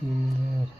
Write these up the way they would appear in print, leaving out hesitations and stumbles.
3000।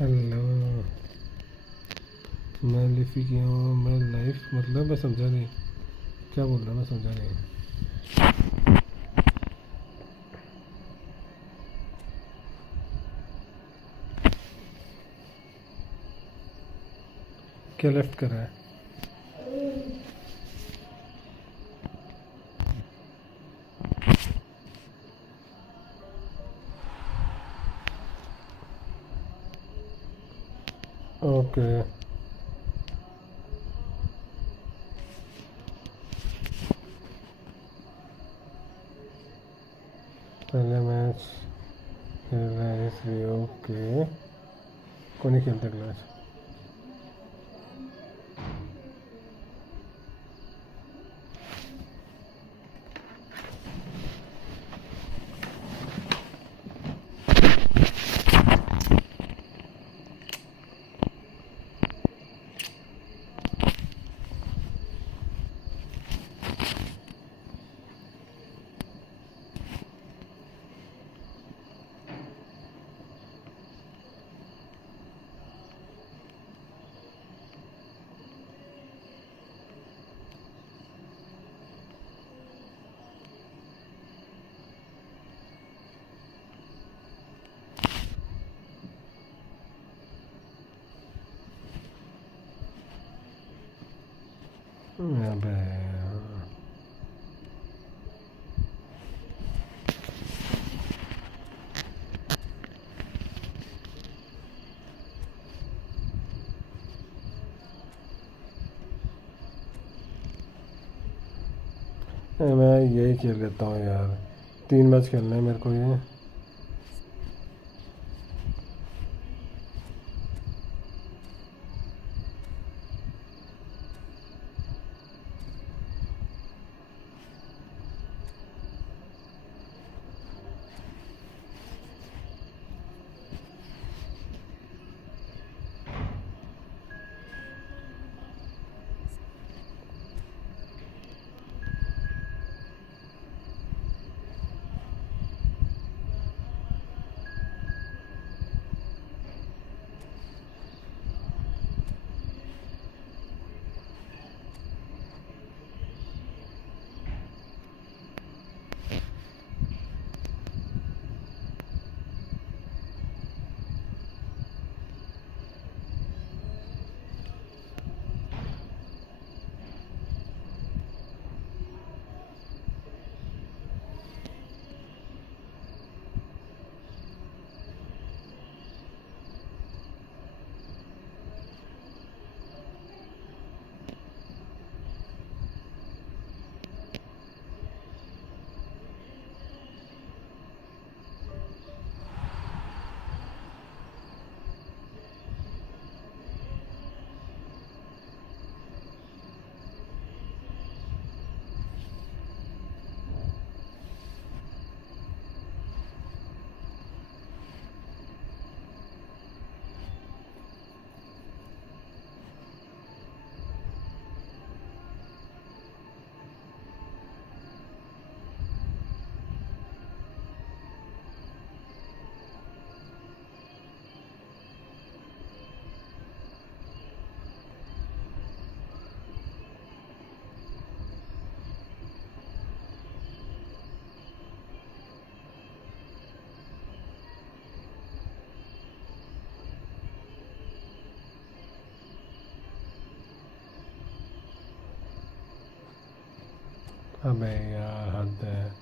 Hello, मैं leafy की हूँ। मैं लाइफ मतलब मैं समझा नहीं क्या बोल रहा, मैं समझा नहीं। क्या लेफ्ट कर रहा है? ओके, पहले मैच खेल रहा है इसलिए ओके। कौन नहीं खेलता अगला मैच? अबे मैं यही खेल लेता हूँ यार। 3 मैच खेलना है मेरे को ये। अबे यार हद है।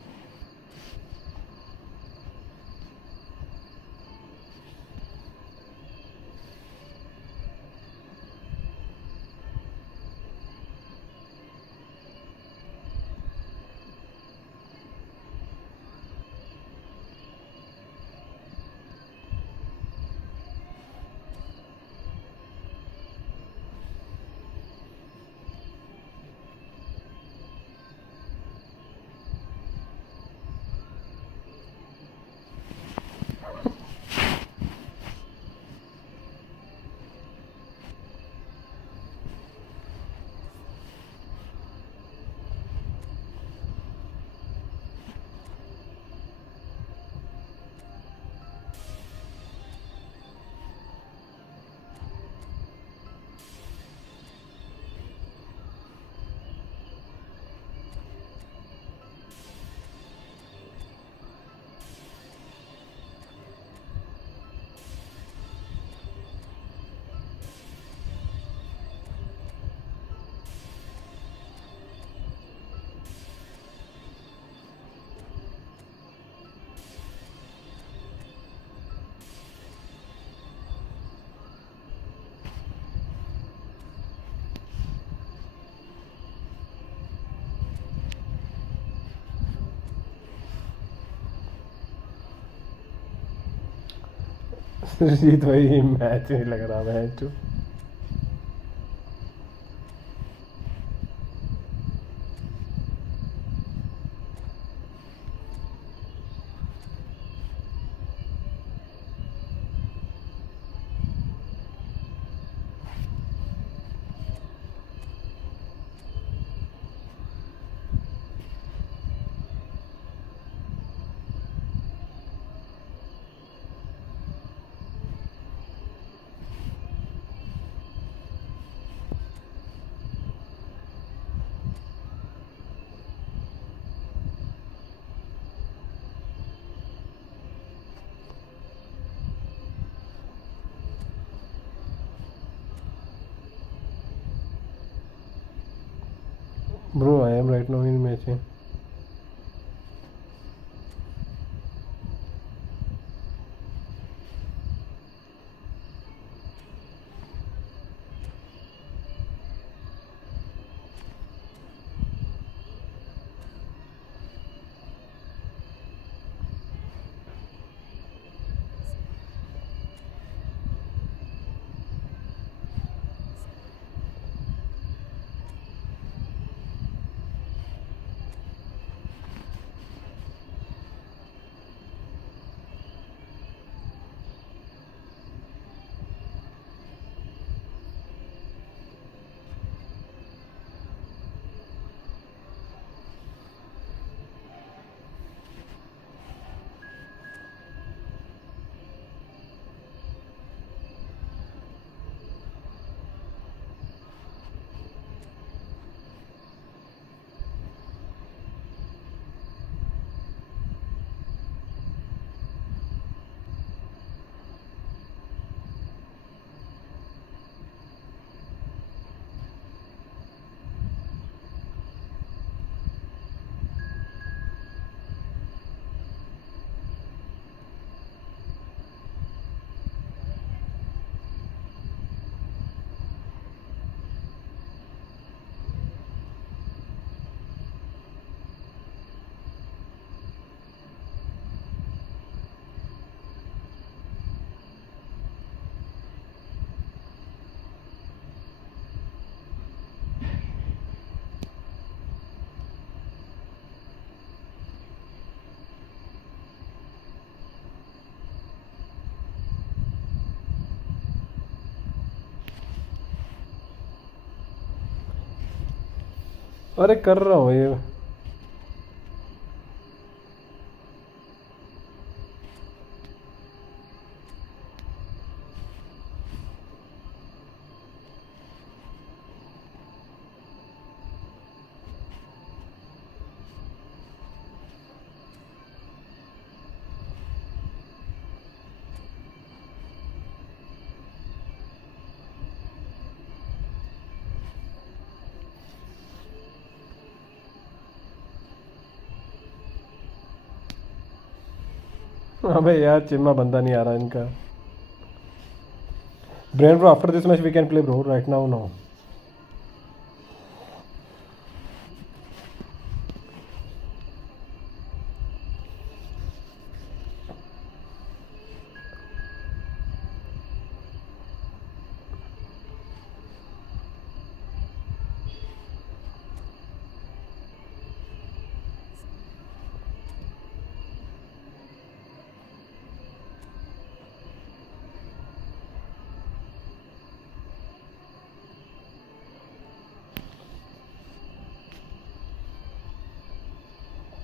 जीत भाई मैच नहीं लग रहा match. Bro, I am right now in match. अरे कर रहा हूँ ये। अबे यार चिम्मा बंदा नहीं आ रहा इनका। Brain bro after this match we can play bro right now no.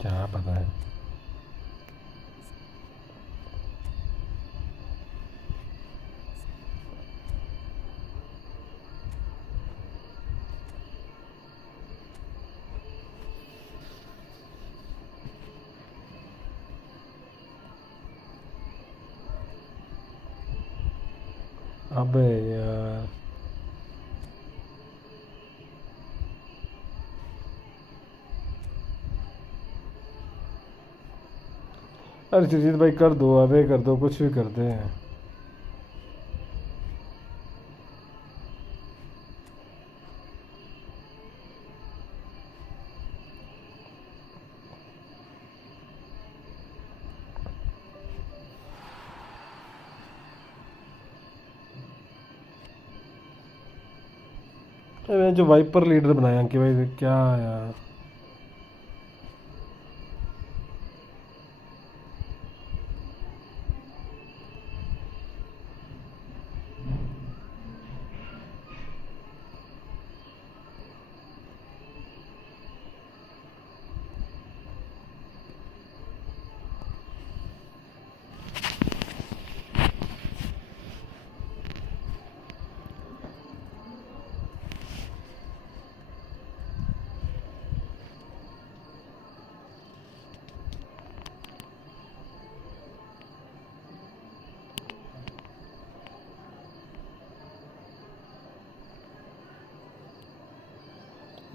क्या पता है। अबे यार अरे सुजीत भाई कर दो, अबे कर दो, कुछ भी कर दे। अरे जो वाइपर लीडर बनाया अंकित भाई, क्या यार।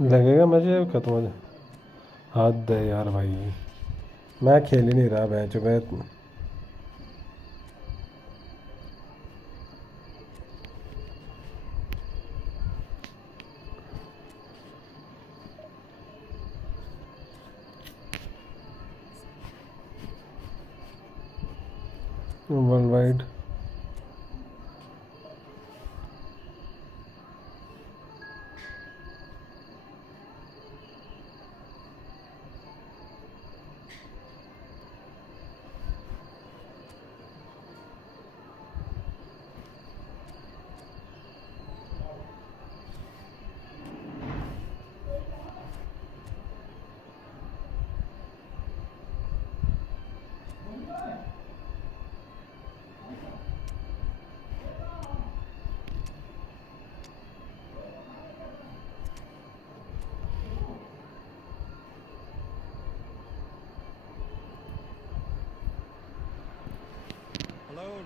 लगेगा मुझे खत्म हो जाए। हद है यार भाई, मैं खेल ही नहीं रहा मैच में। World wide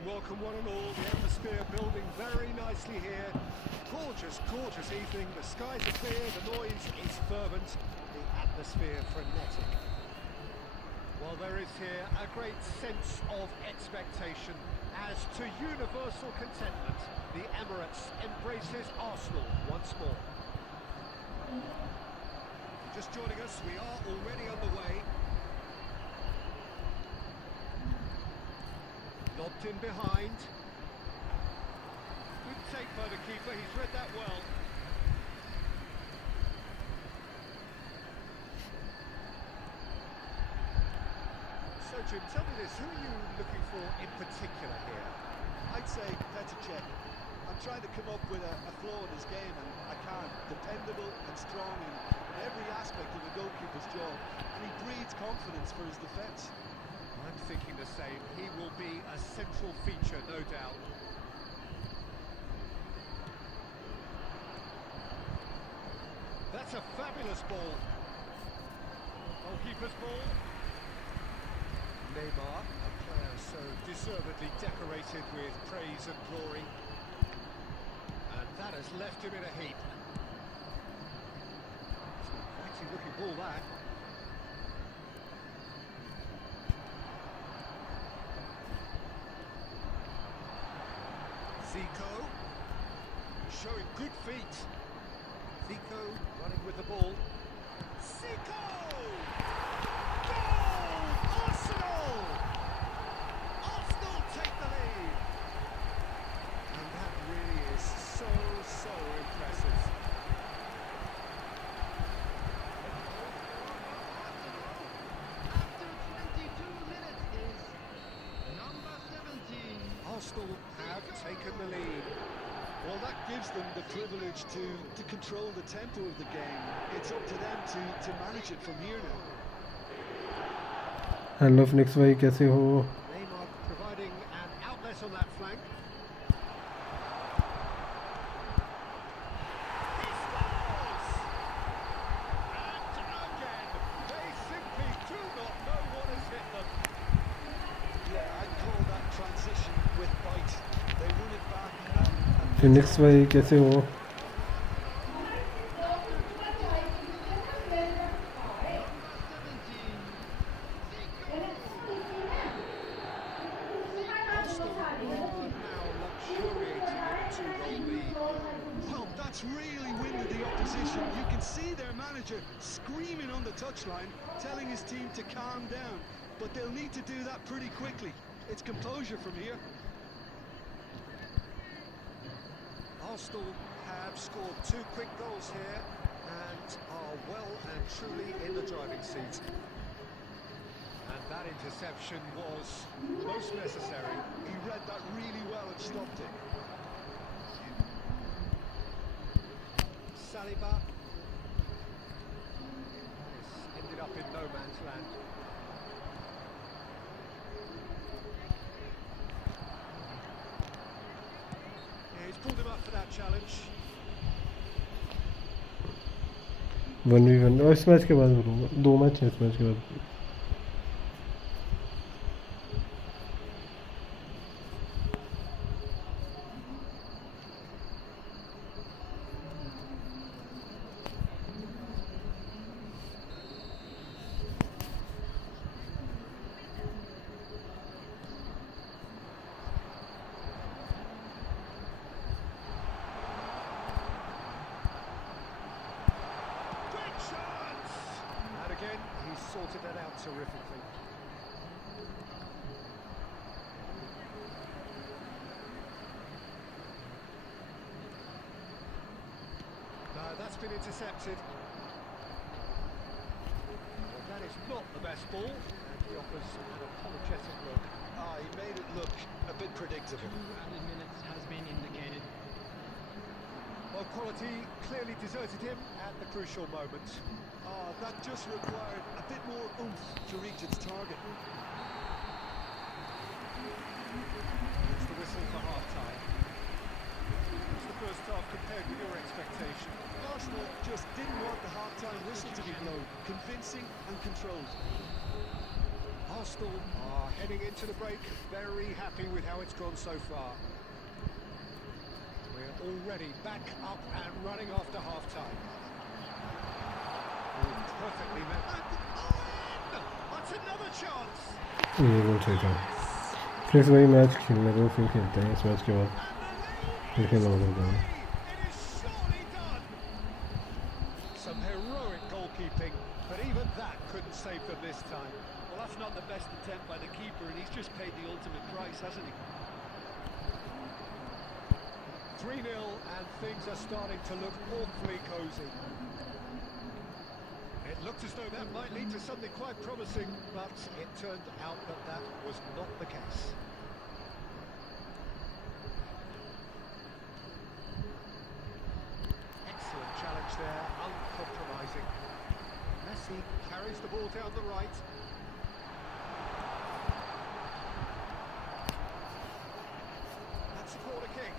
Welcome one and all, the atmosphere building very nicely here. Gorgeous, gorgeous evening, the skies are clear, the noise is fervent, the atmosphere frenetic. Well, there is here a great sense of expectation as to universal contentment, the Emirates embraces Arsenal once more. Just joining us, we are already on the way. Lobbed in behind. Good take by the keeper, he's read that well. So Jim, tell me this, who are you looking for in particular here? I'd say Petr Cech. I'm trying to come up with a flaw in his game and I can't. Dependable and strong in every aspect of a goalkeeper's job, and he breeds confidence for his defence. I'm thinking the same. He will be a central feature, no doubt. That's a fabulous ball. Goalkeeper's ball. Neymar, a player so deservedly decorated with praise and glory. And that has left him in a heap. It's a mighty looking ball, that. Zico showing good feet. Zico running with the ball. Zico! Goal! Arsenal! Arsenal take the lead. And that really is so impressive. After 22 minutes is number 17. Arsenal have taken the lead. Well, that gives them the privilege to control the tempo of the game. It's up to them to manage it from here now. Hello Phoenix भाई, कैसे हो? Neymar providing an outlet on that flank. He scores! And again, they simply do not know what has hit them. Yeah, I'd call that transition with bite. They run it back and Phoenix भाई कैसे हो? Arsenal are now luxuriating in a two-goal lead. well, that's really winded the opposition. You can see their manager screaming on the touchline, telling his team to calm down. But they'll need to do that pretty quickly. It's composure from here. Arsenal have scored 2 quick goals here and are well and truly in the driving seat. And that interception was most necessary. He read that really well and stopped it. Saliba. This ended up in no man's land. Yeah, he's pulled him up for that challenge. 1v1 और इस match के बाद बोलूँगा, 2 match हैं इस match के बाद. Great chance! And again, he's sorted that out terrifically. No, that's been intercepted. Well, that is not the best ball, and he offers an apologetic look. Ah, he made it look a bit predictable. 2 added minutes has been indicated. Well, quality clearly deserted him at the crucial moment. Ah, that just required a bit more oomph to reach its target. It's the whistle for half-time. What's the first half compared with your expectation? Arsenal just didn't want the half-time whistle to be blown. Convincing and controlled. Arsenal are heading into the break very happy with how it's gone so far. We're already back up and running after half-time. Perfectly met. That's another chance! ये गोल सही था. Phoenix भाई match खेलने दो, फिर खेलते हैं इस मैच के बाद. फिर खेलना बदल देंगे. It is surely done! Some heroic goalkeeping, but even that couldn't save them this time. Well, that's not the best attempt by the keeper, and he's just paid the ultimate price, hasn't he? 3-0 and things are starting to look awfully cosy. It looked as though that might lead to something quite promising, but it turned out that that was not the case. Excellent challenge there, uncompromising. Messi carries the ball down the right. That's a corner kick.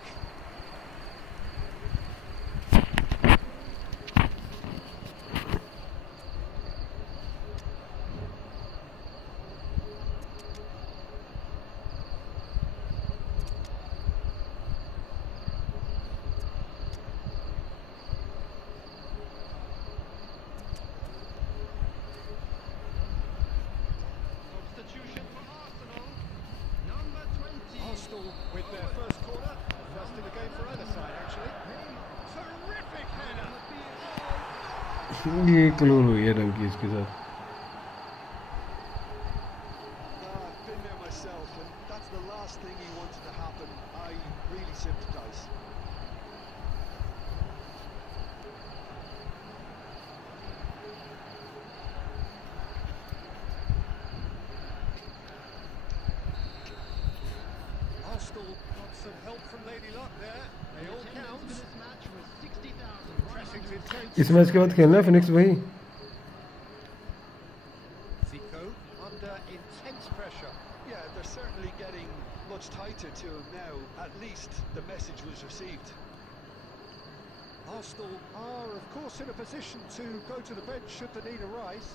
ये close हुई है डंकी इसके साथ. I've been there myself, and that's the last thing he wanted to happen. I really sympathise. Arsenal got some help from Lady Luck there. They all Attendance count. for this match was 60,000. Pressing's intense. इस match के बाद खेलना है Phoenix भाई. Zico under intense pressure. Yeah, they're certainly getting much tighter to him now. At least the message was received. Arsenal are, of course, in a position to go to the bench should the need arise.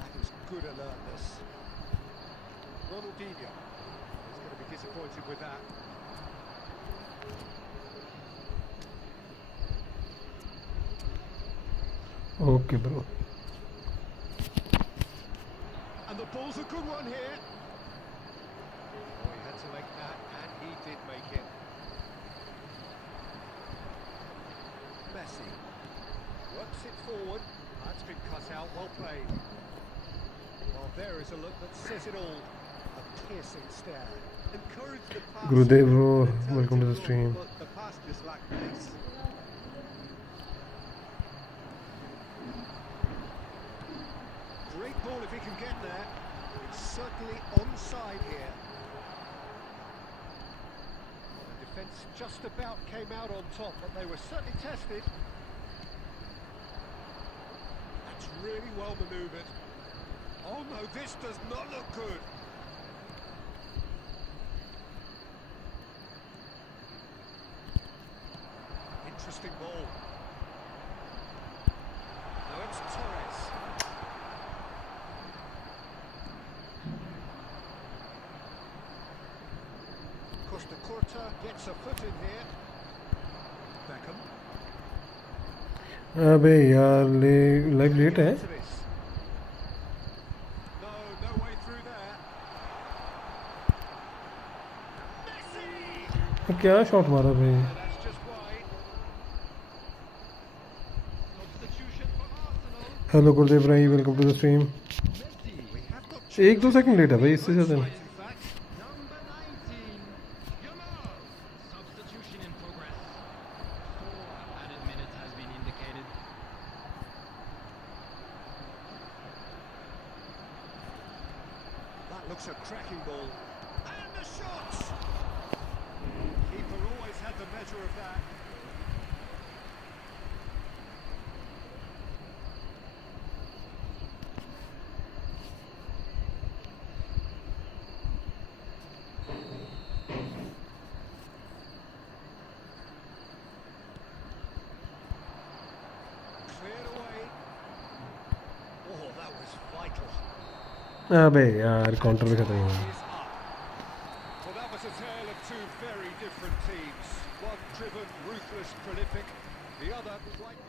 That is good alertness. Ronaldinho is going to be disappointed with that. Okay bro. And the ball's a good one here. Oh, he had to make that, and he did make it. Messi works it forward. That's been cut out, well played. Well, there is a look that says it all. A piercing stare. Encourage the pass. Gurudev bro, welcome to the stream. But the pass just lacked pace. Great ball if he can get there. It's certainly onside here. The defence just about came out on top, but they were certainly tested. That's really well manoeuvred. Oh no, this does not look good. Interesting ball. Now it's Torres. Costa Curta gets a foot in here. Beckham. अबे यार live late है. Into this. No, no way through there. Messi! क्या shot मारा भाई. That's just wide. Substitution for Arsenal. Hello Gurudev भाई, welcome to the stream. Messi. We have got 1-2 second late है भाई, इससे ज़्यादा नहीं. in fact. Number 19. Yamal. Substitution in progress. 4 added minutes has been indicated. That looks a cracking ball. And the shots! Keeper always had the measure of that. Cleared away. Oh, that was vital. अबे यार counter भी खत्म हो गया. Is up. Well, that was a tale of two very different teams. One driven, ruthless, prolific. The other quite...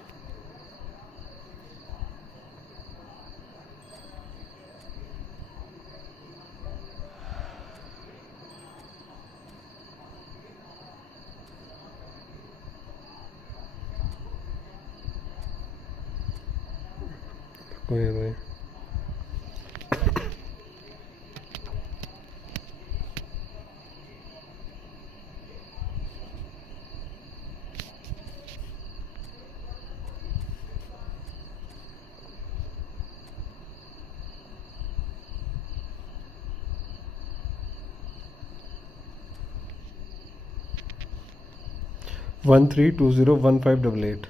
कोई नहीं. 13201588.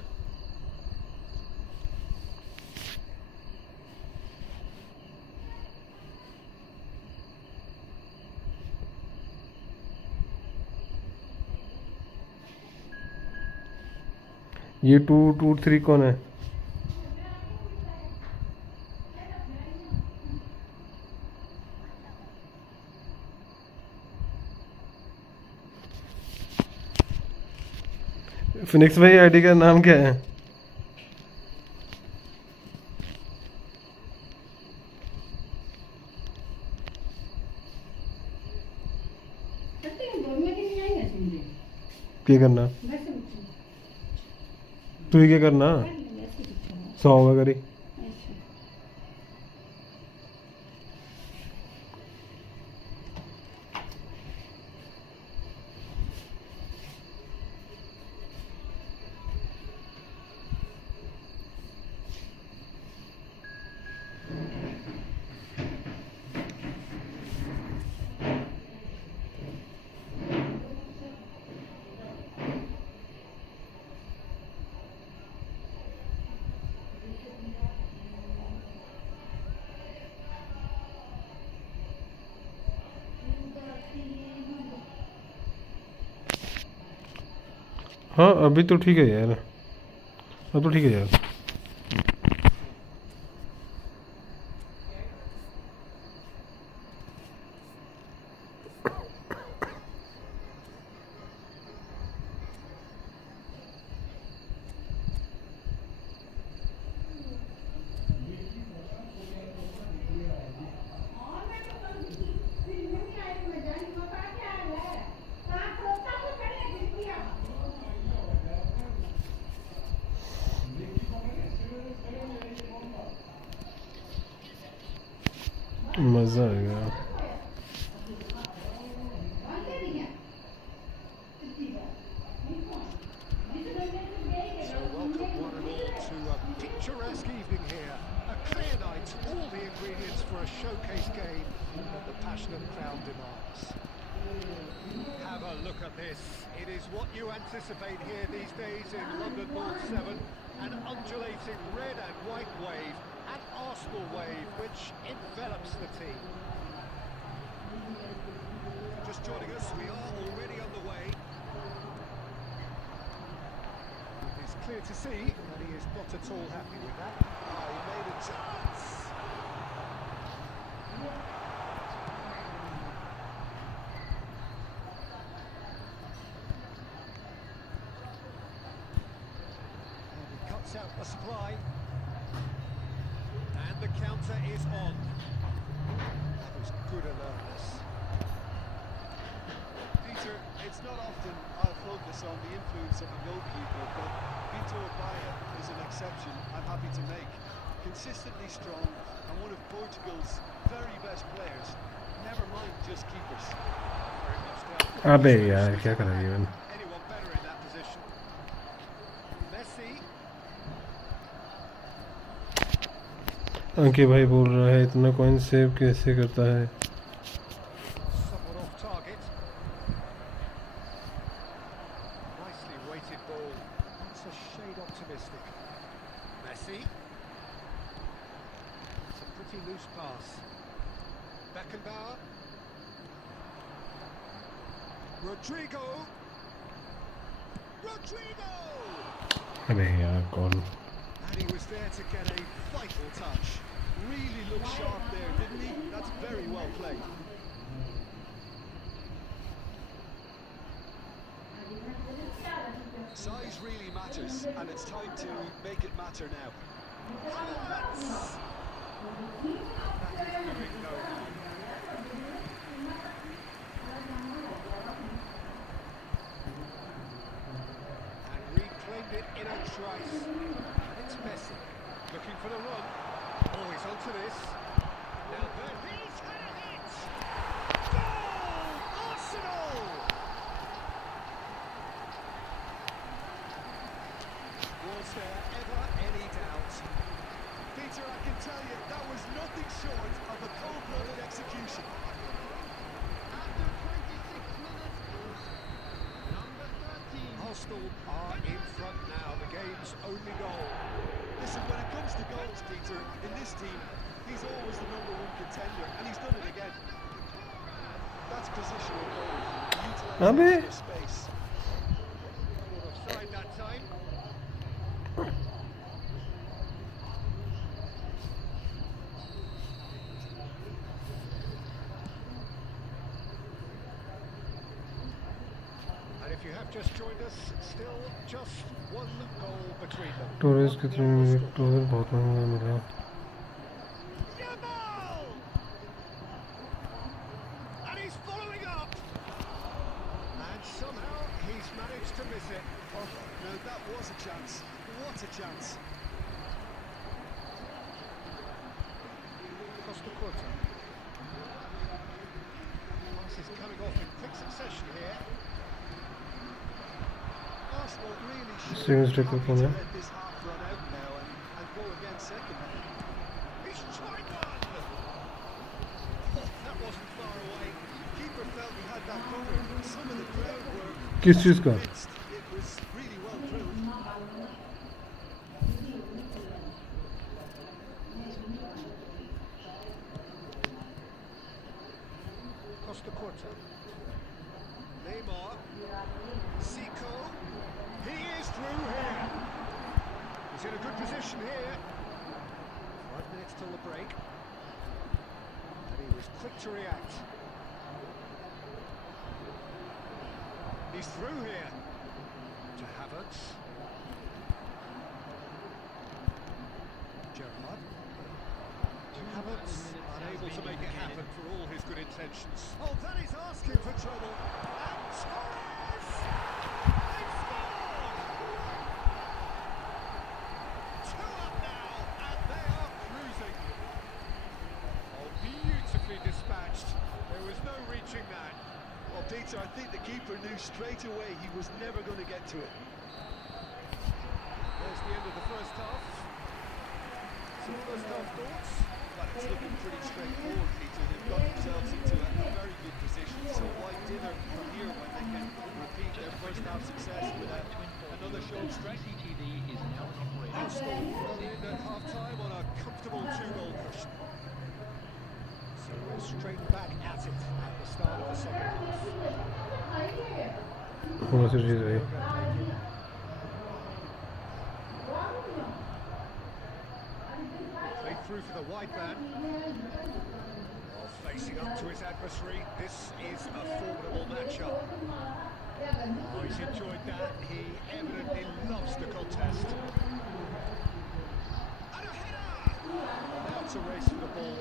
ये 223 कौन है? फिनिक्स भाई आईडी का नाम क्या है? क्या करना तू ही क्या करना सौगा करी हाँ अभी तो ठीक है यार अब तो ठीक है यार मज़ा आएगा So welcome one and all to a picturesque evening here. A clear night, all the ingredients for a showcase game that the passionate crowd demands. Have a look at this. It is what you anticipate here these days in London North 7. An undulating red and white wave, an Arsenal wave which envelops the team. Just joining us, we are already underway. It's clear to see that he is not at all happy with that. Oh, he made a chance. And he cuts out the supply. And the counter is on. That was good alertness. Peter, it's not often I'll focus on the influence of a goalkeeper, but Vitor Baia is an exception I'm happy to make. Consistently strong and one of Portugal's very best players. Never mind just keepers. Very much down. अबे यार क्या करा ये मैंने Anyone better in that position? Messi. अंकित भाई बोल रहा है इतना कॉइन सेव कैसे करता है Somewhat off target. Nicely weighted ball. That's a shade optimistic. Messi. It's a pretty loose pass. Beckenbauer. Rodrigo. Rodrigo! अबे यार कौन And he was there to get a vital touch. Really looked sharp there, didn't he? That's very well played. Size really matters, and it's time to make it matter now. That is moving nowhere. And reclaimed it in a trice. And it's Messi. Looking for the run. Oh, he's onto this. Now he's had it! Goal! Arsenal! Was there ever any doubt? Peter, I can tell you, that was nothing short of a cold-blooded execution. After 26 minutes, number 13. Arsenal are in front now. The game's only goal. Listen, when it comes to goals, Peter, in this team, he's always the #1 contender, and he's done it again. That's positional goal. Abe. Utilization of space. Offside that time. And if you have just joined us, still just one goal between them. Torres कितने minute Torres बहुत महंगा मिला Yamal! And he's following up. managed to miss it. Oh, now that was a chance. What a chance. Costa Curta. Pass is coming off in quick succession here. Arsenal really should Seems be happy difficult, to yeah. let this half run out now and go again second. He's tried one! Oh, that wasn't far away. Keeper felt he had that covered. Some of the groundwork किस चीज़ का? convinced it was really well drilled. Costa Curta. Neymar. Zico. He is through here. He's in a good position here. 5 minutes till the break. And he was quick to react. He's through here. To Havertz. Gerrard. Havertz unable to make it happen for all his good intentions. Oh, that is asking for trouble. And Torres! They've scored! 2 up now, and they are cruising. Oh, beautifully dispatched. There was no reaching that. Well, Peter, I think the keeper knew straight away he was never going to get to it. There's the end of the first half. Some first half thoughts? But it's looking pretty straightforward, Peter. They've got themselves into a very good position, so why dinner from here when they can repeat their first half success with another show of strength? CCTV is now operating. Arsenal thrown in at half-time on a comfortable 2-goal cushion. So we're straight back at it at the start of the second half. कौन सी चीज़ है? Played through for the wide man. While facing up to his adversary, this is a formidable matchup. Oh, he's enjoyed that. He evidently loves the contest. And a header! Now it's a race for the ball.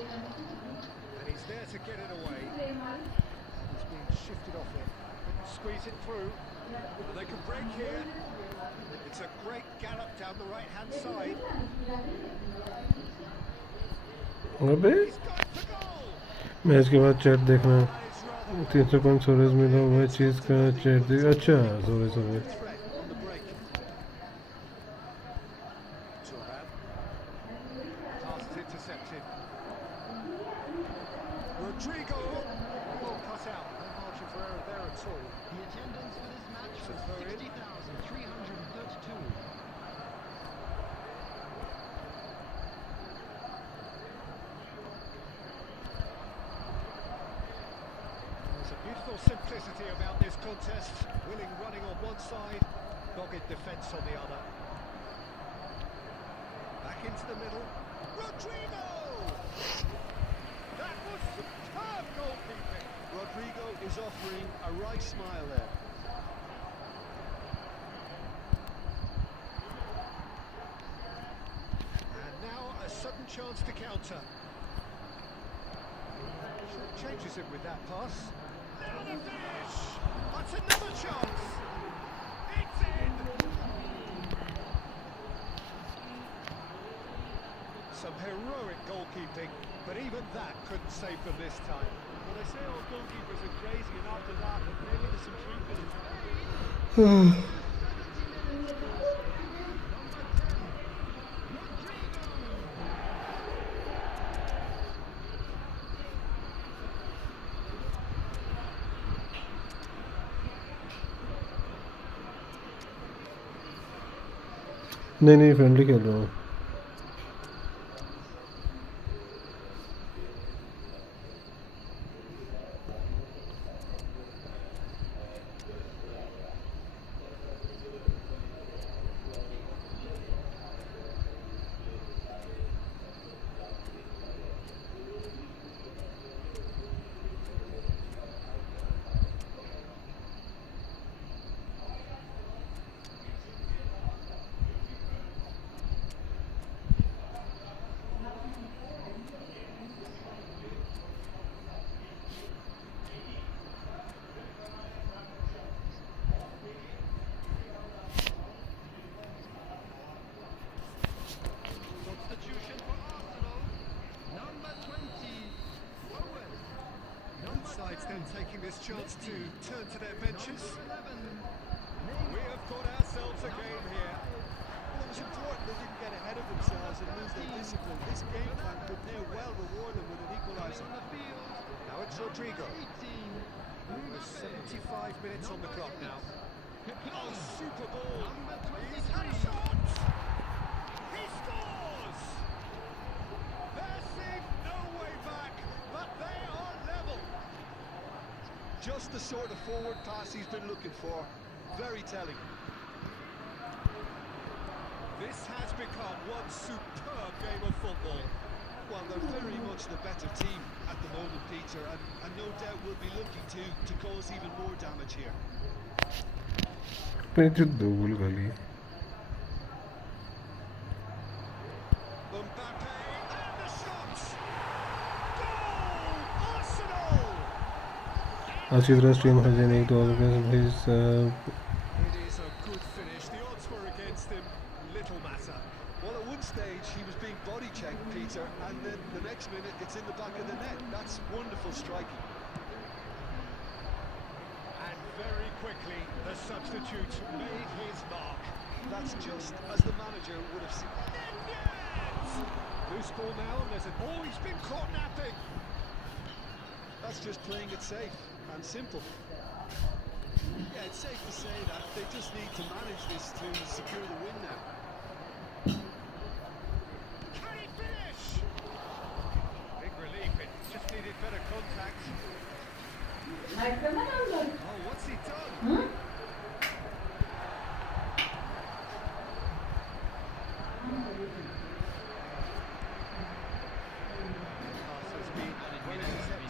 And he's there to get it away. He's being shifted off it. Squeeze it through. And they can break here. It's a great gallop down the right-hand side. अबे He's going for goal! Match के बाद chat देखना That is rather 300 point sores मिला हुआ चीज़ का chat देख अच्छा sores threat on the break. Turnip. Pass is intercepted. Rodrigo. Well cut out. No margin for error there at all. The attendance for this match was Throw in. 60,332. There's a beautiful simplicity about this contest. Willing running on one side, dogged defence on the other. Back into the middle. Rodrigo! That was superb goalkeeping. Rodrigo is offering a right smile there. And now a sudden chance to counter. Changes it with that pass. Another finish! That's another chance! It's in! Some heroic goalkeeping, but even that couldn't save them this time. Well, they say all goalkeepers are crazy, and after that, maybe there's some truth in it. नहीं friendly खेल रहा हूँ sides then taking this chance to turn to their benches. We have got ourselves a game here. Well, it was important they didn't get ahead of themselves and lose their discipline. This game plan could now well reward them with an equaliser. Now it's Rodrigo. Almost 75 minutes on the clock now. Oh, super ball. He's had a shot. He scores. There seemed no way back, but they are level. Just the sort of forward pass he's been looking for. Very telling. This has become one superb game of football. Well, they're very much the better team at the moment, Peter, and no doubt will be looking to cause even more damage here. Mbappe and the shot! Goal! Arsenal! आज की तरह stream हर दिन एक दो please It is a good finish. The odds were against him. Little matter. Well, at one stage he was being body checked, Peter, and then the next minute it's in the back of the net. That's wonderful striking. And very quickly the substitute made his mark. That's just as the manager would have seen. Loose ball now, and there's oh, he's been caught napping. That's just playing it safe and simple. Yeah, it's safe to say that they just need to manage this to secure the win now. Can he finish? Big relief, it just needed better contact. Oh, what's he done? Pass has been well intercepted.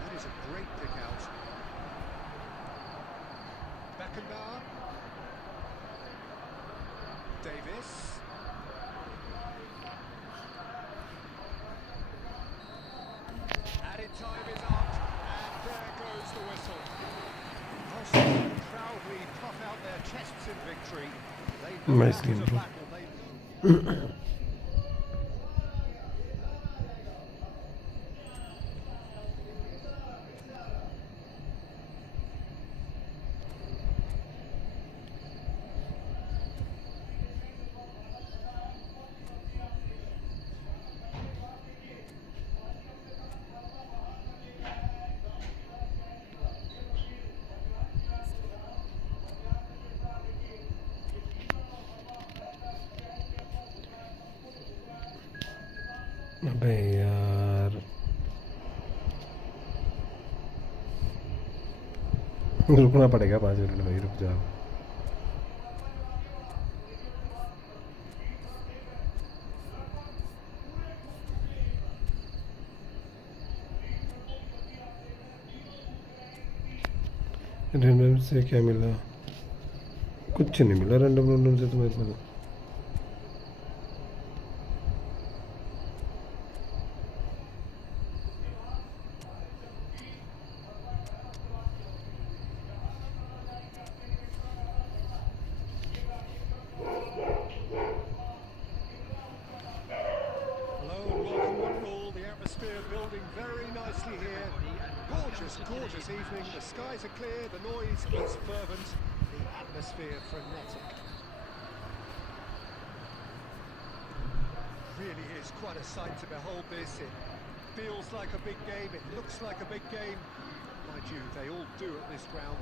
That is a great pick out. Beckenbauer. Davis. Added time is up, and there goes the whistle. Arsenal proudly puff out their chests in victory. They know that Nicely was a improved. battle they अबे यार रुकना पड़ेगा 5 minute भाई रुक जाओ random से क्या मिला कुछ नहीं मिला रैंडम से तो मेरे को gorgeous evening. The skies are clear, the noise is fervent, the atmosphere frenetic. Really is quite a sight to behold this. It feels like a big game, it looks like a big game. Mind you, they all do at this ground.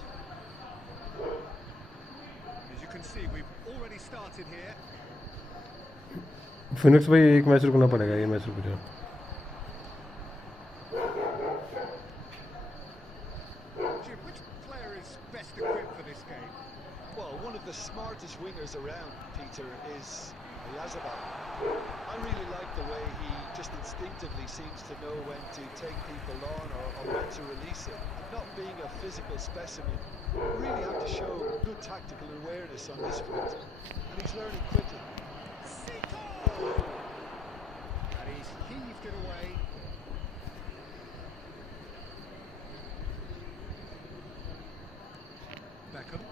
As you can see, we've already started here. Phoenix भाई एक match रुकना पड़ेगा ये match रुक जाओ Which player is best equipped for this game? Well, one of the smartest wingers around, Peter, is Yazabal. I really like the way he just instinctively seems to know when to take people on or when to release it. And not being a physical specimen, you really have to show good tactical awareness on this front. And he's learning quickly. And he's heaved it away. Beckham.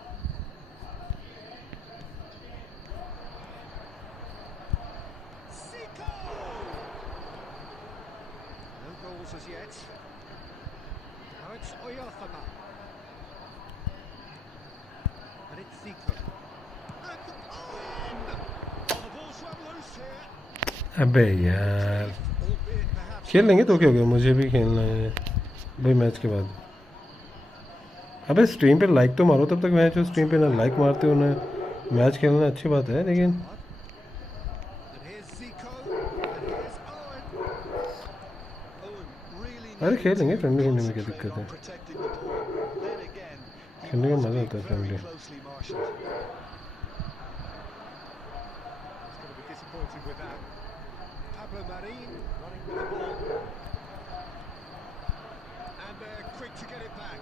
goals as yet. Now it's Oyafama. And it's Zico. And the ball's run loose here. अबे यार Albeit perhaps खेल लेंगे तो क्या हो गया, मुझे भी खेलना है भाई मैच के बाद। अबे स्ट्रीम पे लाइक तो मारो, तब तक मैच हो स्ट्रीम पे ना लाइक मारते हो ना मैच खेलना, अच्छी बात है लेकिन And here's Zico. And here's Owen. Owen really अरे खेल लेंगे, needed to फ्रेंडली खेलने में क्या concentrate दिक्कत है, on protecting the ball. Then again, he खेलने का was मजा being आता है very friendly. closely marshaled. He's going to be disappointed with that. Pablo Marin running with the ball. And they're quick to get it back.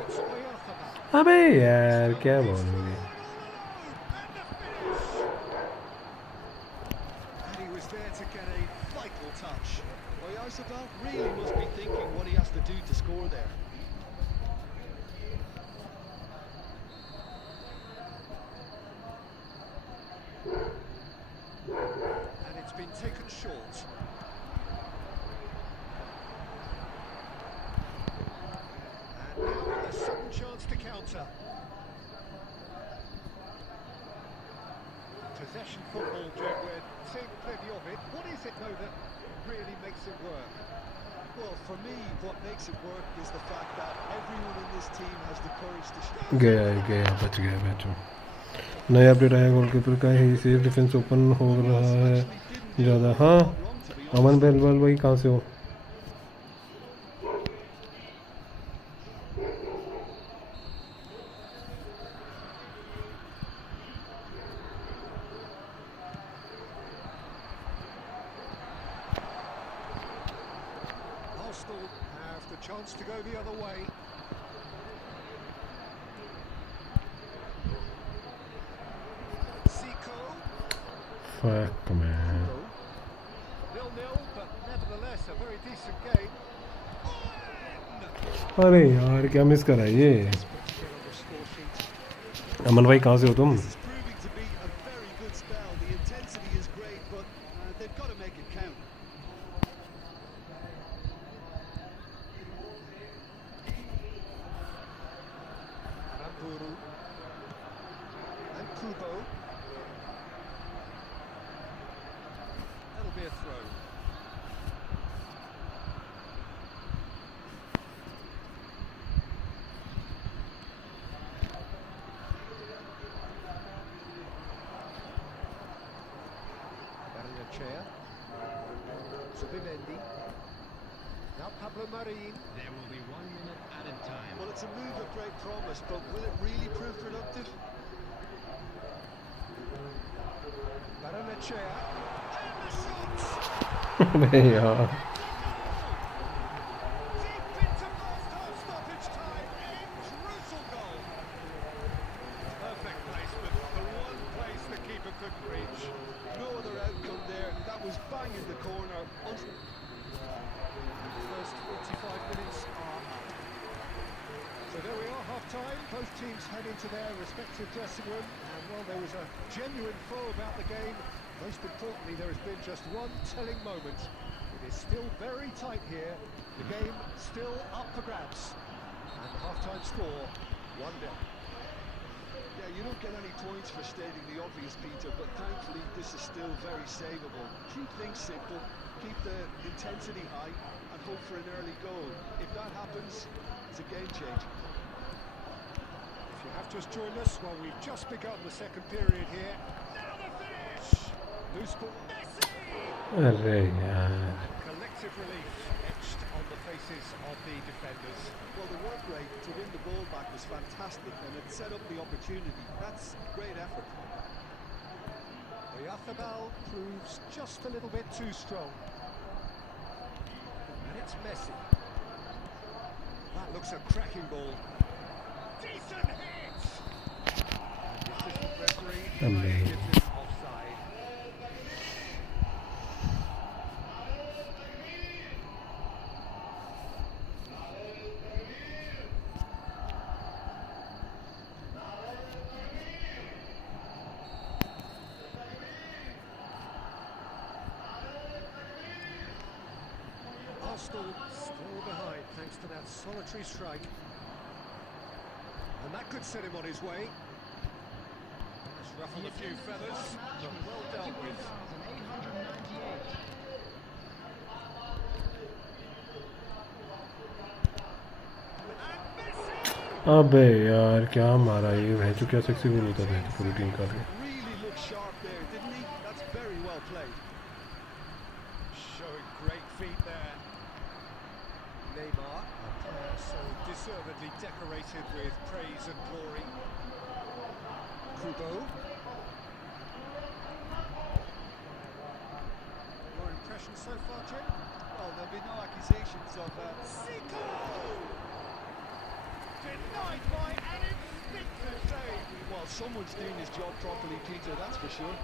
It's Oyafama. अबे यार क्या ball हो गई। And he was there to get a vital touch. Oyarzabal really must be thinking what he has to do to score there. And it's been taken short. And now a sudden chance to counter. Possession football, Jed, we're seeing plenty of it. What is it, though, that really makes it work? Well, for me, what makes it work is the fact that everyone in this team has the courage to गया बच गया match में। नया update आया, goalkeeper का ही safe defence open हो रहा है ज़्यादा। हाँ अमन बेलवाल भाई कहाँ से हो? Arsenal have the chance to go the other way. Zico. Fuck man। 0-0, but nevertheless a very decent game. अरे यार क्या मिस करा ये। Desperate to get on the score sheet. अमन भाई कहाँ से हो तुम? This is proving to be a very good spell. The intensity is great, but they've got to make it count. Ramburu. And Kubo. That'll be a throw. Chair. Zubimendi. Now Pablo Marin. There will be 1 minute added time. Well, it's a move of great promise, but will it really prove productive? Baranechea. And the shot! अरे यार Deep into half-time stoppage time. A crucial goal. Perfect placement. The one place the keeper couldn't reach. No other outcome there. That was bang in the corner. First 45 minutes are up. So there we are, half-time. Both teams head into their respective dressing room. And while there was a genuine flow about the game, most importantly, there has been just one telling moment. It is still very tight here. The game still up for grabs. And the half-time score, 1-0. Yeah, you don't get any points for stating the obvious, Peter, but thankfully this is still very savable. Keep things simple, keep the intensity high, and hope for an early goal. If that happens, it's a game changer. If you have just joined us, well, we've just begun the second period here. Now the finish! Loose ball. Messi! अरे यार Collective relief etched on the faces of the defenders. Well, the work rate to win the ball back was fantastic, and it set up the opportunity. That's great effort. Oyafama proves just a little bit too strong. And it's Messi. That looks a cracking ball. Decent hit! And the assistant referee Amazing. gives it offside. Arsenal still behind thanks to that solitary strike. And that could set him on his way. Let's ruffle a few feathers, but well dealt with. 898. And Messi! अबे यार क्या मारा ये भैंचो क्या sexy गोल होता था पूरी team का भी Really looked sharp there, didn't he? That's very well played. Showing great feet there. Neymar, a player so deservedly decorated with praise and glory. Kubo. Your impression so far, Jim? Well, there'll be no accusations of... Zico! Denied by an instinctive save. Well, someone's doing his job properly, Peter, that's for sure.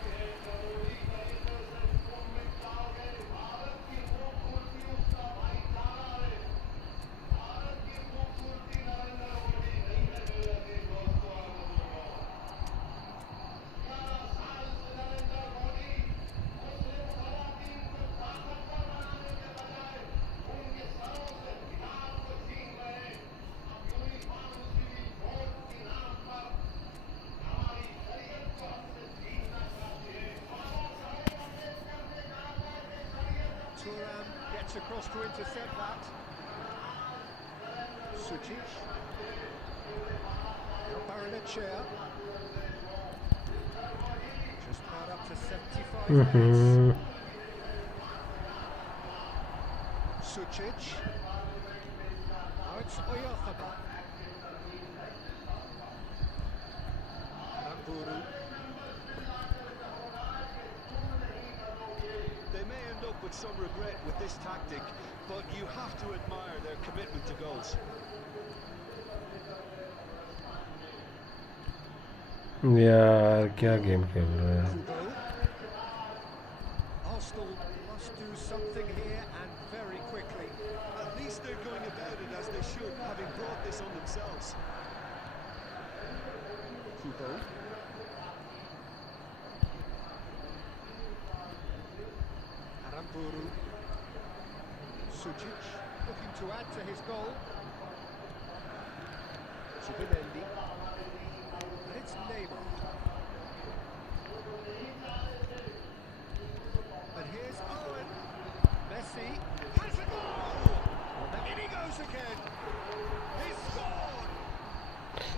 Thuram gets across to intercept that. Sucic. Now Baranechea. Just about up to 75 minutes. Sucic. Now it's Oyarzabal. Bamburu. They may end up with some regret with this tactic, but you have to admire their commitment to goals. यार क्या game खेल रहे हैं Kubo. Arsenal must do something here and very quickly. At least they're going about it as they should, having brought this on themselves. Kubo. Aramburu. Sucic looking to add to his goal. Zubimendi. And it's Neymar. And here's Owen. Messi has a goal! And in he goes again. He's scored!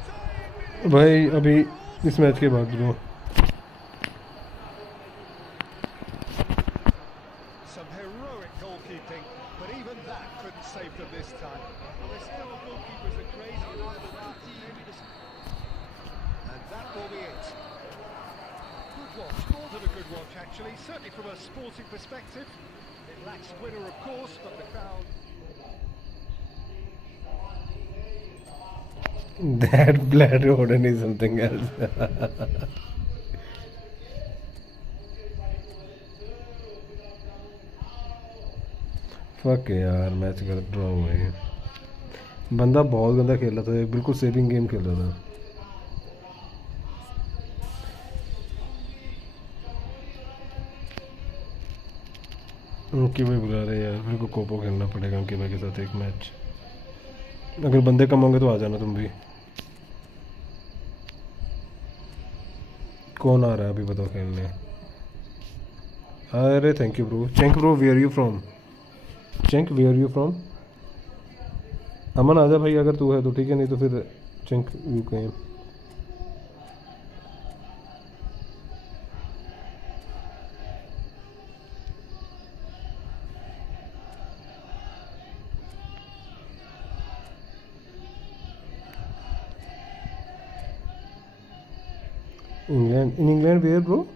Tying minutes. भाई अभी इस match के बाद bro Some heroic goalkeeping, but even that couldn't save them this time. Well, there's still goalkeepers are crazy around the back. Maybe the And that will be it. Good watch, more than a good watch actually, certainly from a sporting perspective. It lacks winner of course, but the crowd... that blood Odin is something else fuck यार match कर draw हुए बंदा बहुत गंदा खेल रहा था बिल्कुल सेविंग गेम खेल रहा था उनकी भाई बुला रहे यार मेरे को कोपो खेलना पड़ेगा उनके भाई के साथ एक मैच अगर बंदे कम होंगे तो आ जाना तुम भी कौन आ रहा है अभी बताओ खेलने अरे थैंक यू ब्रो चेंक ब्रो वेयर यू फ्रॉम चेंक वेयर यू फ्रॉम अमन आजा भाई अगर तू है तो ठीक है नहीं तो फिर cheque you can England in England where bro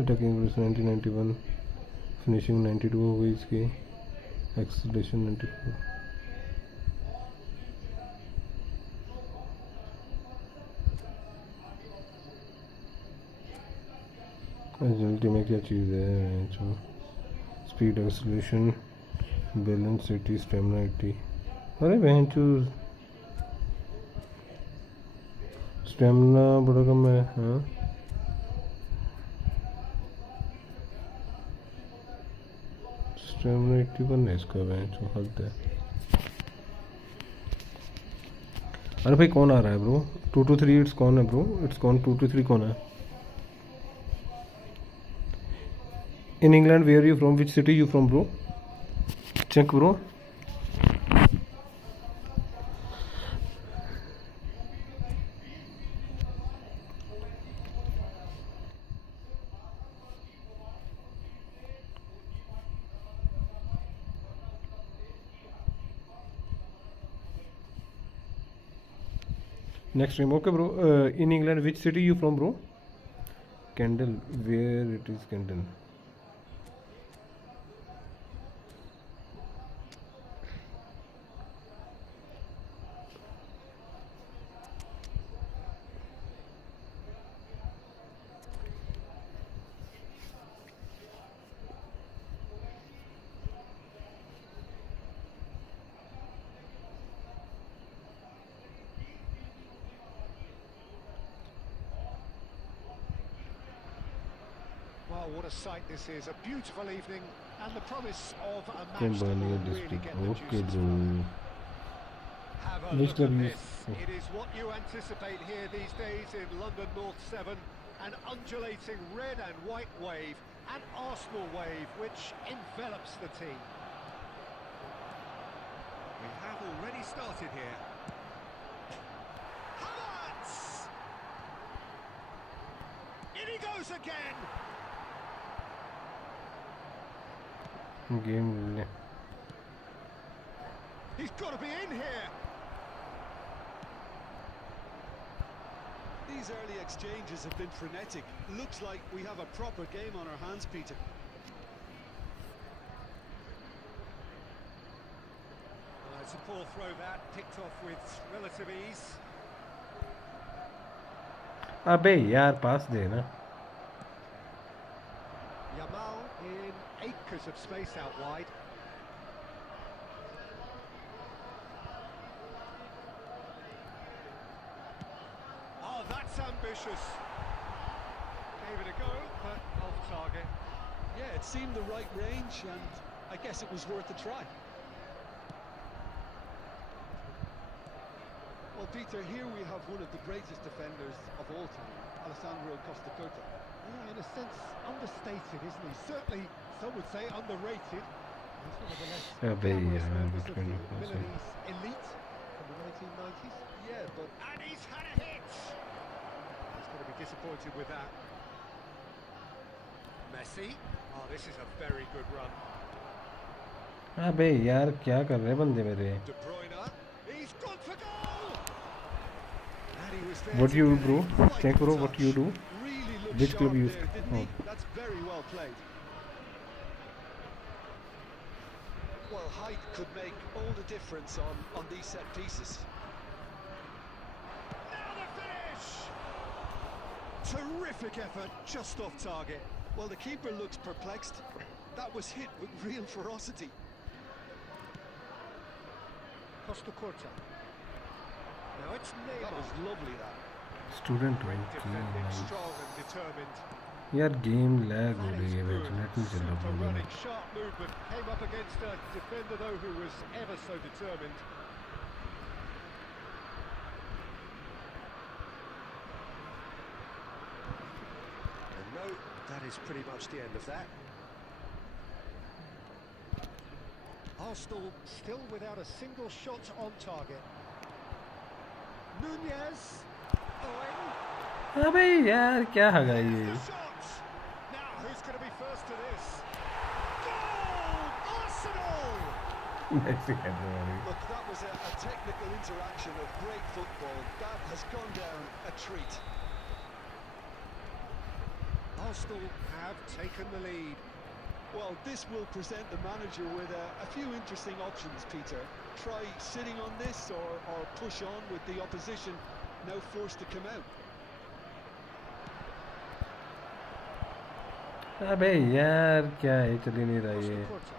attacking was 1991 finishing 92 हुई इसकी acceleration 94 एजिलिटी में क्या चीज़ है जो स्पीड एक्सेलरेशन बैलेंस 80 स्टेमिना 80 अरे बहन चूज स्टेमिना बड़ा कम है हाँ स्टैमिना 81 है इसका बेंच हद है। अरे भाई कौन आ रहा है ब्रो? 223 इट्स कौन है ब्रो? इट्स कौन 223 कौन है? In England where you from, which city you from bro? Check bro. Next stream, okay, bro. In England, which city you from, bro? Kendall, where it is Kendall? Well, what a sight this is. A beautiful evening and the promise of a match that Kimberley will really district. get the Okay, juices bro. flowing. Have a Which look club at you? this. It is what you anticipate here these days in London North 7. An undulating red and white wave, an Arsenal wave which envelops the team. We have already started here. Havertz! In he goes again! Game. He's got to be in here! These early exchanges have been frenetic. Looks like we have a proper game on our hands, Peter. It's a poor throw that, picked off with relative ease. अबे यार पास दे ना। Yamal in acres of space out wide. Oh, that's ambitious. Gave it a go, but off target. Yeah, it seemed the right range, and I guess it was worth a try. Well, Peter, here we have one of the greatest defenders of all time, Alessandro Costa Curta. Yeah, in a sense, understated, isn't he? Certainly, some would say underrated. He's one of the less glamorous members of the Milanese elite from the 1990s. Yeah, but And he's had a hit! He's going to be disappointed with that. Messi. Oh, this is a very good run. अबे यार क्या कर रहे हैं बंदे मेरे? De Bruyne. He's gone for goal! And he was there What to you get do, bro? a vital Check bro. What touch. you do? really looked Which sharp club you? there, didn't Oh. he? That's very well played. Well, height could make all the difference on these set pieces. Now the finish! Terrific effort, just off target. Well, the keeper looks perplexed. That was hit with real ferocity. Costa Curta. Now it's That Neymar. was lovely, that. Student Defending 20. strong and determined. यार game lag हो That रही is है good. Bench net नहीं चल रहा Super पूरा। running, sharp movement. Came up against a defender though who was ever so determined. And no, that is pretty much the end of that. Arsenal still without a single shot on target. Nunez. Owen. अबे यार क्या हगा ये? The shot. Now who's going to be first to this? Goal! Arsenal! Messi had the money. Look, that was a technical interaction of great football. That has gone down a treat. Arsenal have taken the lead. Well, this will present the manager with a few interesting options, Peter. Try sitting on this or push on with the opposition now forced to come out. अबे यार क्या है चल ही नहीं रहा Costa ये। Curta.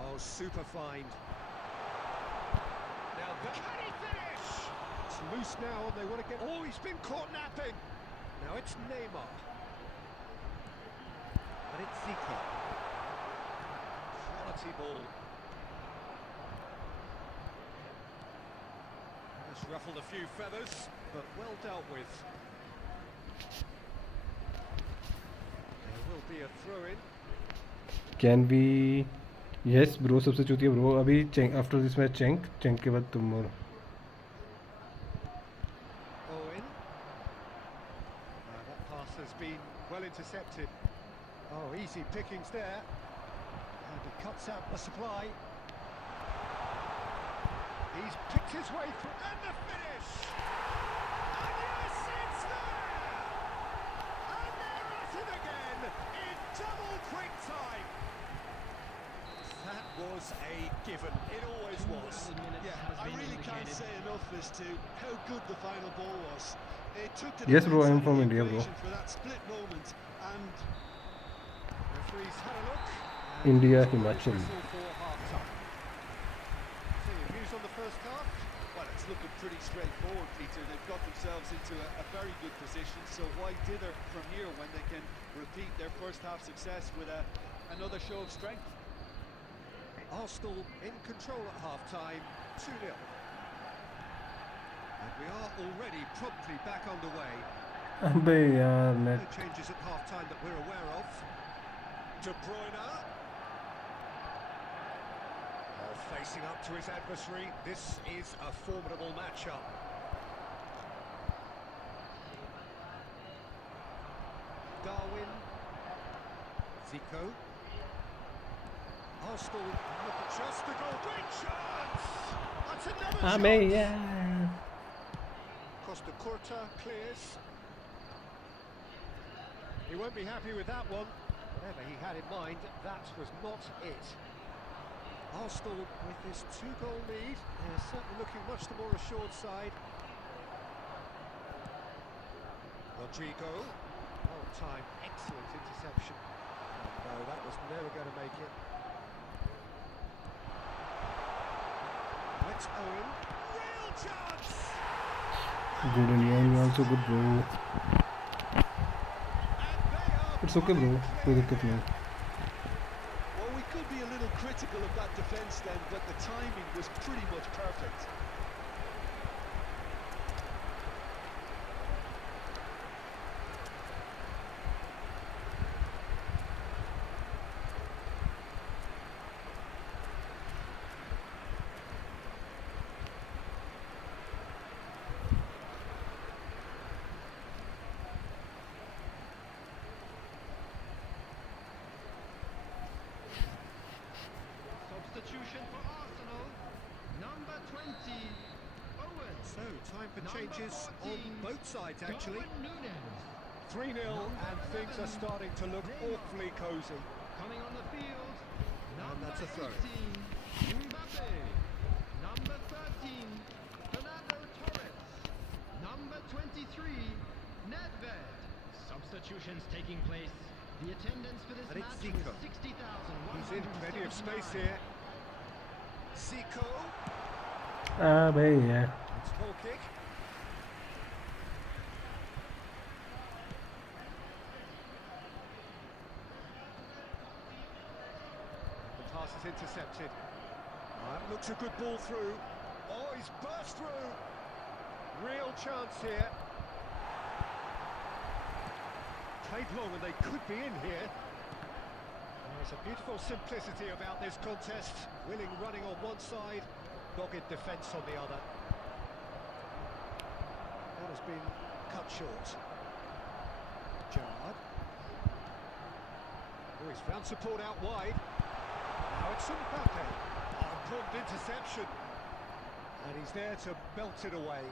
Oh, super find. Now can he finish? It's loose now and they want to get... Oh, he's been caught napping. Now it's Neymar. And it's Zico. Quality ball. Just ruffled a few feathers, but well dealt with. There will be a throw-in. Can be yes bro सबसे चूतिया bro अभी after this match cheque के बाद तुम और Owen. That pass has been well intercepted. Oh, easy pickings there. And he cuts out the supply. He's picked his way through, and the finish! And yes, it's there! And they're at it again in double quick time. That was a given. It always was. Yeah, I really can't say enough as to how good the final ball was. It took the Yes, bro, defense I'm out of from the India, bro. equation for that split moment, and Referee's had a look. India, and Himachal. whistle for half-time. So your views on the first half? well, it's looking pretty straightforward, Peter. They've got themselves into a very good position, so why dither from here when they can repeat their first half success with another show of strength? Arsenal in control at half-time, 2-0. And we are already promptly back underway. अबे यार No net changes at half-time that we're aware of. De Bruyne. Facing up to his adversary, this is a formidable matchup. Darwin. Zico. Arsenal look at just the goal. Great chance! That's another अबे chance! यार Costa Curta clears. He won't be happy with that one. Whatever he had in mind, that was not it. Arsenal with this 2-goal lead, they're certainly looking much the more assured side. Rodrigo, well timed, excellent interception. No, that was never going to make it. It's Owen, real chance! Good India you also good bro And they are it's okay bro कोई दिक्कत नहीं Well, we could be a little critical of that defence then, but the timing was pretty much perfect. Substitution for Arsenal. Number 20, Owen. So, time for Number changes on 14, both sides actually. Darwin Núñez. 3-0 and things are starting to look awfully cosy. Coming on the field. And that's a throw. 18, Mbappe. Number 13, Fernando Torres. Number 23, Nedved. Substitutions taking place. The attendance for this And it's match Zico. was 60,179. He's in plenty of space here. Zico, अबे यार it's ball kick. The pass is intercepted. That looks a good ball through. Oh, he's burst through. Real chance here. Played long and they could be in here. There's a beautiful simplicity about this contest. Willing running on one side, dogged defence on the other. That has been cut short. Gerrard. Oh, he's found support out wide. Now it's Mbappe. Oh, important interception. And he's there to belt it away.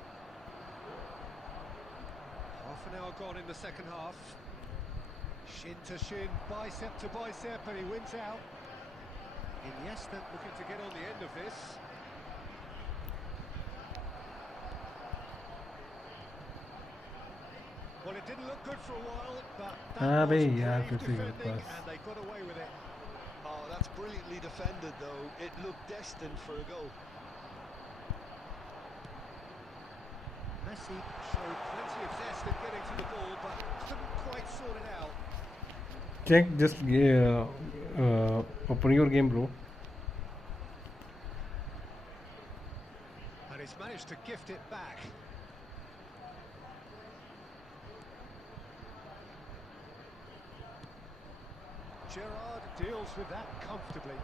Half an hour gone in the second half. Shin to shin, bicep to bicep, and he wins out. Iniesta looking to get on the end of this. Well, it didn't look good for a while, but that bhai, was yaar, brave fir se gol defending, pass. and they got away with it. Oh, that's brilliantly defended, though. It looked destined for a goal. Messi showed plenty of zest in getting to the ball, but couldn't quite sort it out. Check, just open your game, bro. And he's managed to gift it back. Gerrard deals with that comfortably.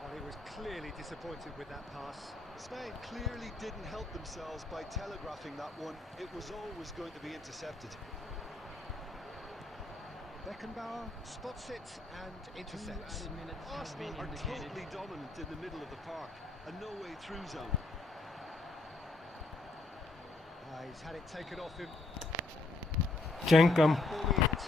Well, he was clearly disappointed with that pass. Spain clearly didn't help themselves by telegraphing that one. It was always going to be intercepted. Beckenbauer spots it and intercepts. Added minutes have Arsenal been are indicated. totally dominant in the middle of the park. A no-way through zone. He's had it taken off him. Cenk, come. That will be it.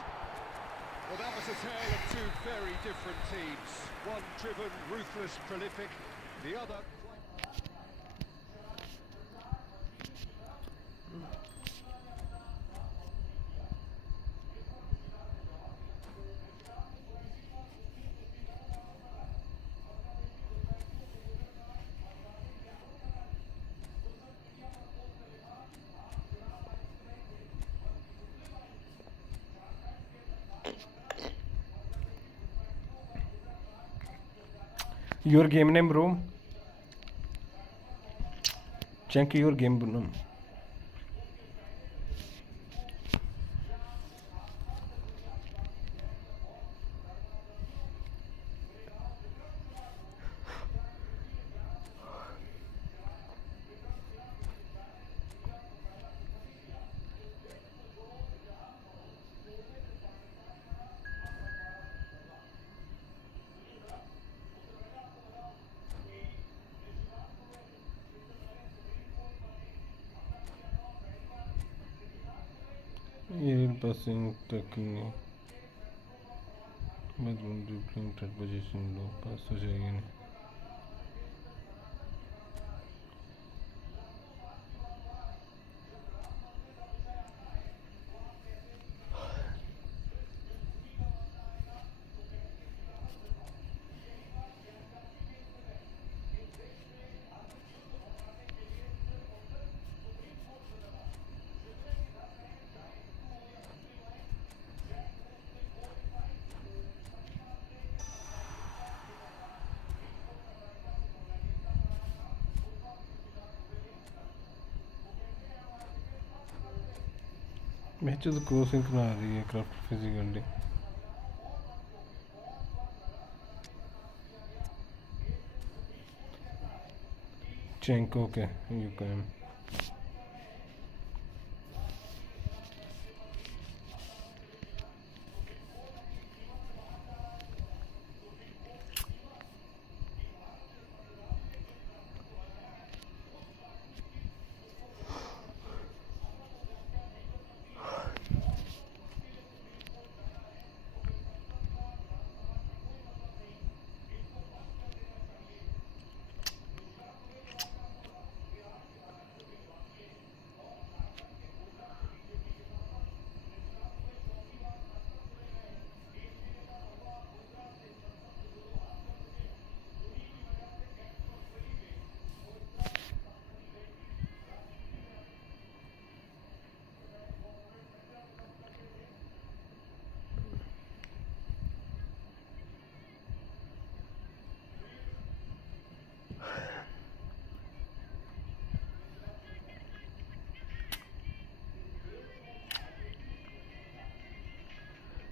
Well, that was a tale of two very different teams. One driven, ruthless, prolific. The other... Your game name, bro. Check your game name. Passing technique. But when you playing third position, low pass हो जाएगी नहीं. Match तो crossing करा रही है craft physically. Cenk, okay, you can.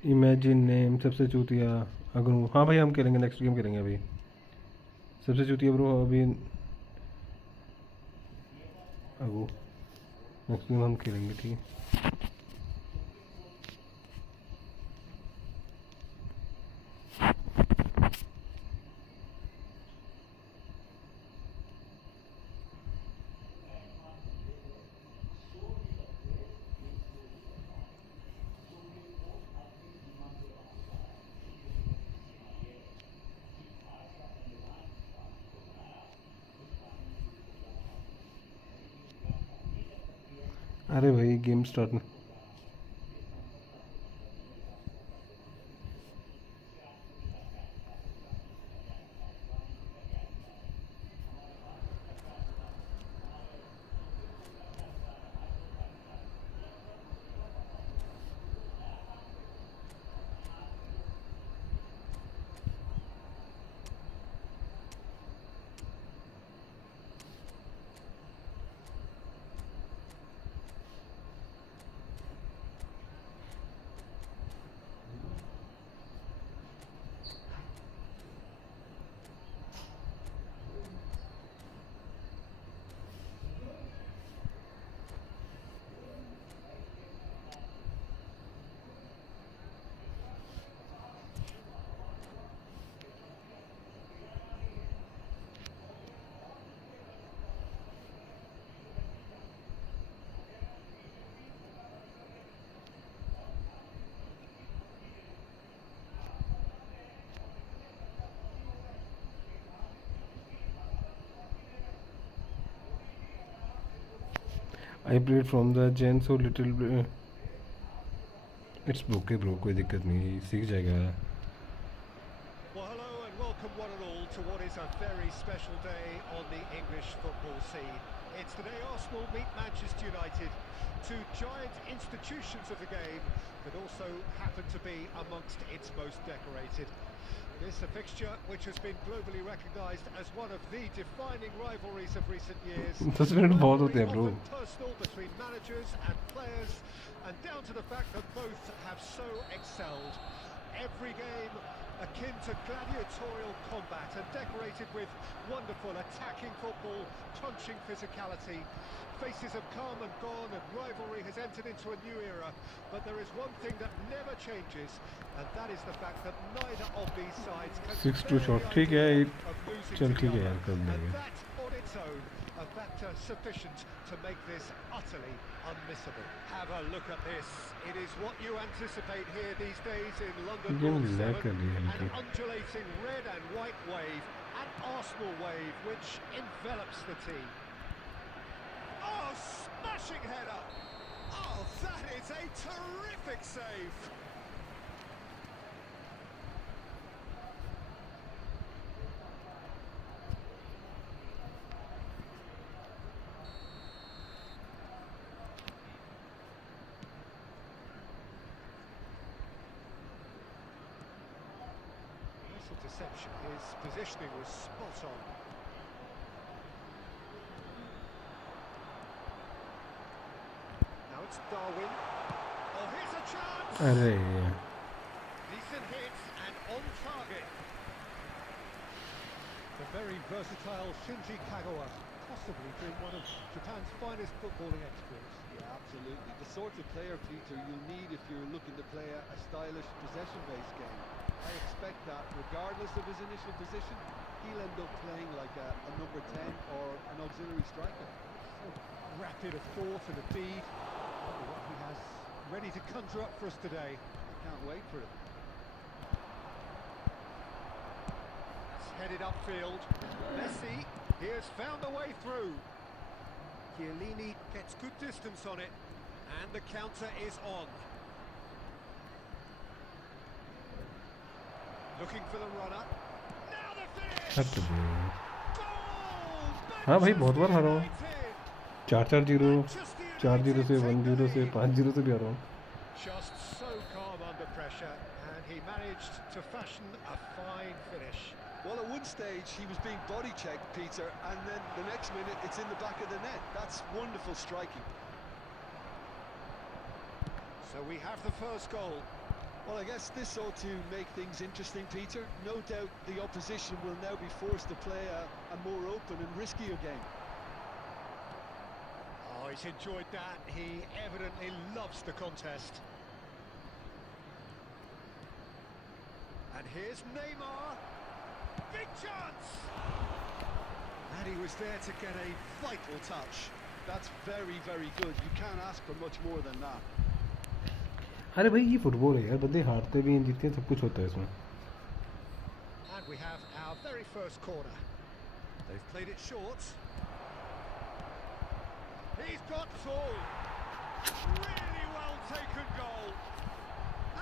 Imagine name सबसे चूतिया. अगर हाँ भाई हम खेलेंगे, नेक्स्ट गेम खेलेंगे अभी. सबसे चूतिया ब्रो अभी अगो नेक्स्ट गेम हम खेलेंगे, ठीक है. अरे भाई game start. I played from the Gen so little. It's okay bro, कोई दिक्कत नहीं, सीख जाएगा. Well, hello and welcome one and all to what is a very special day on the English football scene. It's the day Arsenal meet Manchester United, two giant institutions of the game that also happen to be amongst its most decorated. This a fixture which has been globally recognised as one of the defining rivalries of recent years. 10 minute बहुत होते हैं bro. Often personal between managers and players, and down to the fact that both have so excelled. Every game akin to gladiatorial combat and decorated with wonderful attacking football, punching physicality. Faces have come and gone and rivalry has entered into a new era, but there is one thing that never changes, and that is the fact that neither of these sides can 6-2 shot. ठीक है, चल ठीक है यार, कर देंगे. and that on its own a factor sufficient to make this utterly unmissable. Have a look at this. It is what you anticipate here these days in London. Game North lag 7, कर रही है an इनकी. undulating red and white wave, an Arsenal wave which envelops the team. Oh, smashing header! Oh, that is a terrific save! Deception. His positioning was spot on. Now it's Darwin. Oh, here's a chance! अरे Decent hit and on target. The very versatile Shinji Kagawa, possibly being one of Japan's finest footballing exploits. Yeah, absolutely. The sort of player, Peter, you'll need if you're looking to play a stylish possession-based game. I expect that regardless of his initial position, he'll end up playing like a number 10 or an auxiliary striker. So rapid of thought and of deed. What he has ready to conjure up for us today. I can't wait for it. It's headed upfield. Messi, he has found a way through. Chiellini gets good distance on it, and the counter is on. Looking for the runner. Now the finish! हट बे. Goal! हाँ भाई, बहुत बार हारा हूँ. United! 4-4-0, Manchester 4-0 से, United 1-0 से, take the 5-0 से भी हारा हूँ. Just so calm under pressure, and he managed to fashion a fine finish. Well, at one stage he was being body checked, Peter, and then the next minute it's in the back of the net. That's wonderful striking. So we have the first goal. Well, I guess this ought to make things interesting, Peter. No doubt the opposition will now be forced to play a more open and riskier game. Oh, he's enjoyed that. He evidently loves the contest. And here's Neymar. Big chance! And he was there to get a vital touch. That's very, very good. You can't ask for much more than that. अरे भाई ये football है यार, बंदे हारते भी हैं, जीतते हैं, सब कुछ होता है इसमें. And we have our very first corner. They've played it short. He's got Saul. Really well taken goal.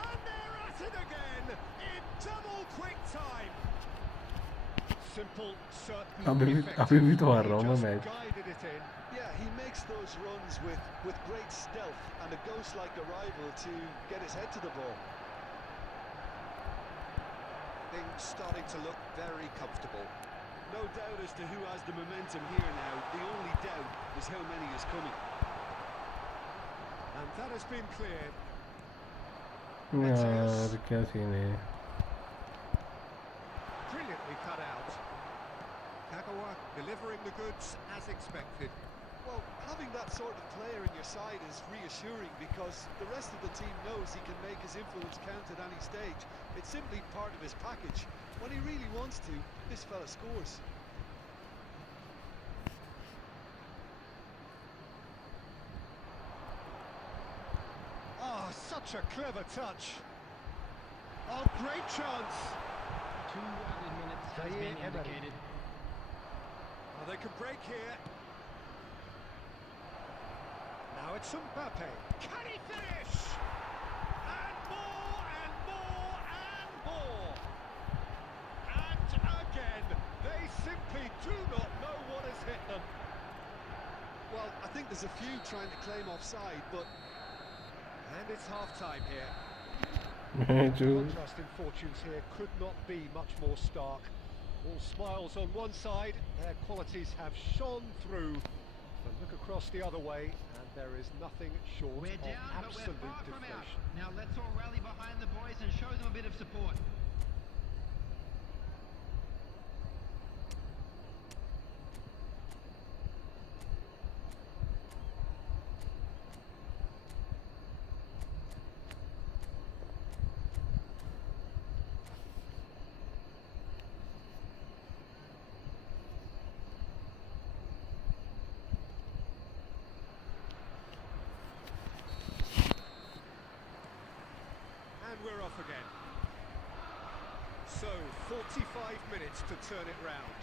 And they're at it again in double quick time. Simple, certain, अभी भी तो हार रहा हूँ मैं just match. guided it in. Yeah, he makes those runs with great stealth and a ghost-like arrival to get his head to the ball. Things starting to look very comfortable. No doubt as to who has the momentum here now. The only doubt is how many is coming. And that has been cleared. यार क्या scene है. Brilliantly cut out. Kagawa delivering the goods as expected. Well, having that sort of player in your side is reassuring because the rest of the team knows he can make his influence count at any stage. It's simply part of his package. When he really wants to, this fella scores. Oh, such a clever touch. Oh, great chance. 2 added minutes has Zaire been Emery. indicated. Oh, they can break here. it's Mbappe. Can he finish? And more and more and more. And again, they simply do not know what has hit them. Well, I think there's a few trying to claim offside, but... And it's half-time here. True. Contrasting fortunes here could not be much more stark. All smiles on one side, their qualities have shone through. But look across the other way, and there is nothing short We're of down, but absolute we're far from out. deflation. Now let's all rally behind the boys and show them a bit of support. And we're off again. So, 45 minutes to turn it round.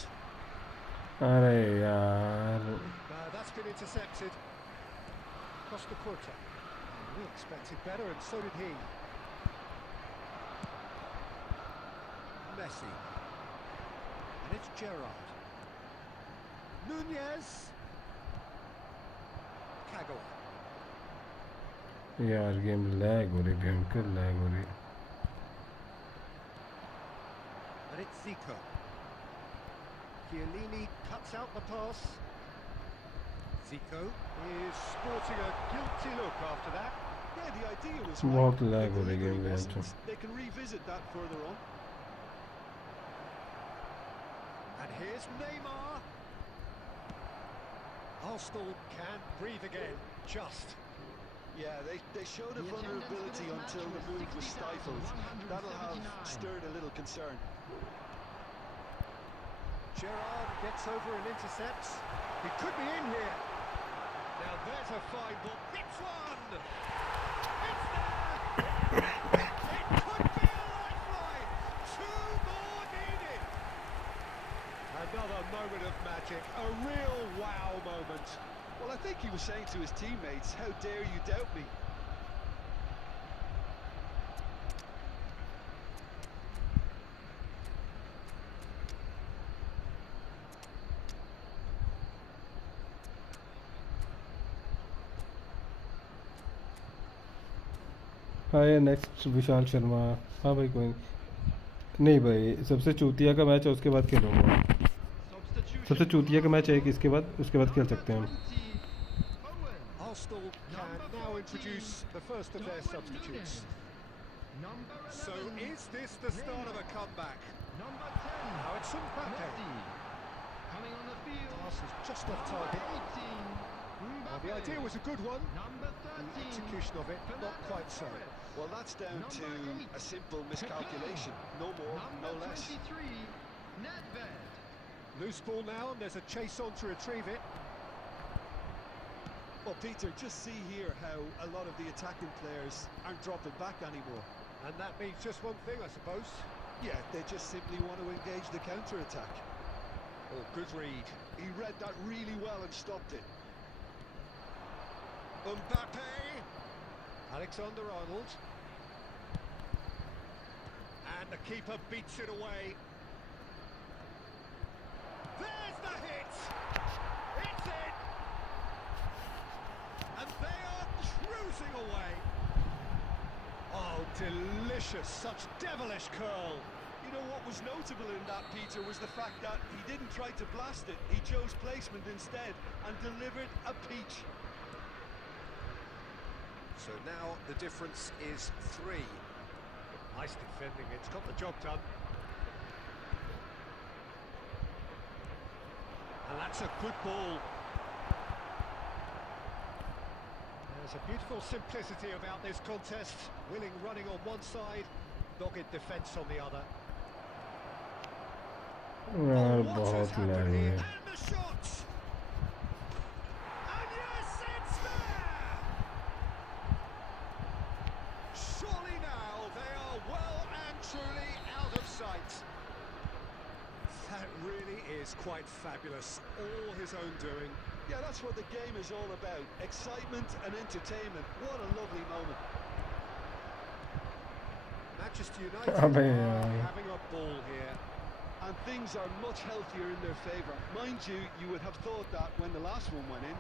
अरे यार That's been intercepted. Costa Curta. We expected better, and so did he. Messi. And it's Gerrard. Nunez. Kagawa. यार game lag हो रही, भयंकर lag हो रही। And it's Zico. Chiellini cuts out the pass. Zico is sporting a guilty look after that. Yeah, the idea was बहुत right. lag The हो रही delivery game में wasn't. आज। They can revisit that further on. And here's Neymar. Arsenal can breathe again, just. Yeah, they showed a The vulnerability attendance for until this the match move was was stifled. That'll have 60,179. stirred a little concern. Gerrard gets over and intercepts. He could be in here. Now there's a fine ball. It's one! It's there! It could be a lifeline! Two more needed! Another moment of magic. A real wow moment. Well, I think he was saying to his teammates, how dare you doubt me? Hi next Vishal Sharma. हाँ भाई कोई नहीं भाई, सबसे चूतिया का match है उसके बाद खेलूँगा। सबसे चूतिया का मैच है कि इसके बाद उसके बाद खेल सकते हैं हम। Arsenal can now introduce the first of their substitutes. So is this the start of a comeback? Number 10. Now it's Mbappe. Messi. Coming on the field. Pass is just off target. 18. Well, the idea was a good one. Number The 13. execution of it, not quite so. Well, that's down to a simple miscalculation. No more, no Number less. 23. Nedved. Loose ball now, and there's a chase on to retrieve it. Well, Peter, just see here how a lot of the attacking players aren't dropping back anymore. And that means just one thing, I suppose. Yeah, they just simply want to engage the counter-attack. Oh, good read. He read that really well and stopped it. Mbappe. Alexander-Arnold. And the keeper beats it away. There's the hit! It's in! And they are cruising away. Oh, delicious. Such devilish curl. You know what was notable in that, Peter, was the fact that he didn't try to blast it. He chose placement instead and delivered a peach. So now the difference is 3. Nice defending, it's got the job done. And that's a good ball. There's a beautiful simplicity about this contest. Willing running on one side, dogged defence on the other. यार What has बहुत happened lag here? है। And the shot! And yes, it's there! Surely now they are well and truly out of sight. That really is quite fabulous. All his own doing. Yeah, that's what the game is all about. Excitement and entertainment. What a lovely moment. Manchester United अबे are यार। having a ball here. And things are much healthier in their favour. Mind you, you would have thought that when the last one went in.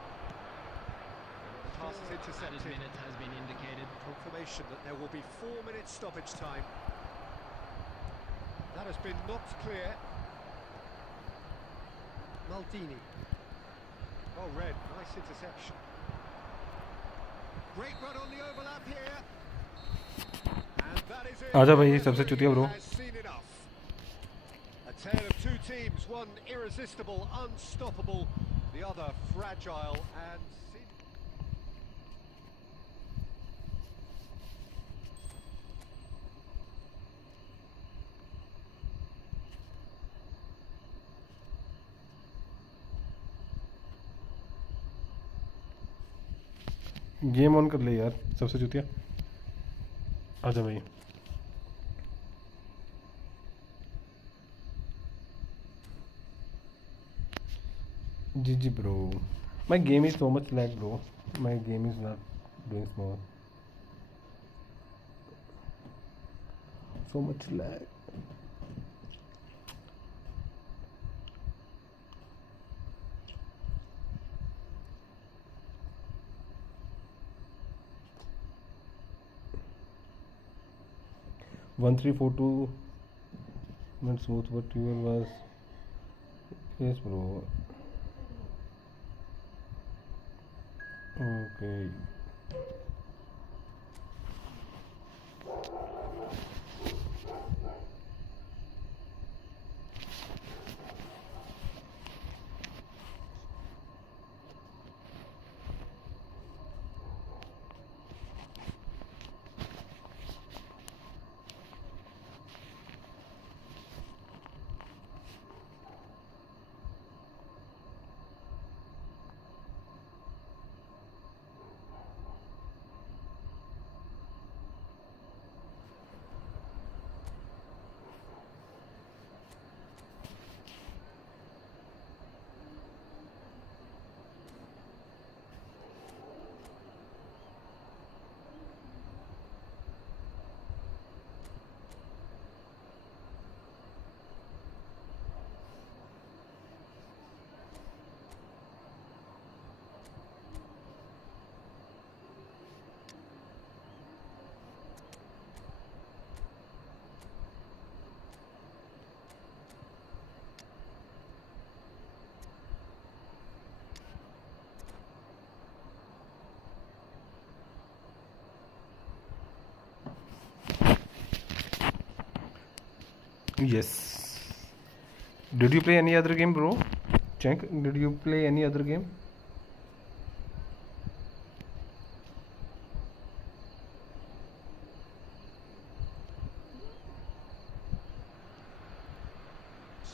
The pass is Added intercepted. minute has been indicated. Confirmation that there will be 4 minutes stoppage time. That has been knocked clear. Maldini. Oh, Red, nice interception. Great run on the overlap here. And that is it. आजा भाई, The सबसे चुतिया referee bro। has seen enough. A tale of two teams, one irresistible, unstoppable, the other fragile and game on कर ले यार, सबसे चुतिया। आजा भाई। GG bro. My game is so much lag bro. My game is not doing small. So much lag. One three four two. Not smooth, but your was. Yes bro. Okay. Yes. Did you play any other game, bro? Check. Did you play any other game?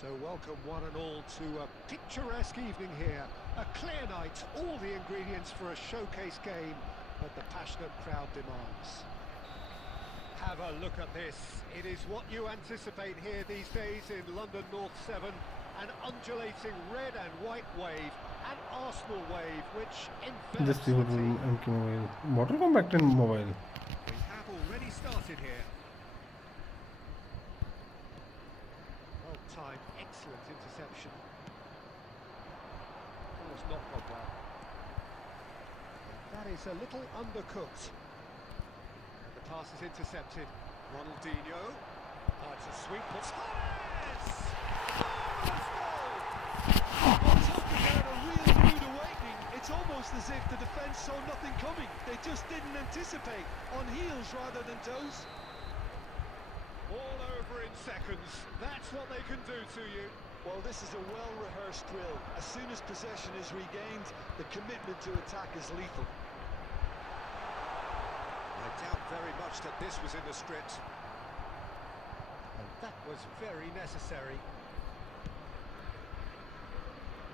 so welcome one and all to a picturesque evening here. A clear night, all the ingredients for a showcase game that the passionate crowd demands. Have a look at this. It is what you anticipate here these days in London North 7. An undulating red and white wave, an Arsenal wave, which envelops Just the see what team. MK mobile. Mortal Kombat in mobile. We have already started here. Well timed, excellent interception. That was not Pogba. That is a little undercooked. And the pass is intercepted. Ronaldinho. Oh, it's a sweet ball. Torres! Well, talking about a real rude awakening, it's almost as if the defence saw nothing coming. They just didn't anticipate. On heels rather than toes. All over in seconds. That's what they can do to you. Well, this is a well-rehearsed drill. As soon as possession is regained, the commitment to attack is lethal. I doubt very much that this was in the script. And that was very necessary.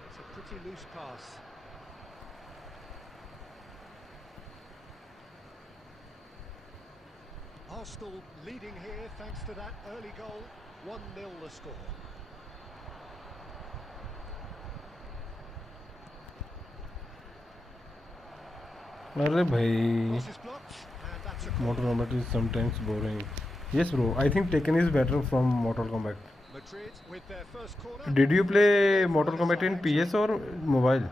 It's a pretty loose pass. Arsenal leading here thanks to that early goal. 1-0 the score. अरे भाई Cross is blocked, and that's a Mortal corner. Kombat is sometimes boring. Yes bro, I think Tekken is better from Mortal Kombat. Madrid with their first corner. Did you First play good game for Mortal either Kombat side, in actually. PS or mobile?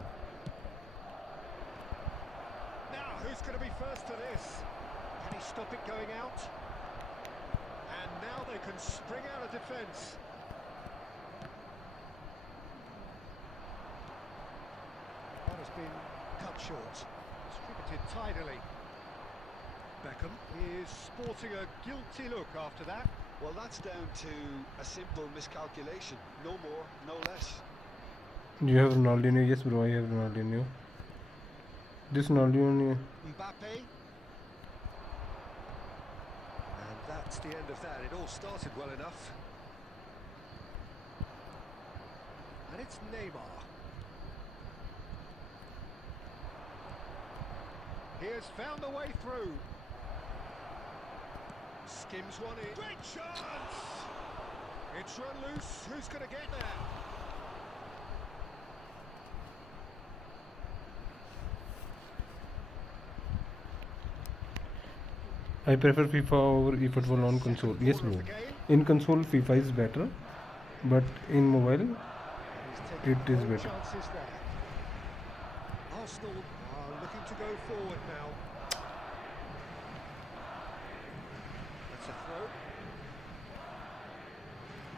Now, who's going to be first to this? Can he stop it going out? And now they can spring out of defence. That has been cut short. Distributed tidily. Beckham is sporting a guilty look after that. Well, that's down to a simple miscalculation. No more, no less. You have Ronaldinho? Yes bro, I have Ronaldinho. This Ronaldinho. Mbappe. And that's the end of that. It all started well enough. And it's Neymar. He has found a way through. Skims one in. Great chance! It's run loose. Who's going to get there? I prefer FIFA over eFootball on console. Yes bro. In console FIFA is better, but in mobile He's taken it is no better. chances there. Arsenal are looking to go forward now. That's a throw.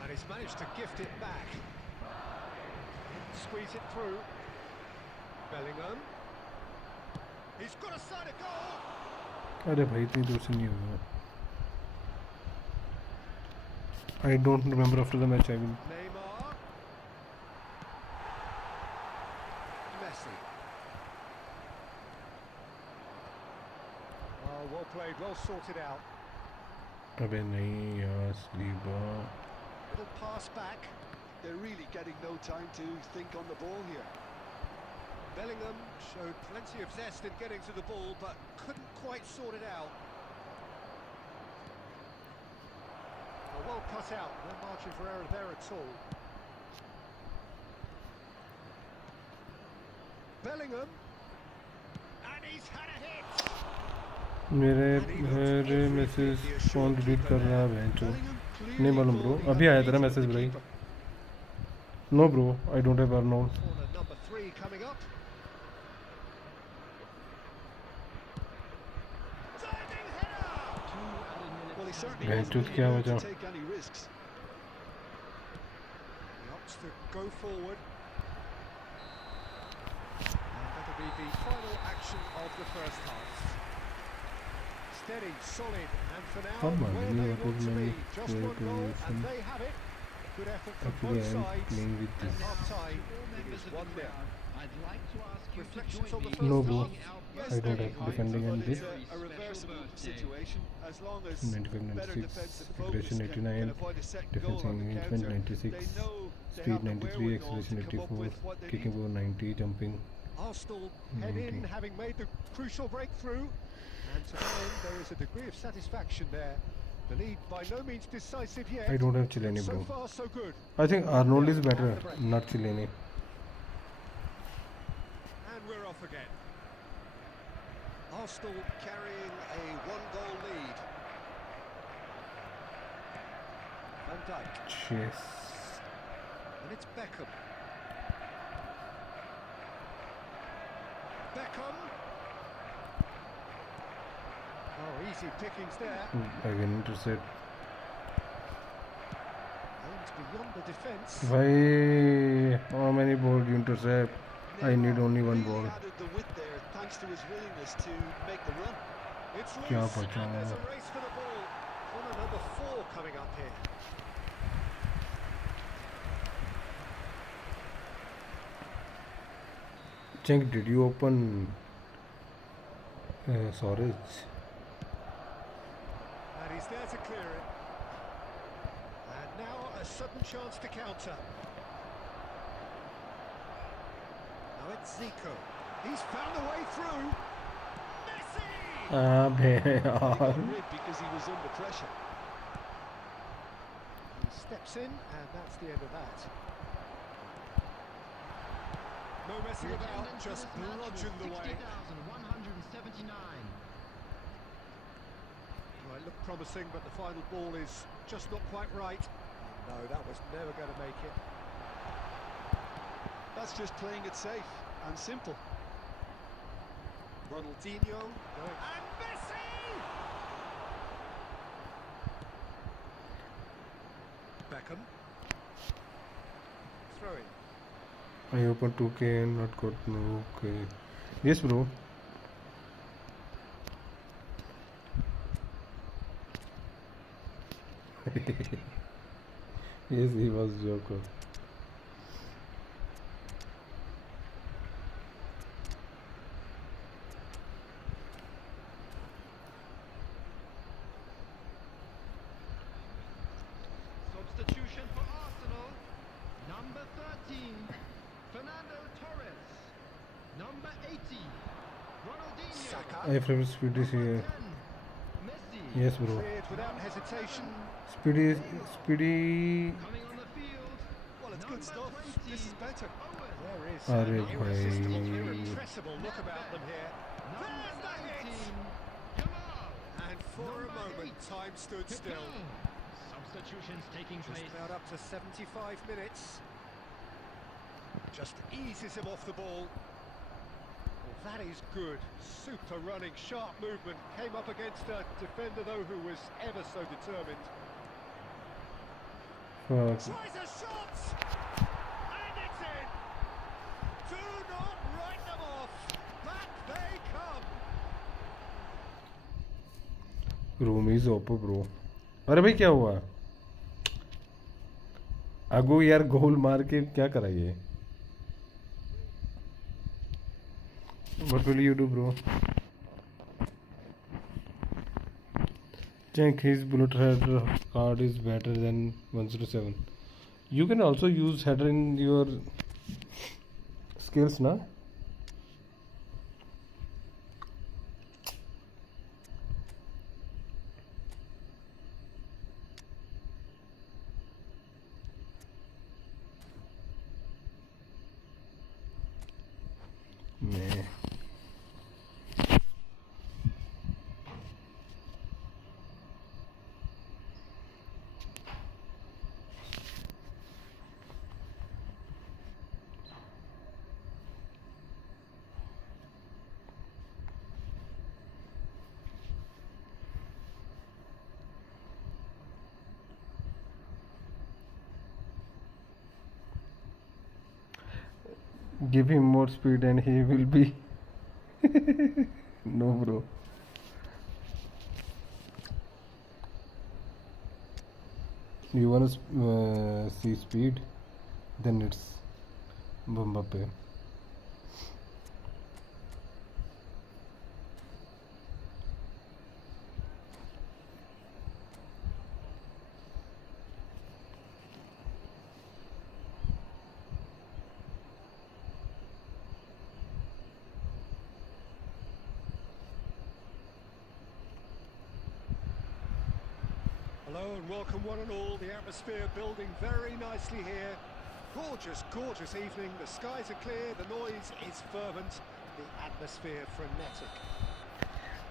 And he's managed to gift it back. Squeeze it through. Bellingham. He's got a side of goal. अरे भाई इतनी दूर से नहीं होगा. I don't remember after the match. I will. Neymar. Messi. Oh, well played, well sorted out. अबे नहीं यार स्लीबा. Little pass back. They're really getting no time to think on the ball here. Bellingham showed plenty of zest in getting to the ball, but couldn't quite sort it out. Well cut out, no margin for error there at all. Bellingham, and he's had a hit. मेरे message कौन delete कर रहा है बेंचो. नहीं मालूम bro. अभी आया तेरा मैसेज भाई. No bro, I don't have Arnold. Corner number 3 coming up. Diving header. Well, he certainly Bench wasn't क्या able बचा? to take any risks. He opts to go forward. And that'll be the final action of the first half. Steady, solid, and for now, Come on, where you they know, want to be. many Just player one goal, creation. and they have it. Good effort from Actually, both I am sides. playing with And this. half-time, All it members is of the 1-0. crowd, I'd like to ask you to Reflections join on the me first No, in bro. singing our Yes, I don't they're have behind, defending but and it's this. a Special reversible birthday. situation as long as 95, better 96, defensive focus aggression can 89, avoid a second defense goal on the engagement counter. 96, They know they speed have the 93, wherewithal acceleration to come up 84, with what they kicking need. over 90, jumping. Arsenal head in, 90. having made the crucial breakthrough. And to my end, there is a degree of satisfaction there. The lead by no means decisive yet. I don't have Chileni, So bro. far, so good. I think Arnold is better, not Chileni. And we're off again. Arsenal carrying a one-goal lead. Van Dijk. Yes. And it's Beckham. Beckham. Oh, easy pickings there. Again intercept. Aims beyond the defence. Why? How many balls you intercept? I need only one Really ball. added the width there thanks to his willingness to make the run. It's loose, क्या and बचा? there's a race for the ball. Corner number 4 coming up here. Cheng, did you open storage? And he's there to clear it. And now a sudden chance to counter. Now it's Zico. He's found a way through. Messi! अबे He got यार. rid because he was under pressure. He steps in, and that's the end of that. No messing about, just bludgeoned the way. it looked promising, but the final ball is just not quite right. No, that was never going to make it. That's just playing it safe and simple. Ronaldinho going. And Messi! Beckham. Throwing. I open 2K and not got no. Okay. Yes, bro. Yes, he was joker. Substitution for Arsenal. Number 13, Fernando Torres. Number 80, Ronaldinho. Saka. I from Speedy here. 10, Messi. Yes, bro. Cleared without hesitation. Speedy. Coming on the field. Well, it's good stuff. Number 20, This is better. Owen. There is Arre an irresistible, bhai. irrepressible look about them here. Number There's the hit! 19, Jamal. And for a Number moment, 8, time stood still. Substitutions taking Just place. about up to 75 minutes. Just eases him off the ball. Well, that is good. Super running, sharp movement. Came up against a defender, though, who was ever so determined. Fuck. Tries a shot! And it's in! Do not write them off! Back they come! रोमीज ओपो bro. अरे भाई क्या हुआ? अगो यार गोल मार के क्या करा ये? What will you do, bro? Check his bullet header card is better than 107. You can also use header in your skills, na? मैं give him more speed and he will be no bro. You wanna see speed, then it's Mbappe. Hello and welcome one and all. The atmosphere building very nicely here. Gorgeous, gorgeous evening. The skies are clear, the noise is fervent, the atmosphere frenetic.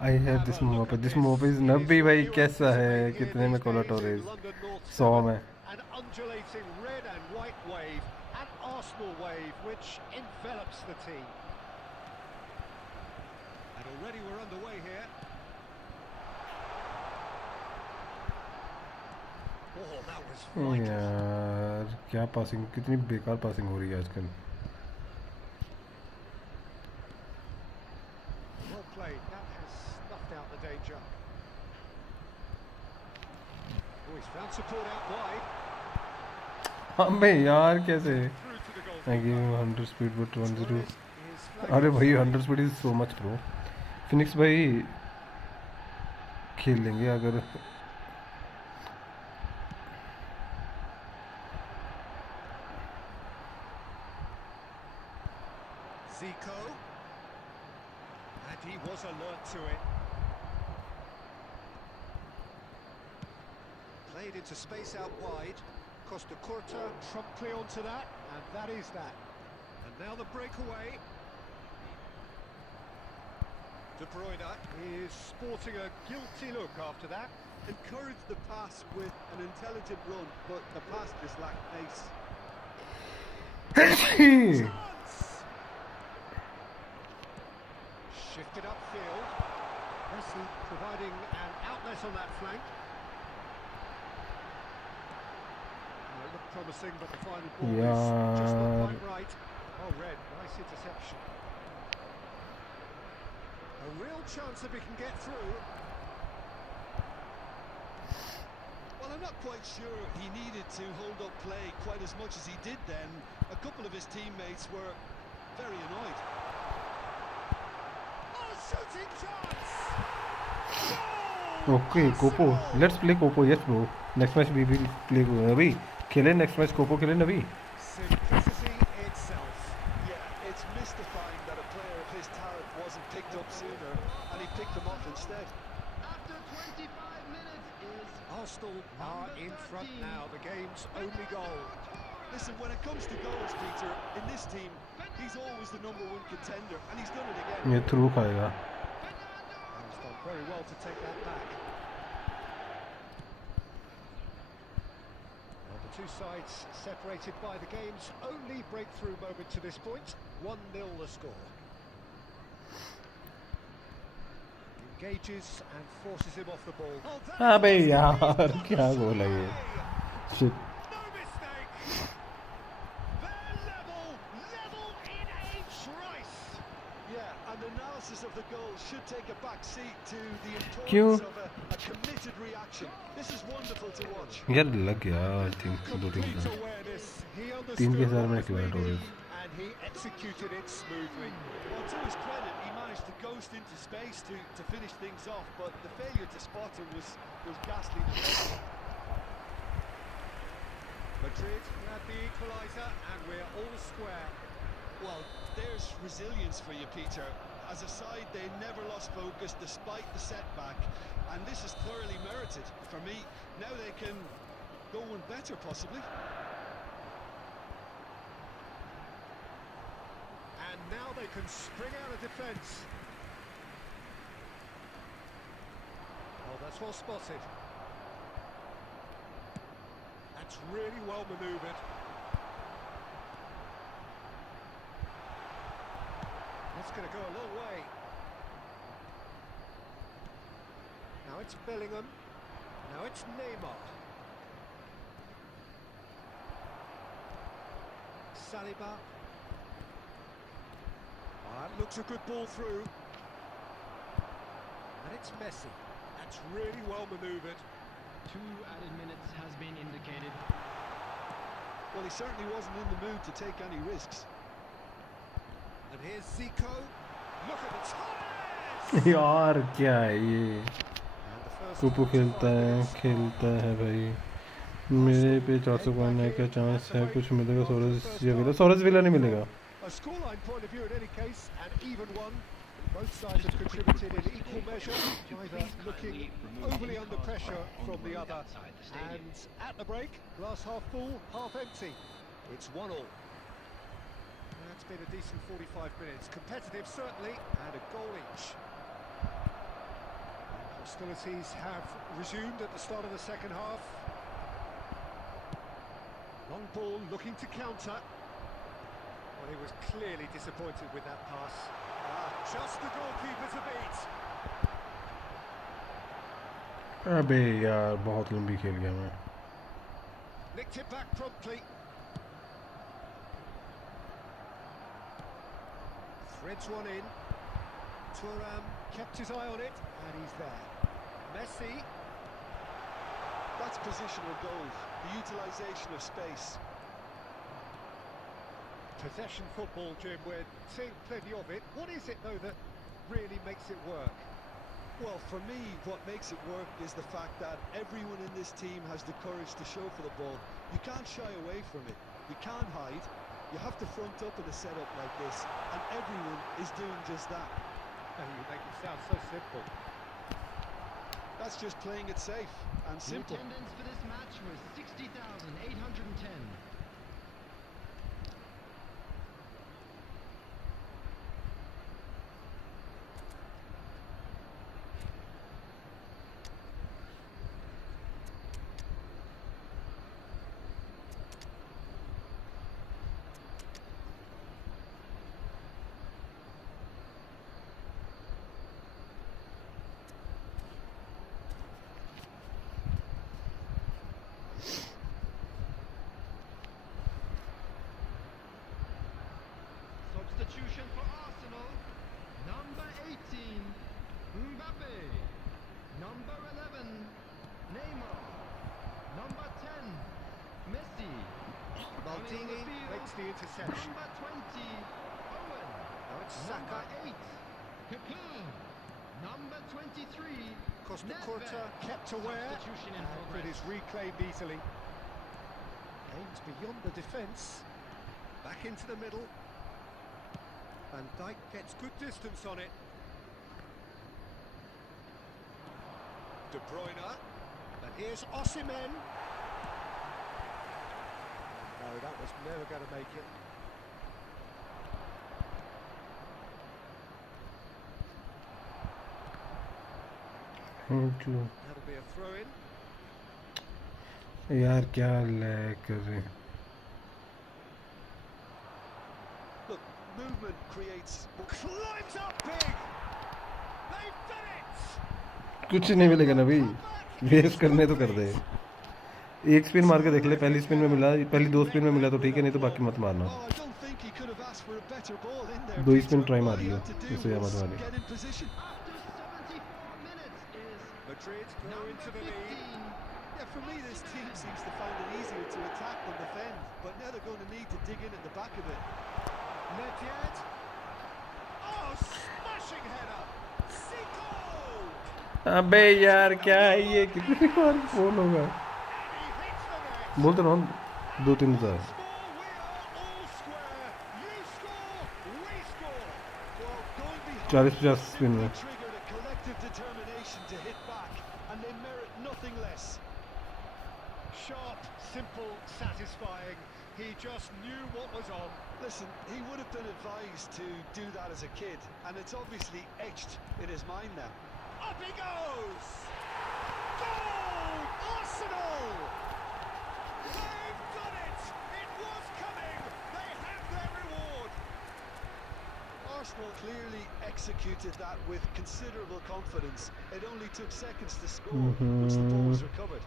I have this Mbappe. This Mbappe is नब्बे भाई कैसा है? कितने में कोलाटोरेज? 100 में. An undulating red and white wave, an Arsenal wave which envelops the team. And already we're underway here. Oh, that was vital. यार क्या passing, कितनी बेकार पासिंग हो रही है आजकल. Well played, that has snuffed out the danger. Oh, he's found support out wide. अबे यार कैसे? Through to the goal. I give him 100 speed but 102. Torres is flagged अरे भाई offside. 100 speed is so much bro. Phoenix भाई खेल लेंगे अगर Zico. And he was alert to it. Played into space out wide. Costa Curta promptly onto that, and that is that. And now the breakaway. De Bruyne is sporting a guilty look after that. Encouraged the pass with an intelligent run, but the pass just lacked pace. Chance! Shifted upfield. Messi providing an outlet on that flank. It looked promising, but the final ball is just not quite right. Oh, Red, nice interception. A real chance if he can get through. Well, I'm not quite sure he needed to hold up play quite as much as he did then. A couple of his teammates were very annoyed. Oh, shooting chance! Okay, Copo. Let's play Copo. Yes, bro. Next match we will play अभी खेलें next match Copo खेलें अभी. Simplicity itself. Yeah, it's mystifying that a player of his talent wasn't picked up sooner, and he picked them off instead. After 25 minutes is Arsenal are in front now. The game's only goal. Listen, when it comes to goals, Peter, in this team, he's always the #1 contender, and he's done it again. ये through खाएगा. He's done very well to take that back. Well, the two sides separated by the game's only breakthrough moment to this point. 1-0 the score. Engages and forces him off the ball. Oh, that अबे is- यार क्या गोल है ये. Shit. No mistake! They're level in a trice! Yeah, and analysis of the goal should take a back seat to the क्यों? importance of a committed reaction. This is wonderful to watch. यार लग गया I think दो तीन Complete का. awareness. He तीन understood के साथ what में was activate हो needed, गया. and he executed it smoothly. Well, to his credit, he managed to ghost into space to finish things off, but the failure to spot him was ghastly to watch. Madrid had the equaliser, and we're all square. Well, there's resilience for you, Peter. As a side, they never lost focus despite the setback, and this is thoroughly merited. For me, now they can go one better, possibly. And now they can spring out of defence. Oh, that's well spotted. That's really well manoeuvred. That's going to go a long way. Now it's Bellingham. Now it's Neymar. Saliba. That looks a good ball through. And it's Messi. That's really well manoeuvred. 2 added minutes has been indicated. Well, he certainly wasn't in the mood to take any risks. And here's Zico. Look at the ties! यार क्या है ये. And the first कोपो 45 खेलता है भाई. मेरे पे 400 coin है. क्या चांस है कुछ मिलेगा? सोरस या विला? सोरस विला नहीं मिलेगा. A scoreline point of view in any case, an even one. Both sides have contributed in equal measure, neither looking overly under pressure from the other. And at the break, glass half full, half empty. It's 1-1. That's been a decent 45 minutes. Competitive certainly, and a goal each. Hostilities have resumed at the start of the second half. Long ball looking to counter. Well, he was clearly disappointed with that pass. Just the goalkeeper to beat. अबे यार बहुत लंबी खेल गया मैं. Nicked it back promptly. Threads one in. Thuram kept his eye on it, and he's there. Messi. That's positional goal, the utilisation of space. Possession football, Jim, we're seeing plenty of it. What is it, though, that really makes it work? Well, for me, what makes it work is the fact that everyone in this team has the courage to show for the ball. You can't shy away from it. You can't hide. You have to front up in a setup like this, and everyone is doing just that. Oh, you make it sound so simple. That's just playing it safe and The simple. attendance for this match was 60,810. Substitution for Arsenal. Number 18, Mbappe. Number 11, Neymar. Number 10, Messi. Maldini makes the interception. Number 20, Owen. Now it's Number Saka. 8, Kaká. Number 23, Costa Nedved. Curta kept aware, Substitution in and it progress. is reclaimed easily. Aims beyond the defence, back into the middle. Van Dijk gets good distance on it. De Bruyne, and here's Osimhen. No, that was never going to make it. That'll be a throw-in. यार क्या lag कर रहे हैं Look, movement creates... Climbs up big! They've done it! कुछ नहीं मिलेगा ना भाई वेस्ट करने तो कर दे एक स्पिन मार के देख ले पहली स्पिन में मिला पहली दो स्पिन में मिला तो ठीक है नहीं तो बाकी मत मारना Oh, I don't think he could have asked for a better ball in there. दो ही स्पिन Peter. ट्राई All मारी he हो had to do इससे मत was मारी get in position. After 74 minutes is Madrid go into number the lead. 15. Yeah, for me, this team seems to find it easier to attack than defend, but now they're going to need to dig in at the back of it. Nedved. Oh, smashing header! Zico! अबे यार क्या है ये कितनी बार phone होगा And he hits the net! बोल तो रहा हूँ 2-3 Score, we हजार are all square. You score, we score. Well, going behind 40-50 spin में triggered a collective determination to hit back, and they merit nothing less. Sharp, simple, satisfying. He just knew what was on. Listen, he would have been advised to do that as a kid, and it's obviously etched in his mind now. Up he goes! Goal! Arsenal! They've done it! It was coming! They have their reward! Arsenal clearly executed that with considerable confidence. It only took seconds to score, once the ball was recovered.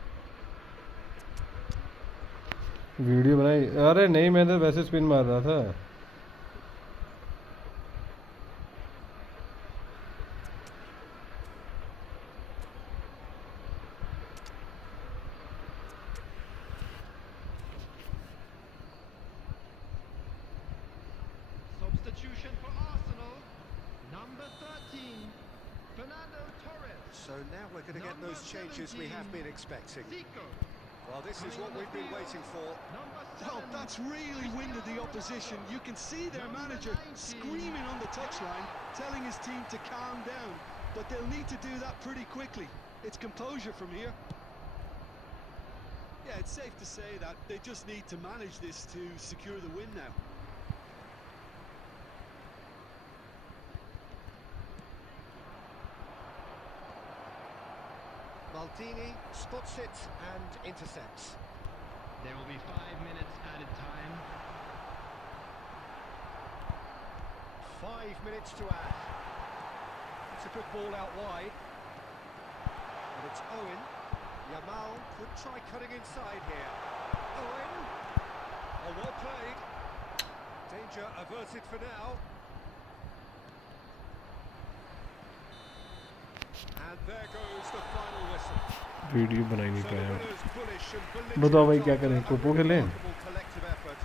Video बनाई अरे नहीं मैं तो वैसे spin मार रहा था Substitution for Arsenal. Number 13, Fernando Torres. So now we're going to get those changes we have been expecting. Zico. Well, this is what we've been waiting for. Number 7, Oh, that's really winded the opposition. You can see their manager screaming on the touchline, telling his team to calm down. But they'll need to do that pretty quickly. It's composure from here. Yeah, it's safe to say that they just need to manage this to secure the win now. Maldini spots it and intercepts. There will be 5 minutes added time. 5 minutes to add. It's a good ball out wide. And it's Owen. Yamal could try cutting inside here. Owen. Oh, well played. Danger averted for now. And there goes the final whistle. Video बना ही नहीं So the पाया winners bullish and belligerent बताओ भाई क्या after करें a कोपो खेलें remarkable collective effort.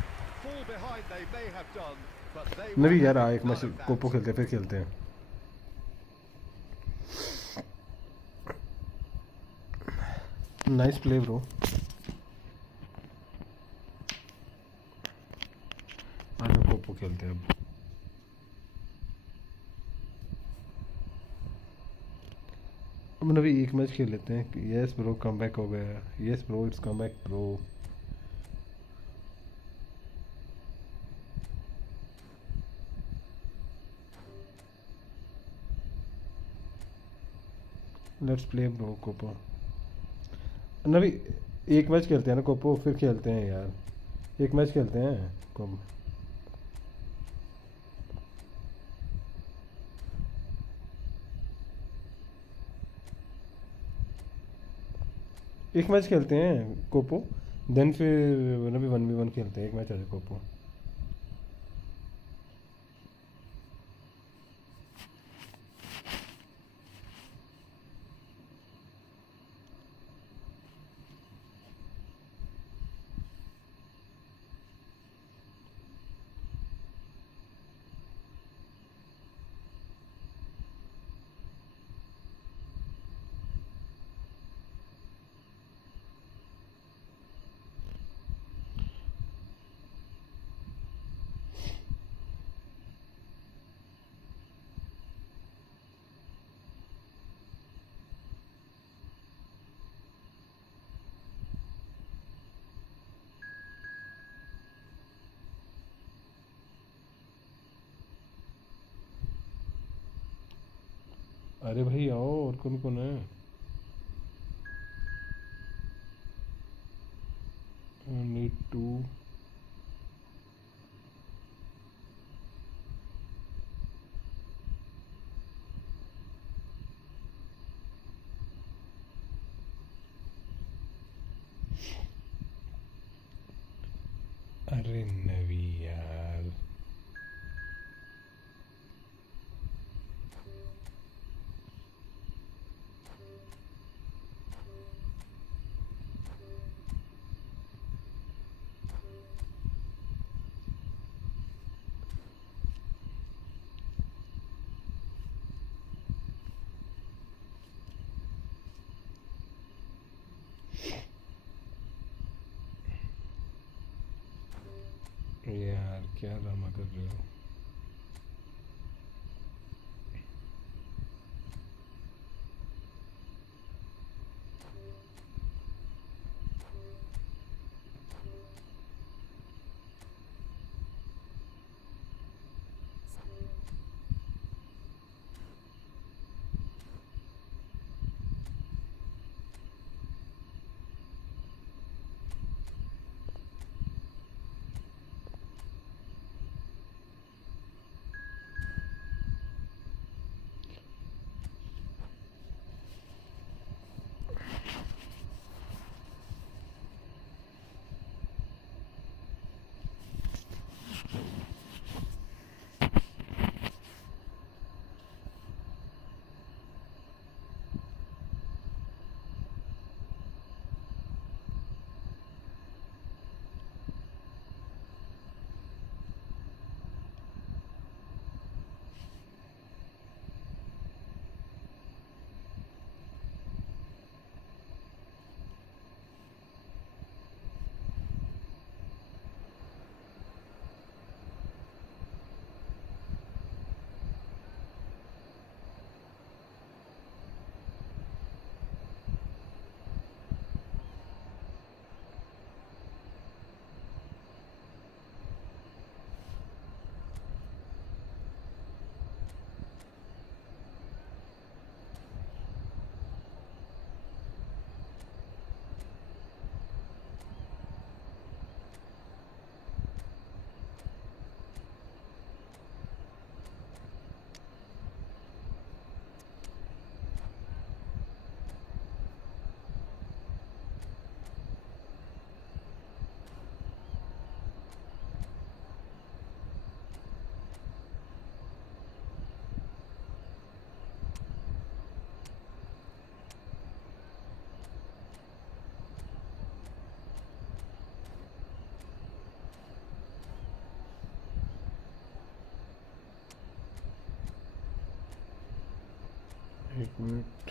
Fall behind they may have done, but they नहीं were यार एक none मैच of that. कोपो खेलते हैं फिर खेलते हैं नाइस प्ले ब्रो आज कोपो खेलते हैं अब अपन अभी एक मैच खेल लेते हैं यस ब्रो कमबैक हो गया yes bro it's comeback bro let's play bro कोपो अभी एक मैच खेलते हैं ना कोपो फिर खेलते हैं यार एक मैच खेलते हैं कोपो एक मैच खेलते हैं कोपो देन फिर अभी 1v1 खेलते हैं एक मैच आ जाए कोपो अरे भाई आओ, और कौन कौन है? नीड टू अरे नवी यार, यार क्या ड्रामा कर रहे हो? एक minute,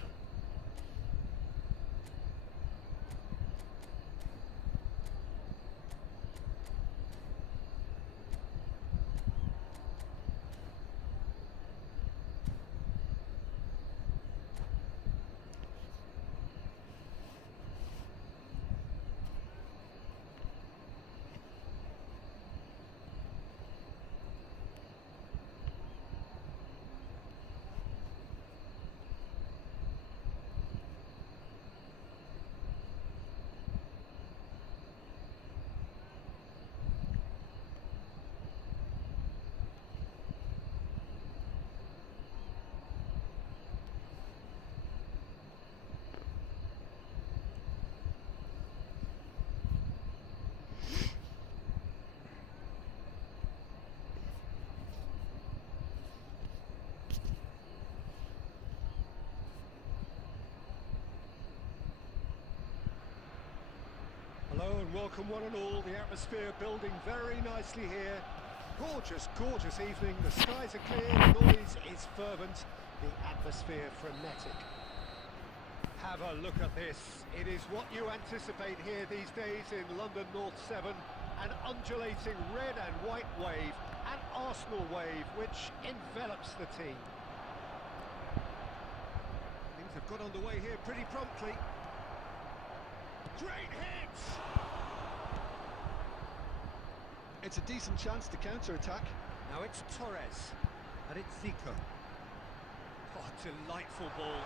Hello and welcome one and all. The atmosphere building very nicely here. Gorgeous, gorgeous evening. The skies are clear, the noise is fervent, the atmosphere frenetic. Have a look at this. It is what you anticipate here these days in London North 7. An undulating red and white wave, an Arsenal wave which envelops the team. Things have got underway here pretty promptly. Great hits! It's a decent chance to counter-attack. Now it's Torres, and it's Zico. Oh, delightful ball.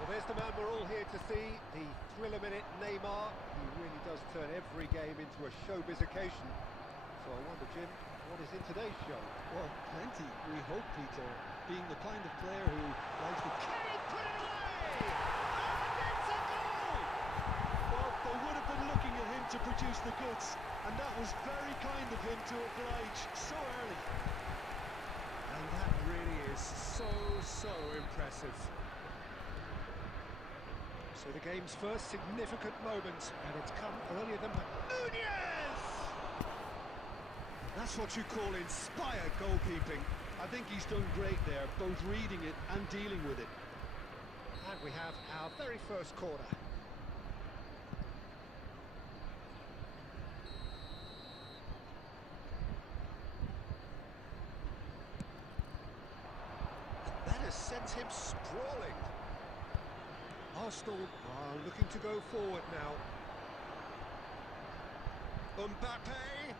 Well, there's the man we're all here to see, the thriller-minute Neymar. He really does turn every game into a showbiz occasion. So I wonder, Jim, what is in today's show? Well, plenty, we hope, Peter. Being the kind of player who likes to... Kane put it away! And it's a goal! Well, they would have been looking at him to produce the goods, and that was very kind of him to oblige so early. And that really is so impressive. So the game's first significant moment, and it's come earlier than... Nunez! That's what you call inspired goalkeeping. I think he's done great there, both reading it and dealing with it. And we have our very first corner. And that has sent him sprawling. Arsenal are looking to go forward now. Mbappe!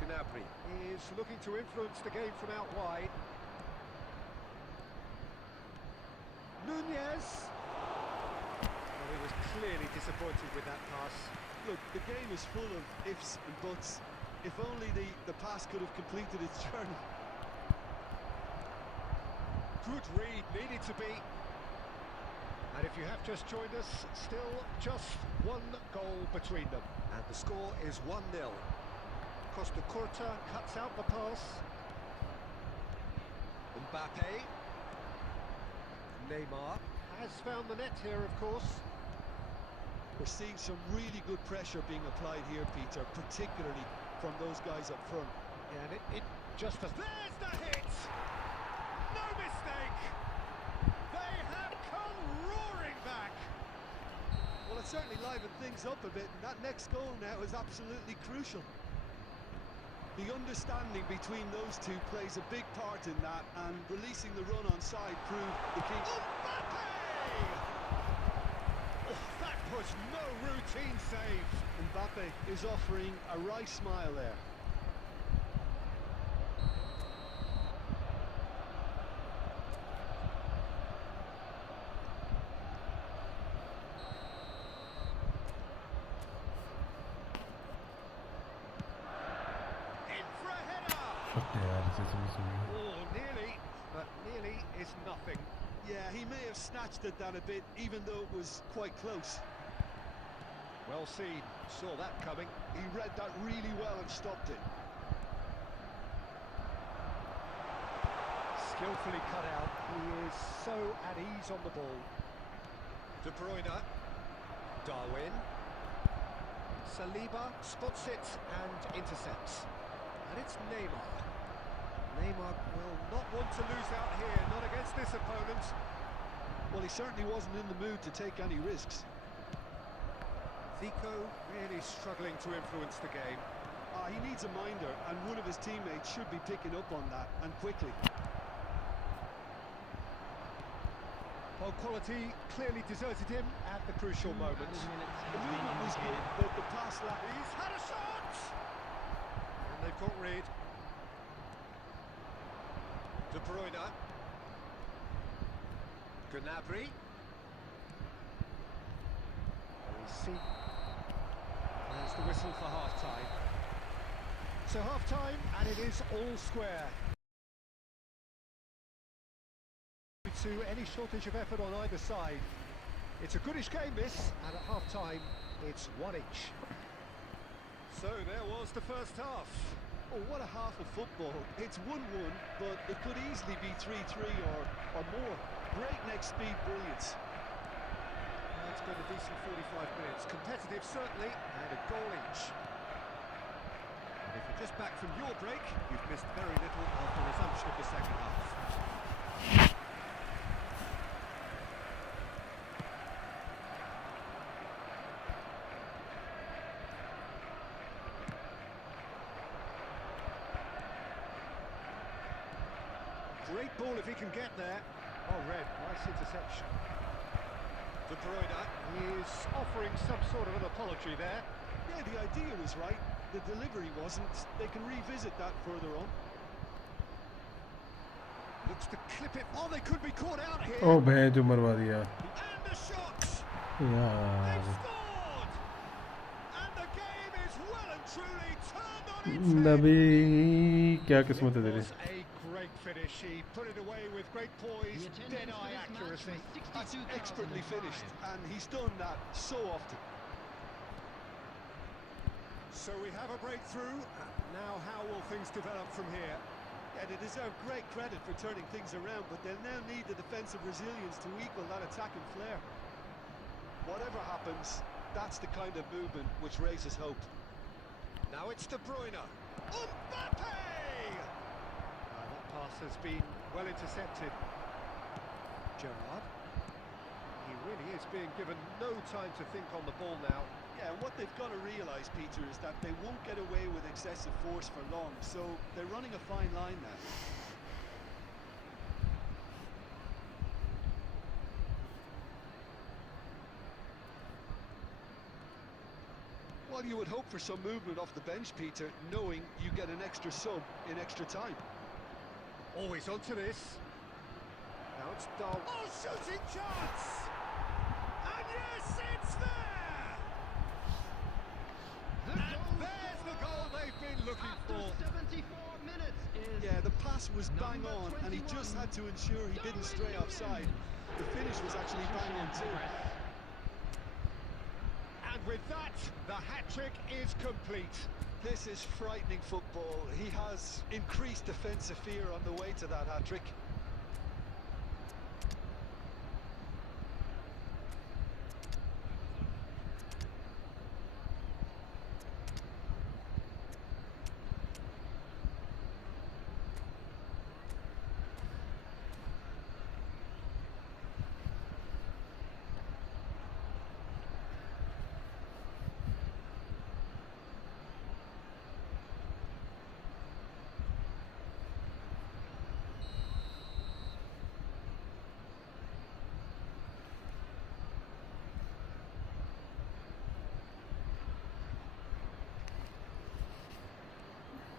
Gnabry is looking to influence the game from out wide. Nunez! Well, he was clearly disappointed with that pass. Look, the game is full of ifs and buts. If only the pass could have completed its journey. Good read, needed to be. And if you have just joined us, still just one goal between them. And the score is 1-0. Costa Curta cuts out the pass. Mbappe. Neymar has found the net here, of course. We're seeing some really good pressure being applied here, Peter, particularly from those guys up front. Yeah, and it just does. There's the hit! No mistake! They have come roaring back! Well, it certainly livened things up a bit, and that next goal now is absolutely crucial. The understanding between those two plays a big part in that, and releasing the run on side proved the key. Mbappe! Oh, that was no routine save. Mbappe is offering a wry smile there. In for a header! Oh, nearly, but nearly is nothing. Yeah, he may have snatched it down a bit, even though it was quite close. Well seen, saw that coming. He read that really well and stopped it. Skillfully cut out. He is so at ease on the ball. De Bruyne. Darwin. Saliba spots it and intercepts. And it's Neymar. Neymar will not want to lose out here, not against this opponent. Well, he certainly wasn't in the mood to take any risks. Zico really struggling to influence the game. He needs a minder, and one of his teammates should be picking up on that, and quickly. Well, quality clearly deserted him at the crucial moment. The movement was good, but the pass lacked. He's had a shot! And they've got rid. De Bruyne. Gnabry. We see. There's the whistle for half-time. So half-time, and it is all square. To any shortage of effort on either side. It's a goodish game, this, and at half-time, it's one each. So there was the first half. Oh, what a half of football. It's 1-1, but it could easily be 3-3 or more. Breakneck speed brilliance. It's been a decent 45 minutes. Competitive, certainly, and a goal each. And if you're just back from your break, you've missed very little of the resumption of the second half. Great ball if he can get there. Oh, Red, nice interception. De Bruyne is offering some sort of an apology there. Yeah, the idea was right. the delivery wasn't. They can revisit that further on. Looks to clip it. Oh, they could be caught out here. ओ भैं जो मरवा दिया And the shot. यार They've scored. And the game is well and truly turned on its head. नबी क्या किस्मत है It तेरी was a great finish. He put it away with great poise, The attendance dead-eye for this match accuracy. was That's 62,005. expertly finished, and he's done that so often. So we have a breakthrough. Now how will things develop from here? Yeah, they deserve great credit for turning things around, but they'll now need the defensive resilience to equal that attacking flair. Whatever happens, that's the kind of movement which raises hope. Now it's De Bruyne. Mbappe! That pass has been well intercepted. Gerrard. He really is being given no time to think on the ball now. Yeah, and what they've got to realise, Peter, is that they won't get away with excessive force for long, so they're running a fine line now. Well, you would hope for some movement off the bench, Peter, knowing you get an extra sub in extra time. Always onto this. Now it's Dahl. Oh, shooting chance! And yes, it's there! The And goal there's the goal they've been looking after for. 74 minutes is Yeah, the pass was bang Number on, and he just 21. had to ensure he didn't stray offside. The finish was actually bang on too. And with that, the hat-trick is complete. This is frightening football. He has increased defensive fear on the way to that hat-trick.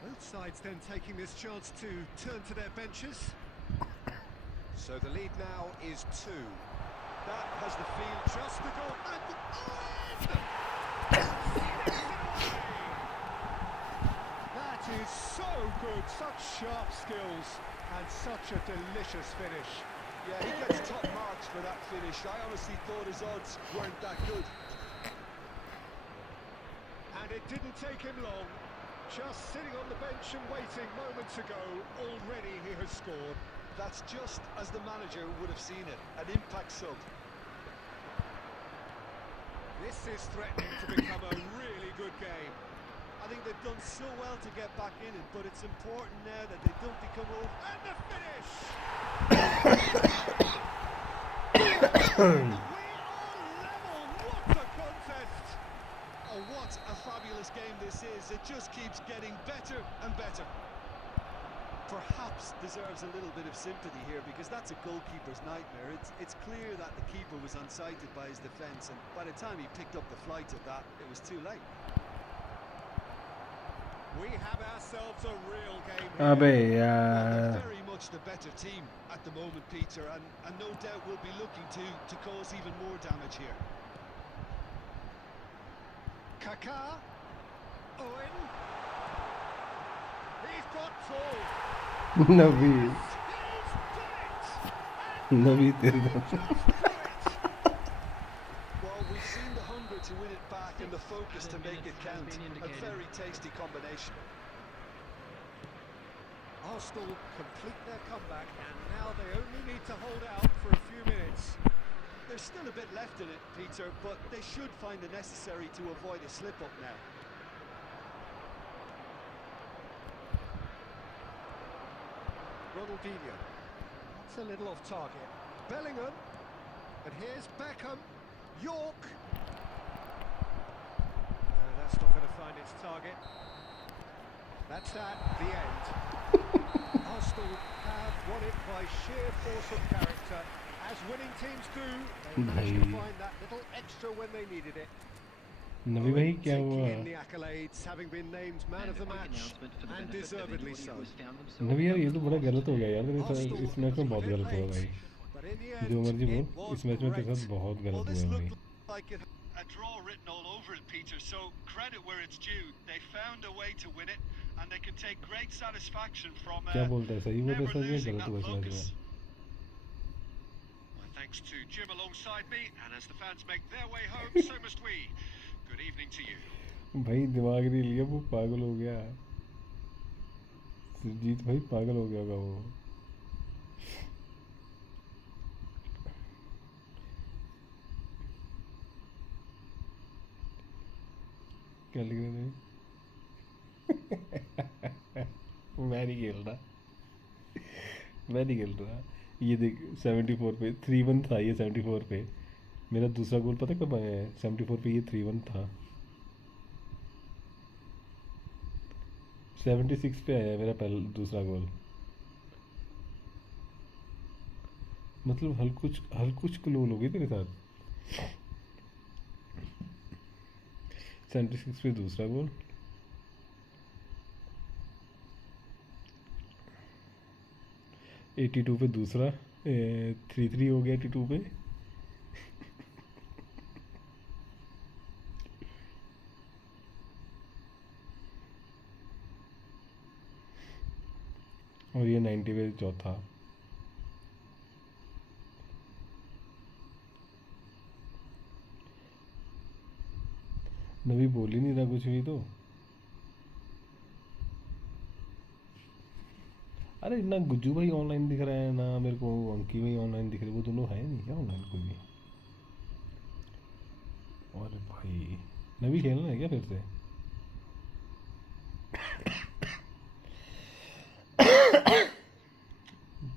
Both sides then taking this chance to turn to their benches. So the lead now is 2. That has the feel. Just the goal. And the That is so good. Such sharp skills and such a delicious finish. Yeah, he gets top marks for that finish. I honestly thought his odds weren't that good. And it didn't take him long. Just sitting on the bench and waiting moments ago, already he has scored. That's just as the manager would have seen it. An impact sub. This is threatening to become a really good game. I think they've done so well to get back in it, but it's important now that they don't become over. And the finish! We are level! What a contest! Oh, what a fabulous game this is. It just keeps getting better and better. Perhaps deserves a little bit of sympathy here, because that's a goalkeeper's nightmare. It's clear that the keeper was unsighted by his defence, and by the time he picked up the flight of that, it was too late. We have ourselves a real game अबे here. Well, यार they're very much the better team at the moment, Peter, and no doubt will be looking to cause even more damage here. Kaká. Owen. He's got full. Nabi He's done it! नबी तेरे And just do it! Well, we've seen the hunger to win it back and the focus to make it count. A very tasty combination. Arsenal complete their comeback, and now they only need to hold out for a few minutes. There's still a bit left in it, Peter, but they should find it necessary to avoid a slip-up now. Ronaldinho. That's a little off target. Bellingham. And here's Beckham. York. That's not going to find its target. That's at the end. Arsenal have won it by sheer force of character. As winning teams do, they managed to Nahi. find that little extra when they needed it. नबी भाई क्या Taking हुआ? in the accolades, having been named man of the match, and deservedly so. नबी यार ये तो बड़ा गलत हो गया यार तेरे Arsenal साथ, were इस मैच में putting बहुत on it गलत हुआ भाई। late, but in the जो end, मर्जी it बोल, was इस मैच में तेरे साथ great. बहुत Well, गलत this हुआ है looked भाई। like it had a draw written all over it, Peter, so credit where it's due. They found a way to win it, and they can take great satisfaction from क्या बोलता है, सही हुआ तेरे never साथ या losing गलत हुआ that इस मैच focus. में? My thanks to Jim alongside me, and as the fans make their way home, so must we. Good evening to you. भाई दिमाग नहीं लिया, वो पागल हो गया। सुरजीत भाई पागल हो गया होगा वो। क्या लिख रहे थे? मैं नहीं खेल रहा, मैं नहीं खेल रहा। ये देख 74 पे 3-1 था, ये 74 पे मेरा दूसरा गोल पता कब आया है? 74 पे ये 3-1 था, 76 पे आया है मेरा पहला दूसरा गोल। मतलब हल कुछ क्लोल हो गई तेरे साथ। 76 पे दूसरा गोल, 82 पे दूसरा, 3-3 हो गया 82 पे। और ये 90 पे चौथा। नबी बोल ही नहीं रहा कुछ भी तो। अरे ना गुज्जू भाई ऑनलाइन दिख रहा है, ना मेरे को अंकी भाई ऑनलाइन दिख रहे, वो दोनों है नहीं क्या ऑनलाइन कोई भी? और भाई नबी खेलना है क्या फिर से?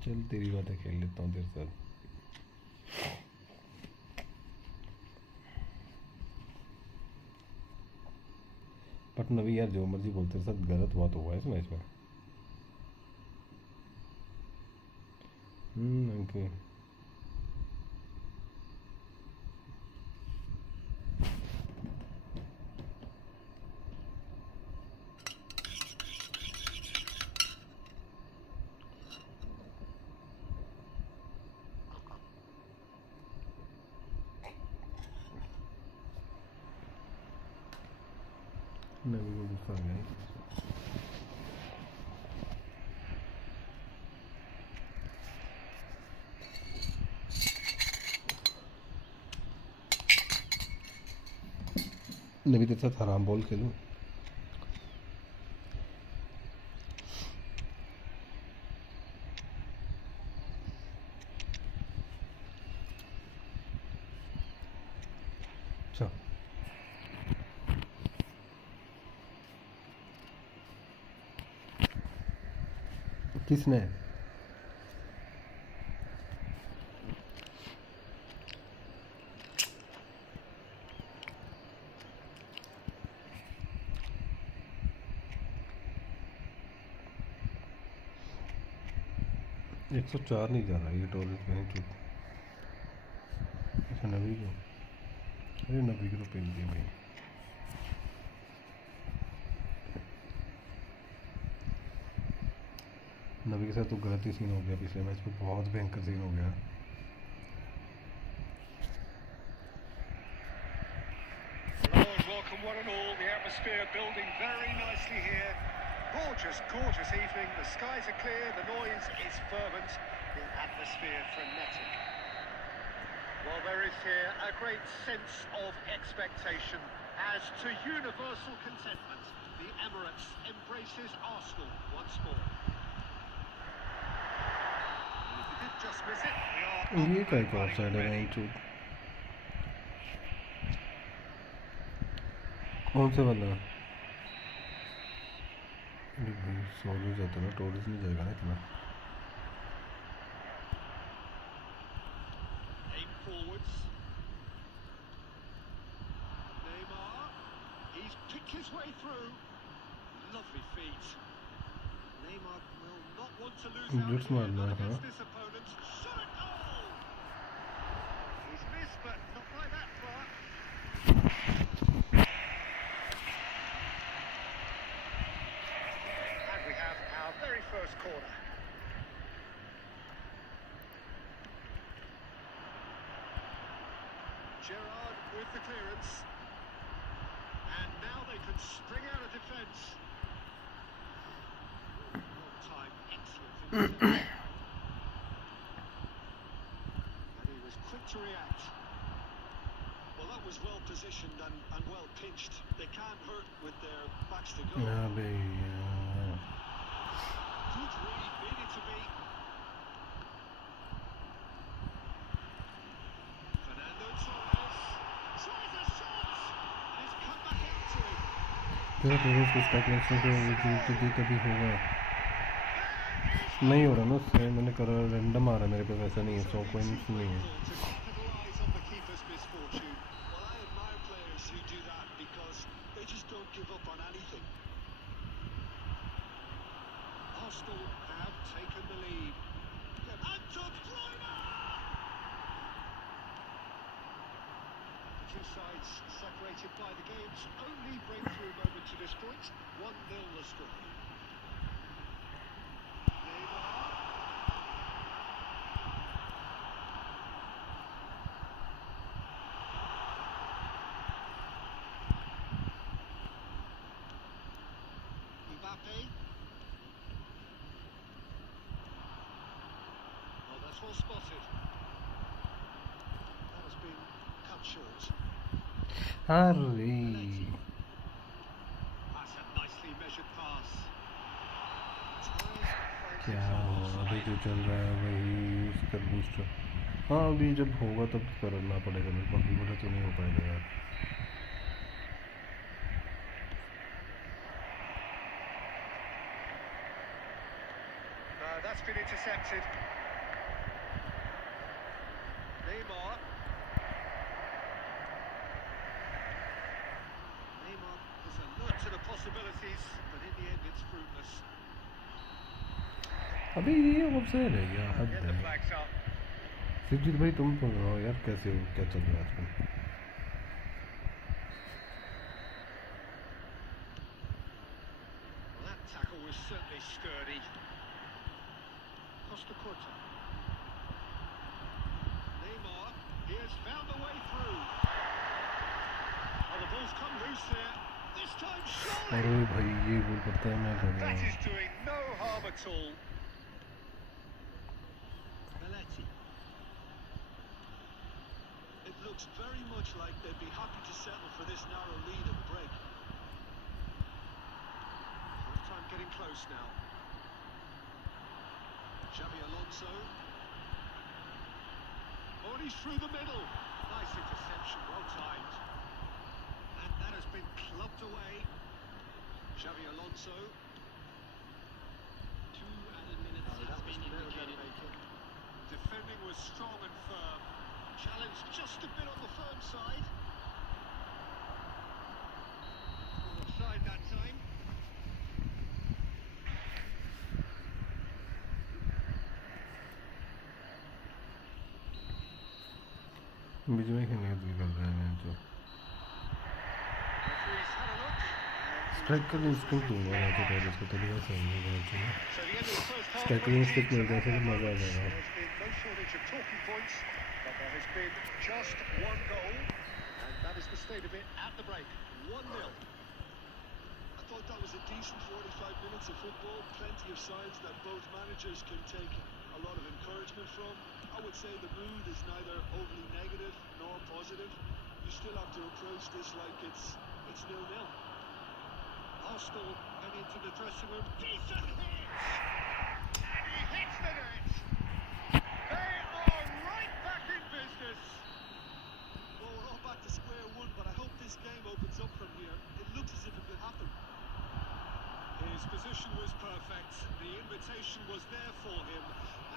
चल तेरी बातें खेल लेता हूँ तेरे साथ। बट नबी यार जो मर्जी बोलते तेरे साथ गलत हुआ तो हुआ है इस मैच में। ओके नबी को गुस्सा आ गया। नबी तेरे साथ हराम बॉल खेलूं? अच्छा किसने? 104 नहीं जा रहा ये टॉयलेट में चुप। अच्छा नबी को, अरे नबी को तो पेल दिया भाई। नबी के साथ तो गलत ही सीन हो गया पिछले मैच में, बहुत भयंकर सीन हो गया। Welcome one and all, the atmosphere building very nicely here. Gorgeous, gorgeous evening. The skies are clear, the noise is fervent, the atmosphere frenetic. Well, there is here a great sense of expectation as to universal contentment. The Emirates embraces Arsenal once more. And if you did just miss it, we are ये क्या up and offside है ready. चुप? कौन से वाला? अरे भाई solo जाता ना, टोरिस नहीं जाएगा ना इतना। Aim forwards. Neymar. He's picked his way through. Lovely feet. Neymar will not want to lose out Blitz here, मारना not है, हाँ। against this opponent. Shot at goal! He's missed, but not by that far. first corner. Gerrard with the clearance. And now they can spring out of defence. Long time, excellent. And he was quick to react. Well, that was well positioned and well pitched. They can't hurt with their backs to go. Yeah, Good read, needed to be. Fernando Torres tries a shot and it's come back out to him. तेरा press के start match में तो जी कभी होगा नहीं हो रहा ना उससे मैंने करा रैंडम आ रहा है मेरे पे वैसा नहीं है 100 पॉइंट्स नहीं है To capitalise on the keeper's misfortune. Well, I admire players who do that because they just don't give up on anything. Arsenal have taken the lead. And De Bruyne! The two sides separated by the game's only breakthrough moment to this point. 1-0 the score. Mbappe. Well, that's well spotted. That has been cut short. अरे That's a nicely measured pass. क्या हो अभी जो चल रहा है वही उसका बूस्टर हाँ अभी जब होगा तब करना पड़ेगा मेरे को अभी बोला तो नहीं हो पाएगा यार That's been intercepted. Neymar. Neymar is alert to the possibilities, but in the end it's fruitless. अभी ये ऑफसाइड है यार हद Get the है flags up. सिद्दीक भाई तुम बताओ यार कैसे हो क्या चल रहा है आजकल Well, that tackle was certainly sturdy. Costa Curta. Neymar, he has found the way through. Oh, the ball's come loose here. This time surely. अरे भाई ये गोल करता है मैं कर रहा That हूँ is doing no harm at all. Belletti. It looks very much like they'd be happy to settle for this narrow lead at the break. Half-time getting close now. Xabi Alonso. Oh, and he's through the middle. Nice interception, well timed. And that has been clubbed away. Xabi Alonso. 2 added minutes has been indicated. Defending was strong and firm. Challenged just a bit on the firm side. Offside that time. बीच में खेलने भी कर रहे हैं जो Referee's had a look. Strike का instinct होगा ना तो पहले इसको तरीका सही है So the end of the first half. Striking instinct मिल जाए तो मज़ा आ जाएगा There's been no shortage of talking points, but there has been just one goal, and that is the state of it at the break. 1-0. I thought that was a decent 45 minutes of football. Plenty of signs that both managers can take a lot of encouragement from. I would say the mood is neither overly negative nor positive. You still have to approach this like it's 0-0. Arsenal head into the dressing room. Decent hit! And he hits the net! They are right back in business! Well, we're all back to square one, but I hope this game opens up from here. It looks as if it could happen. His position was perfect, the invitation was there for him,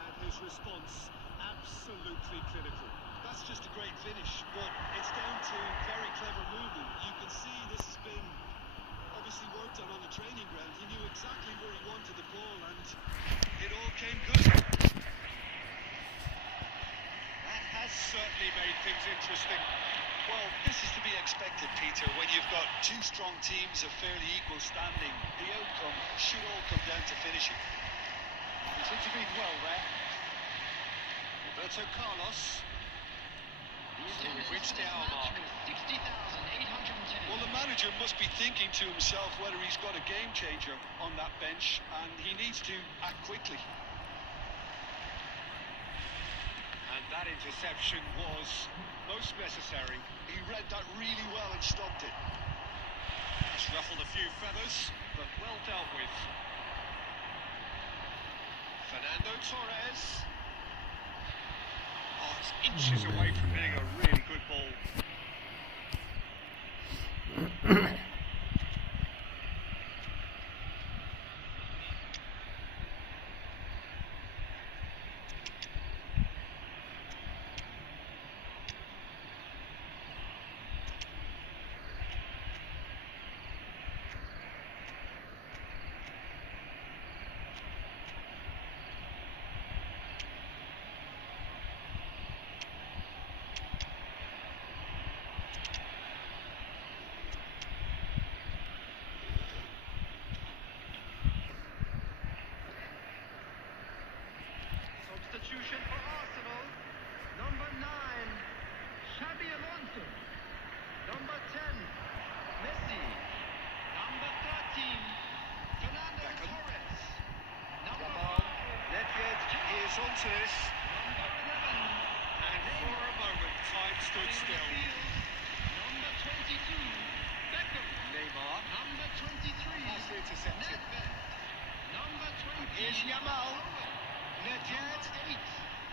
and his response absolutely clinical. That's just a great finish, but it's down to very clever movement. You can see this has been obviously worked on the training ground. He knew exactly where he wanted the ball, and it all came good. That has certainly made things interesting. Well, this is to be expected, Peter. When you've got two strong teams of fairly equal standing, the outcome should all come down to finishing. He's intervened well there. Roberto Carlos. Reached the hour mark. 60,810. Well, the manager must be thinking to himself whether he's got a game changer on that bench, and he needs to act quickly. And that interception was most necessary. He read that really well and stopped it. It's ruffled a few feathers, but well dealt with. Fernando Torres. Oh, it's inches away from hitting a really good ball. Substitution for Arsenal. Number 9, Xabi Alonso. Number 10, Messi. Number 13, Fernando Torres. Number 5, Nedved is onto this, number 11, and for a moment time stood still. Number 22, Beckham. Neymar Number 23, has intercepted. Nedved. Number 20, Here's Yamal. Nedved.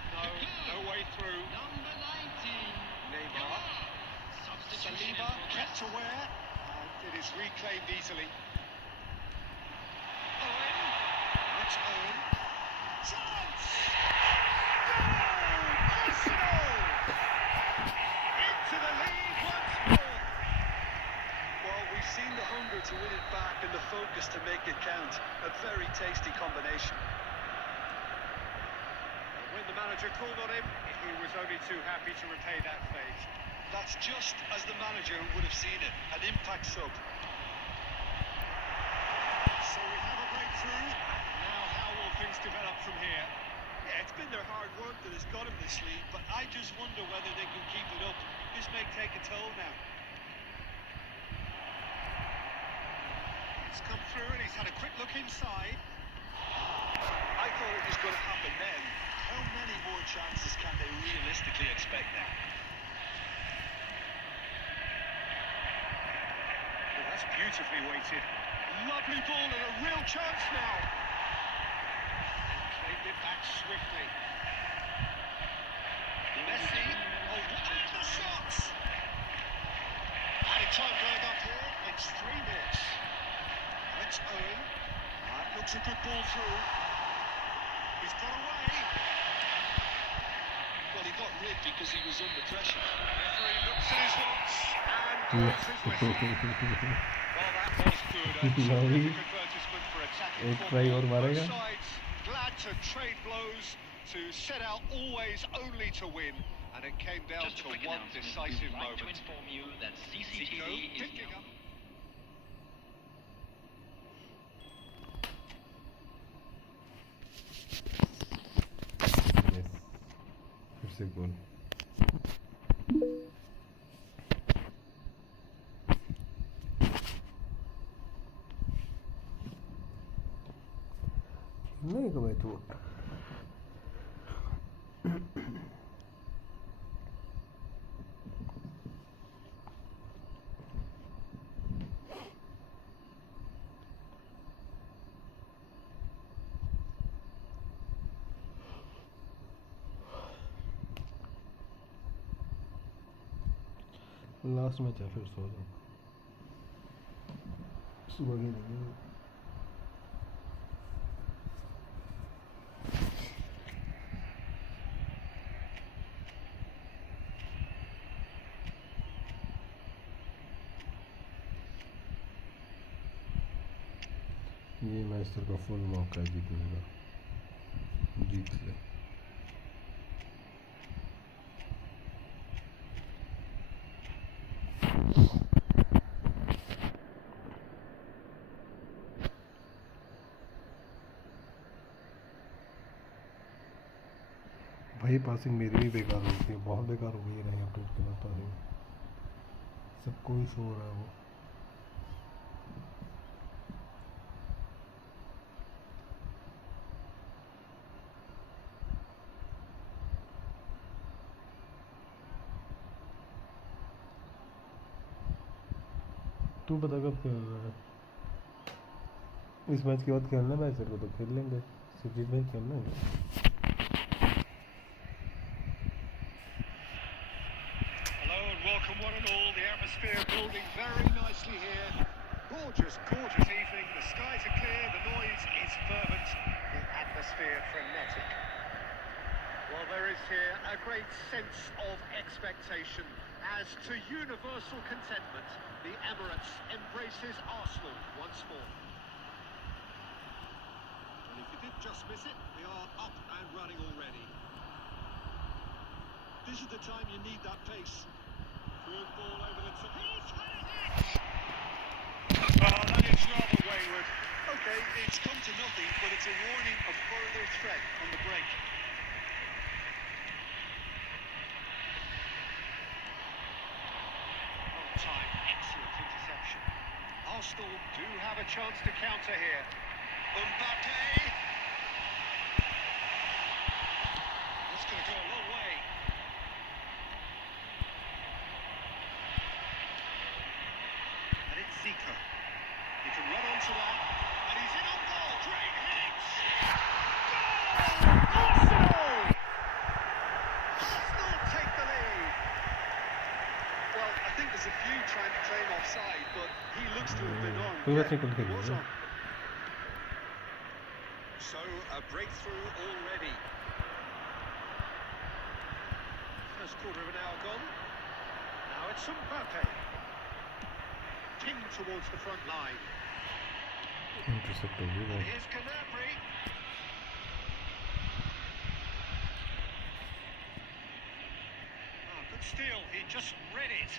Number 8, No way through. Number 19, Neymar. Substitution in Saliba progress. kept aware, and it is reclaimed easily. Owen. That's Owen. Chance! Goal! Arsenal! Into the lead once more. Well, we've seen the hunger to win it back and the focus to make it count. A very tasty combination. When the manager called on him, he was only too happy to repay that fate. That's just as the manager would have seen it. An impact sub. So we have a breakthrough. Now how will things develop from here? Yeah, it's been their hard work that has got them this league, but I just wonder whether they can keep it up. This may take a toll now. He's come through and he's had a quick look inside. I thought it was going to happen then. How many more chances can they realistically expect now? Oh, that's beautifully weighted. Lovely ball and a real chance now. Claimed it back swiftly. Messi. Oh, what are the shots? Added time going up here. It's 3 minutes. Alex Owen. That looks a good ball through. He's got away. Well, he got rid because he was under pressure. Referee looks at his watch and blows his whistle. Well, that was good. A terrific advertisement for attacking एक football. try और Both मारेगा? sides glad to trade blows, to set out always only to win, and it came down Just a to quick one announcement. decisive We'd like to moment. inform you that Zico CCTV is picking up. Yes. फिर से गोल नहीं कमाई तू last match है फिर सो जाओ सुबह की नहीं ये मैच तेरे को फुल मौका है जीतने का जीत ले भाई पासिंग मेरी भी बेकार हो गई, बहुत बेकार हो गई है नई अपडेट के बाद पासिंग, सबको ही सो रहा है वो। तू बता कब खेल रहा है? इस मैच के बाद खेलना मैच तेरे को तो खेल लेंगे, सुजीत भाई खेलना है। Hello and welcome one and all. The atmosphere building very nicely here. Gorgeous, gorgeous evening. The skies are clear, the noise is fervent, the atmosphere frenetic. Well, there is here a great sense of expectation as to universal contentment. The Emirates embraces Arsenal once more. And if you did just miss it, they are up and running already. This is the time you need that pace. Good ball over the top. Oh, that is rather wayward. Okay, it's come to nothing, but it's a warning of further threat on the break. On time, excellent interception. Arsenal do have a chance to counter here. Mbappe. That's going to go a long way. And it's Zico. He can run onto that. And he's in on goal. Great hit! Goal! Arsenal! Arsenal take the lead. Well, I think there's a few trying to claim offside, but he looks to have been on. कोई बात नहीं, कल he खेलेंगे was ना। on. So, a breakthrough already. First quarter of an hour gone. Now it's Mbappe. Pinned towards the front line. Intercept हो गई वो। And here's Gnabry. Oh, good steal. He just read it.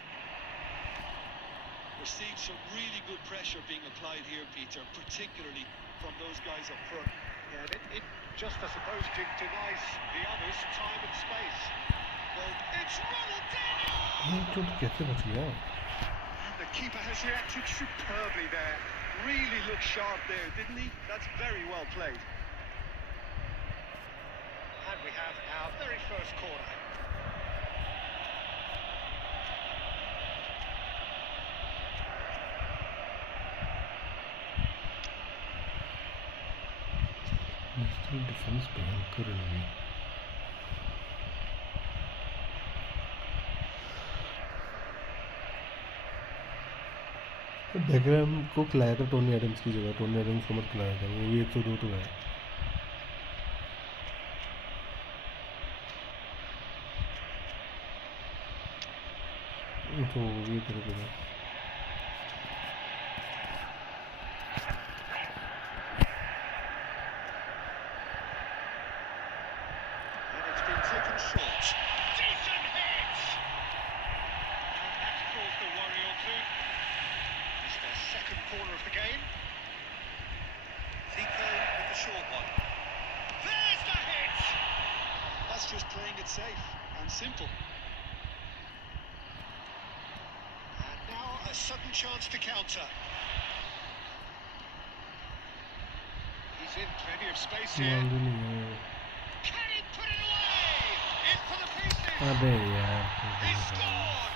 We're seeing some really good pressure being applied here, Peter, particularly from those guys up front. Yeah, and it just, I suppose, denies the others time and space. Well, it's Ronaldinho! ये जो तो कैसे बच गया? The keeper has reacted superbly there. Really looked sharp there, didn't he? That's very well played. And we have our very first corner. National defence भयंकर है। Background को खिलाया था टोनी एडम्स की जगह, टोनी एडम्स को मत खिलाया था, वो भी 102 तो है। तो वो भी तेरे को And it's been taken short. Decent hit! And that's caused a worry or two. It's their second corner of the game. Zico with the short one. There's the hit! That's just playing it safe and simple. And now a sudden chance to counter. He's in plenty of space here. मालूम नहीं है। Can he put it away? In for the pieces! अबे यार He scored!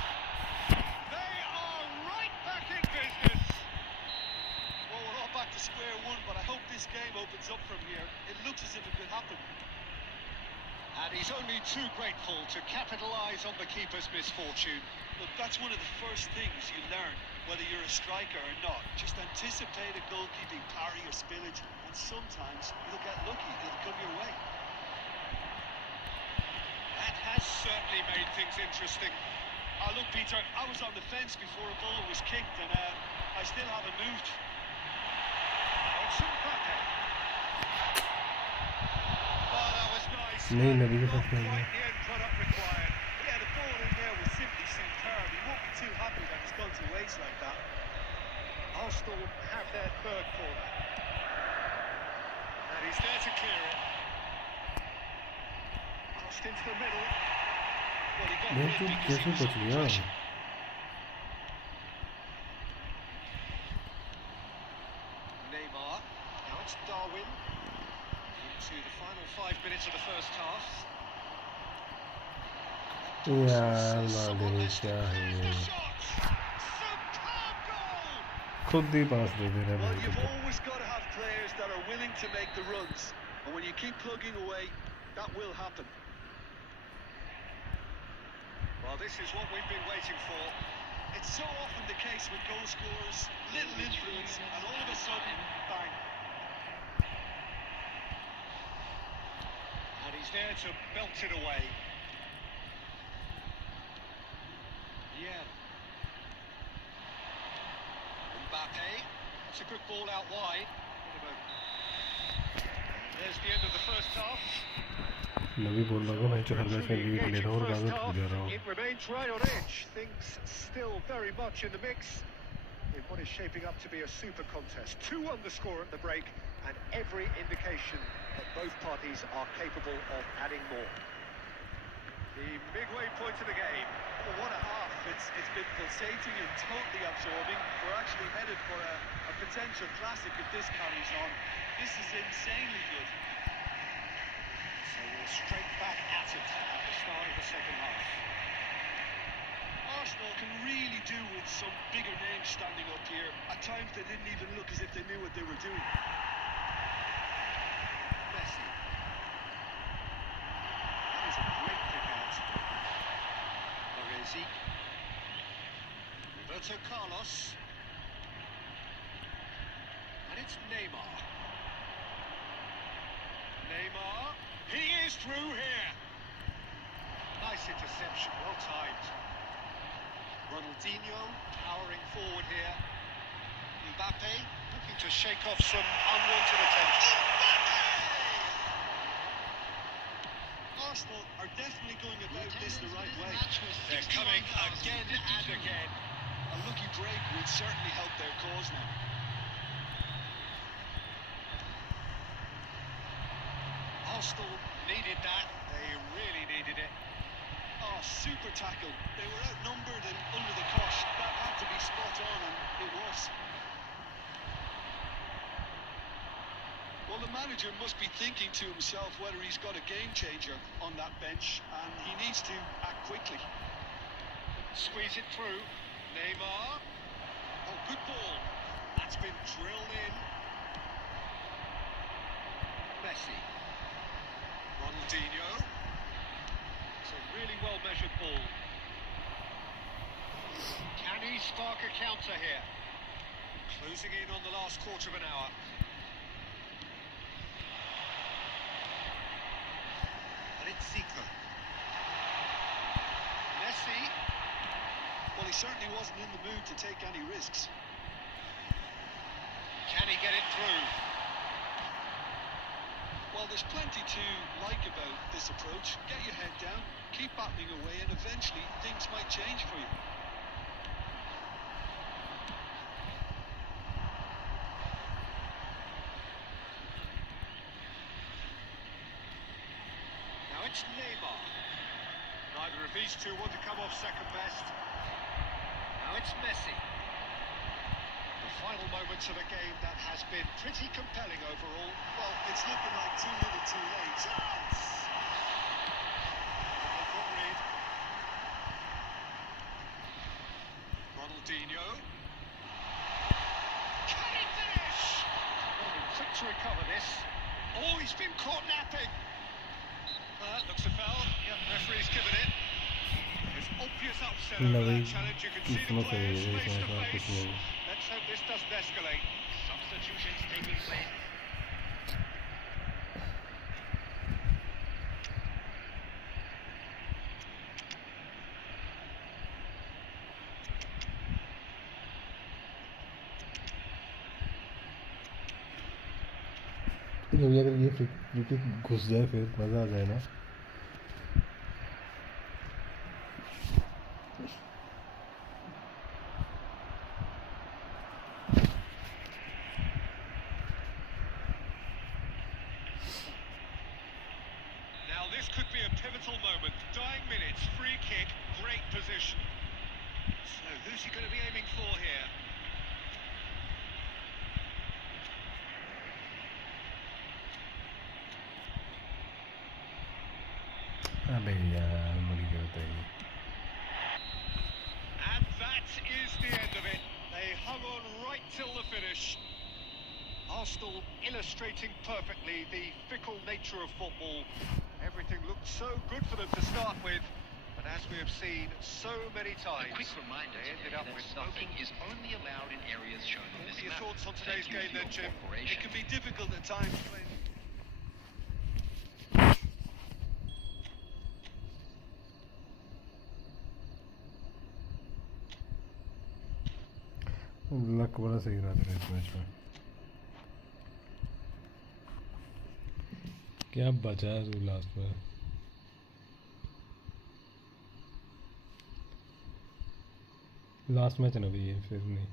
They are right back in business. Well, we're all back to square one, but I hope this game opens up from here. It looks as if it could happen. And he's only too grateful to capitalise on the keeper's misfortune. Look, that's one of the first things you learn, whether you're a striker or not. Just anticipate a goalkeeping parry or spillage, and sometimes you'll get lucky. It'll come your way. That has certainly made things interesting. Look, Peter, I was on the fence before a ball was kicked, and I still haven't moved. It's Mbappe. Oh, that was nice. नहीं नबी के Not साथ quite खेलना। the end product required. Yeah, the ball in there was simply superb. He won't be too happy that it's gone to waste like that. Arsenal have their third corner. And he's there to clear it. crossed into the middle. Well, he got मैं rid तो because he कैसे was बच under गया? pressure. Neymar. Now it's Darwin. Into the final 5 minutes of the first half. यार Somewhat Maldives less क्या than- है There's ये? the shot! Superb goal! खुद ही पास दे दे रहा Well, भाई you've तो। always got to have players that are willing to make the runs. And when you keep plugging away, that will happen. Well, this is what we've been waiting for. It's so often the case with goal scorers, little influence, and all of a sudden, bang. And he's there to belt it away. Yeah. Mbappe. It's a good ball out wide. There's the end of the first half. मैं भी बोल रहा हूँ मैं जो हर match में lead ले रहा हूँ और First गाना half, दे रहा हूँ। it remains right on edge. Things still very much in the mix in what is shaping up to be a super contest. 2-1 the score at the break, and every indication that both parties are capable of adding more. The midway point of the game. Oh, what a half. It's been pulsating and totally absorbing. We're actually headed for a potential classic if this carries on. This is insanely good. So we're straight back at it at the start of the second half. Arsenal can really do with some bigger names standing up here. At times they didn't even look as if they knew what they were doing. Messi. That is a great pick out. Baresi. Roberto Carlos. And it's Neymar. Neymar. He is through here. Nice interception, well timed. Ronaldinho powering forward here. Mbappe looking to shake off some unwanted attention. Arsenal are definitely going about this the right way. They're coming again and again. A lucky break would certainly help their cause now. Arsenal needed that. They really needed it. Oh, super tackle. They were outnumbered and under the cosh. That had to be spot on, and it was. Well, the manager must be thinking to himself whether he's got a game changer on that bench, and he needs to act quickly. Squeeze it through. Neymar. Oh, good ball. That's been drilled in. Messi. Ronaldinho. It's a really well-measured ball. Can he spark a counter here? Closing in on the last quarter of an hour. And it's Zico. Messi. Well, he certainly wasn't in the mood to take any risks. Can he get it through? Well, there's plenty to like about this approach. Get your head down, keep battling away, and eventually things might change for you. Now it's Neymar. Neither of these two want to come off second best. Now it's Messi. The final moments of a game that has been pretty compelling overall. Well, it's looking like too little too late. They've got rid. Ronaldinho. Can he finish? Well, quick to recover this. Oh, he's been caught napping. Looks a foul. Yep, referee's given it. There's obvious upset over लवई that challenge. You can see the किस्मत है players ये face to इसमें कुछ face. नहीं। Let's hope this doesn't escalate. Substitutions taking place. कभी अगर ये free घुस जाए फिर मज़ा आ जाए ना। Now this could be a pivotal moment. Dying minutes, free kick, great position. So who's he going to be aiming for here? अबे यार मरी करता है And that is the end of it. They hung on right till the finish. Arsenal illustrating perfectly the fickle nature of football. Everything looked so good for them to start with, but as we have seen so many times, A quick reminder they ended today up that with smoking nothing. is only allowed in areas shown on What this are your map. thoughts on today's Thank you game for then, your Jim? cooperation. It can be difficult at times playing. Luck बड़ा सही रहा था इस match में क्या बचा है तू लास्ट में लास्ट मैच है ना भाई ये फिर नहीं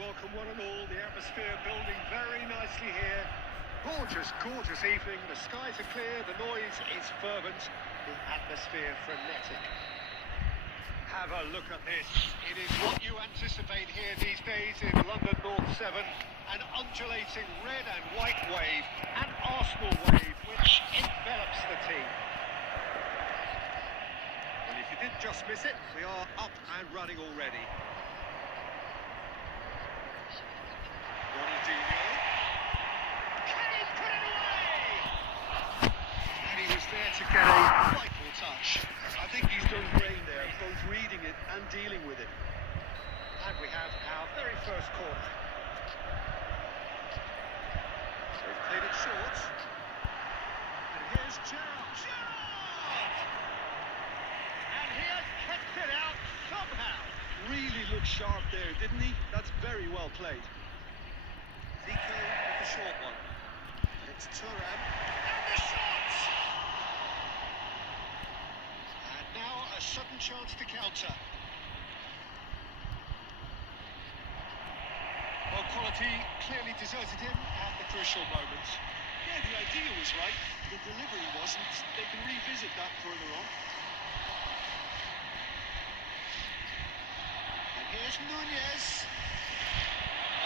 Welcome one and all, the atmosphere building very nicely here. Gorgeous, gorgeous evening, the skies are clear, the noise is fervent, the atmosphere frenetic. Have a look at this. It is what you anticipate here these days in London North 7. An undulating red and white wave, an Arsenal wave which envelops the team. Well, if you did just miss it, we are up and running already. Can he put it away? And he was there to get a vital touch. I think he's done great there, both reading it and dealing with it. And we have our very first corner. They've played it short. And here's Gerrard. Gerrard! And he has kept it out somehow. Really looked sharp there, didn't he? That's very well played. Zico with the short one. It's Turnip. And the shot! And now a sudden chance to counter. Well, quality clearly deserted him at the crucial moment. Yeah, the idea was right. The delivery wasn't. They can revisit that further on. And here's Nunez.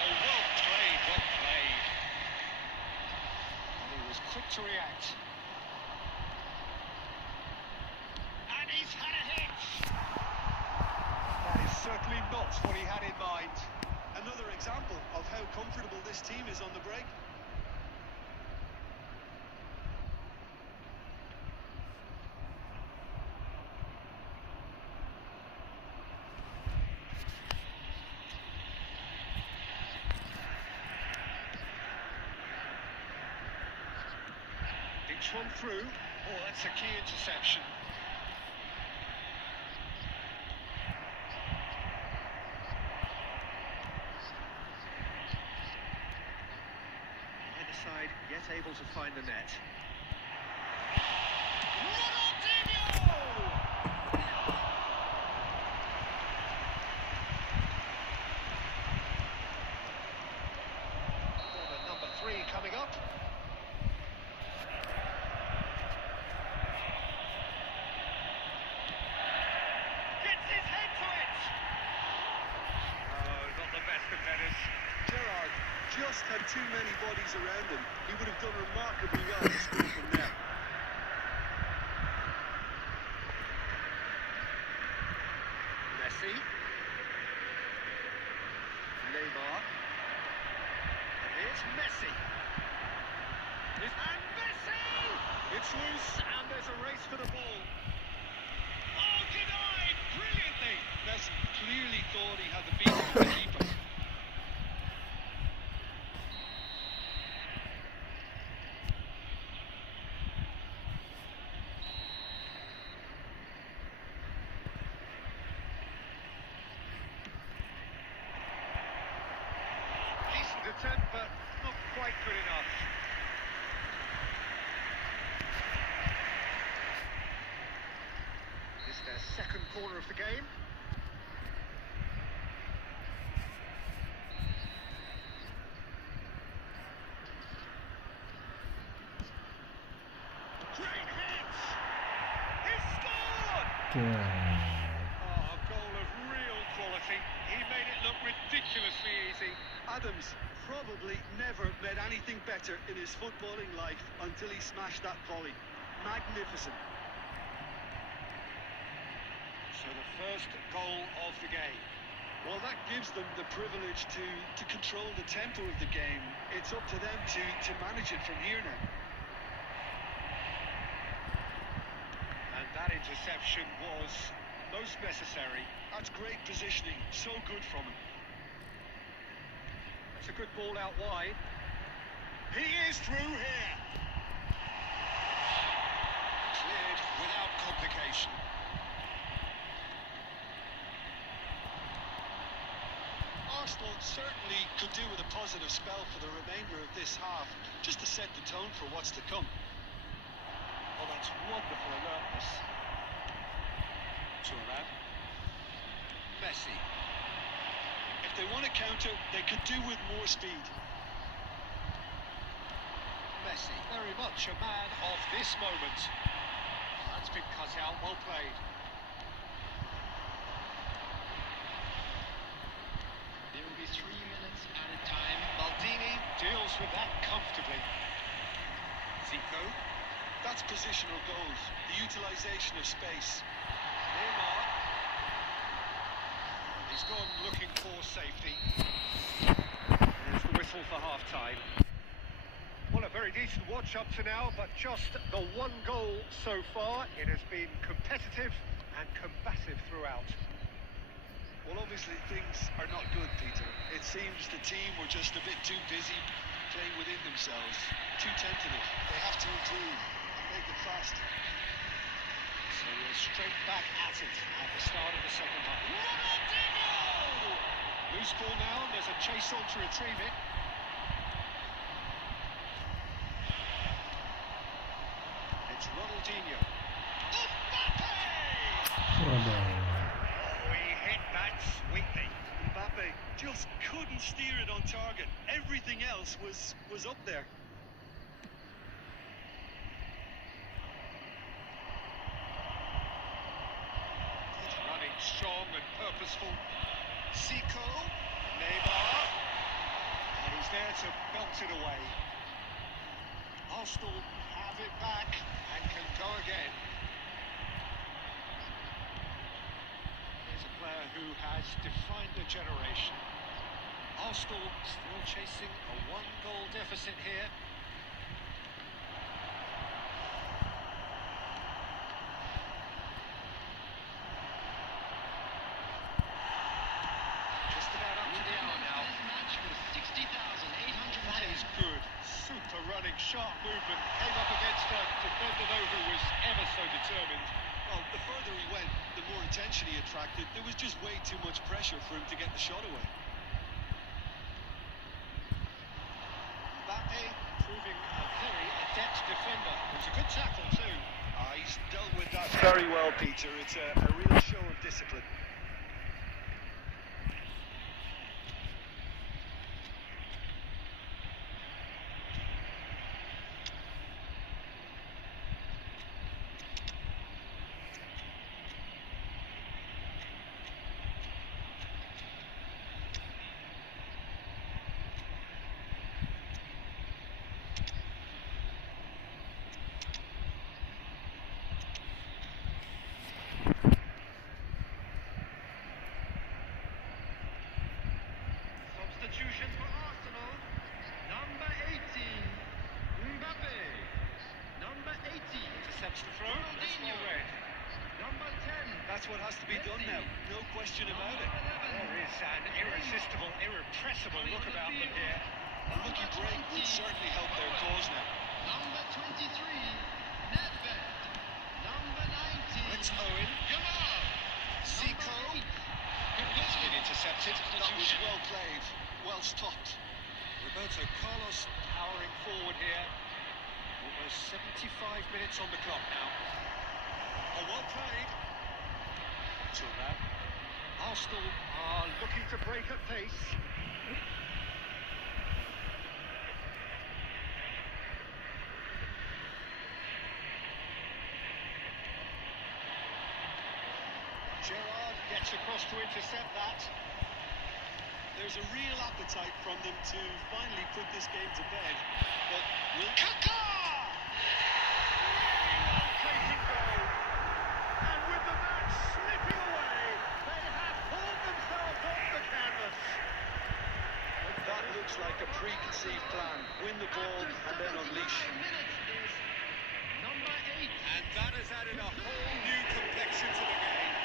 Oh, well played, well played. And he was quick to react. And he's had a hit. That is certainly not what he had in mind. Another example of how comfortable this team is on the break. Each one through. Oh, that's a key interception. wide, yet able to find the net. Number 3 coming up. Gets his head to it! Oh, not the best of headers. Gerrard just had too many bodies around him. He would have done remarkably well to score from there. Messi. Neymar. And here's Messi. And Messi! It's loose, and there's a race for the ball. Oh, denied! Brilliantly! Messi clearly thought he had the beat of the keeper. Decent attempt, but not quite good enough. This is their second corner of the game. Great hit! He scored! Oh, a goal of real quality. He made it look ridiculously easy. Adams probably never met anything better in his footballing life until he smashed that volley. Magnificent. So the first goal of the game. Well, that gives them the privilege to control the tempo of the game. It's up to them to manage it from here now. And that interception was most necessary. That's great positioning. So good from him. That's a good ball out wide. He is through here. Cleared without complication. Arsenal certainly could do with a positive spell for the remainder of this half, just to set the tone for what's to come. Oh, that's wonderful alertness. Turnip. Messi. If they want to counter, they could do with more speed. Messi, very much a man of this moment. That's been cut out, well played. There will be 3 minutes added time. Maldini deals with that comfortably. Zico. That's positional goals, the utilisation of space. Neymar. He's gone looking for safety. There's the whistle for half-time. Well, a very decent watch up to now, but just the one goal so far. It has been competitive and combative throughout. Well, obviously things are not good, Peter. It seems the team were just a bit too busy playing within themselves, too tentative. They have to improve and make it fast. So we're straight back at it at the start of the second half. Ronaldinho! Loose ball now, and there's a chase on to retrieve it. It's Ronaldinho. Mbappe! He hit that sweetly. Mbappe just couldn't steer it on target. Everything else was up there. He's running strong and purposeful. Zico, Neymar, and he's there to belt it away. Arsenal have it back and can go again. Here's a player who has defined a generation. Arsenal still chasing a one-goal deficit here. Just about up to the hour now. Match with 60,800 That is good. Super running, sharp movement. Came up against a defender though who was ever so determined. Well, the further he went, the more attention he attracted. There was just way too much pressure for him to get the shot away. Mbappe through proving a very adept defender. It was a good tackle too. He's dealt with that very well, Peter. It's a real show of discipline. Substitution for Arsenal. Number 18, Mbappe. Number 18, Intercepts the throw. That's Ronaldinho. well read. Number 10, That's what has to be done now. No question about it. There is an irresistible, irrepressible look about them here. A lucky break would certainly help their cause now. number 23, Nedved. Number 19, It's Owen. Yamal. Zico. It's been intercepted. That was well played. Well stopped. Roberto Carlos powering forward here. Almost 75 minutes on the clock now. Oh, well played. Till now. Arsenal are looking to break at pace. Gerrard gets across to intercept that. There's a real appetite from them to finally put this game to bed, but will Kaka! Taken goal. And with the match slipping away, they have pulled themselves off the canvas. that looks like a preconceived plan. Win the ball and then unleash. Number 8, And that has added a whole new complexion to the game.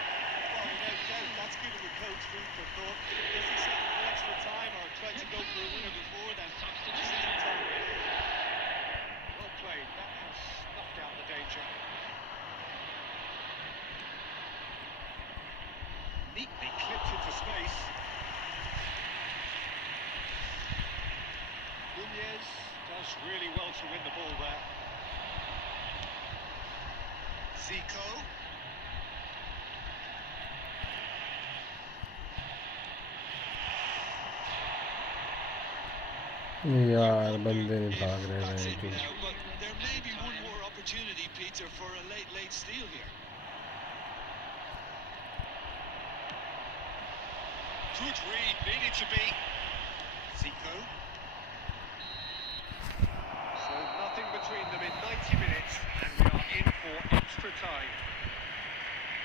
Oh, no doubt, that's given the coach food for thought. If he set for extra time or tried to go for a winner before, then substitution. time. Well played. That has snuffed out the danger. Neatly clipped into space. Nunez does really well to win the ball there. Zico. यार बंदे नहीं भाग रहे That's हैं it कि now, but there may be one more opportunity, Peter, for a late steal here. Good read, needed to be. Zico. So nothing between them in 90 minutes, and we are in for extra time.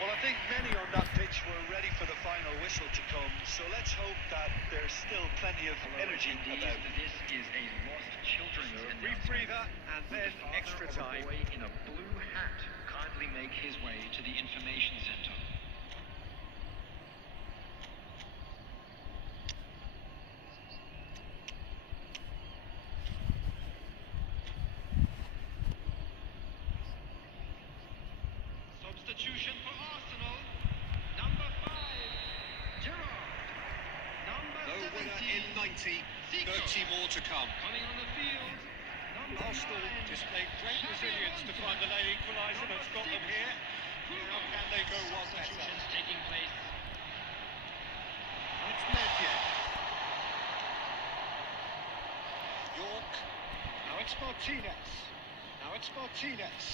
Well, I think many on that pitch were ready for the final whistle to come, so let's hope that there's still plenty of energy about. This is a lost children's Rebreather, and then extra time. boy in a blue hat kindly make his way to the information center. Substitution for Arsenal. Number 5, Gerrard. Number No winner 17, in 90, Zico. 30 more to come. Coming on the field. Number Arsenal 9, displayed great Xabi resilience to Alonso. find the late equaliser that's got them here. How can they go one better? Substitutions taking place. It's Nedved. York. Now it's Martinez. Now it's Martinez.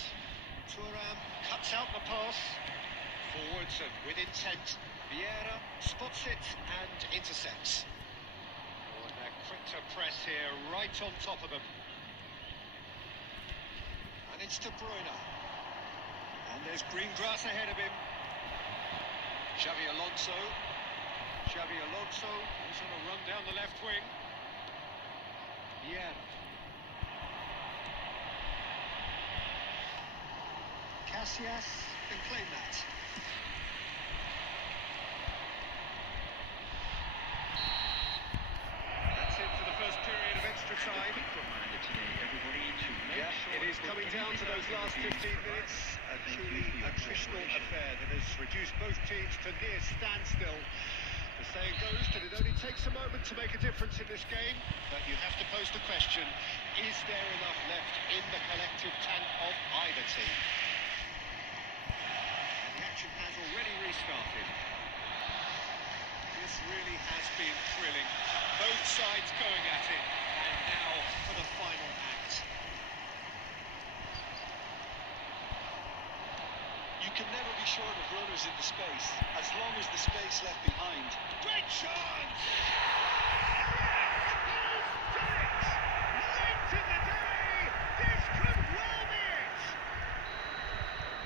Thuram cuts out the pass. Forwards and with intent. Vieira spots it and intercepts. Oh, and they're quick to press here, right on top of them. And it's De Bruyne. And there's green grass ahead of him. Xavi Alonso. Xavi Alonso is on a run down the left wing. Vieira. Casillas can claim that. That's it for the first period of extra time. Reminder today, everybody, to make Yeah, sure it is coming down to those last 15 minutes. A truly attritional affair that has reduced both teams to near standstill. The saying goes that it only takes a moment to make a difference in this game, but you have to pose the question, is there enough left in the collective tank of either team? And the action has already restarted. This really has been thrilling. Both sides going at it, and now for the final act. You can never be short of runners in the space, as long as the space left behind. Great chance!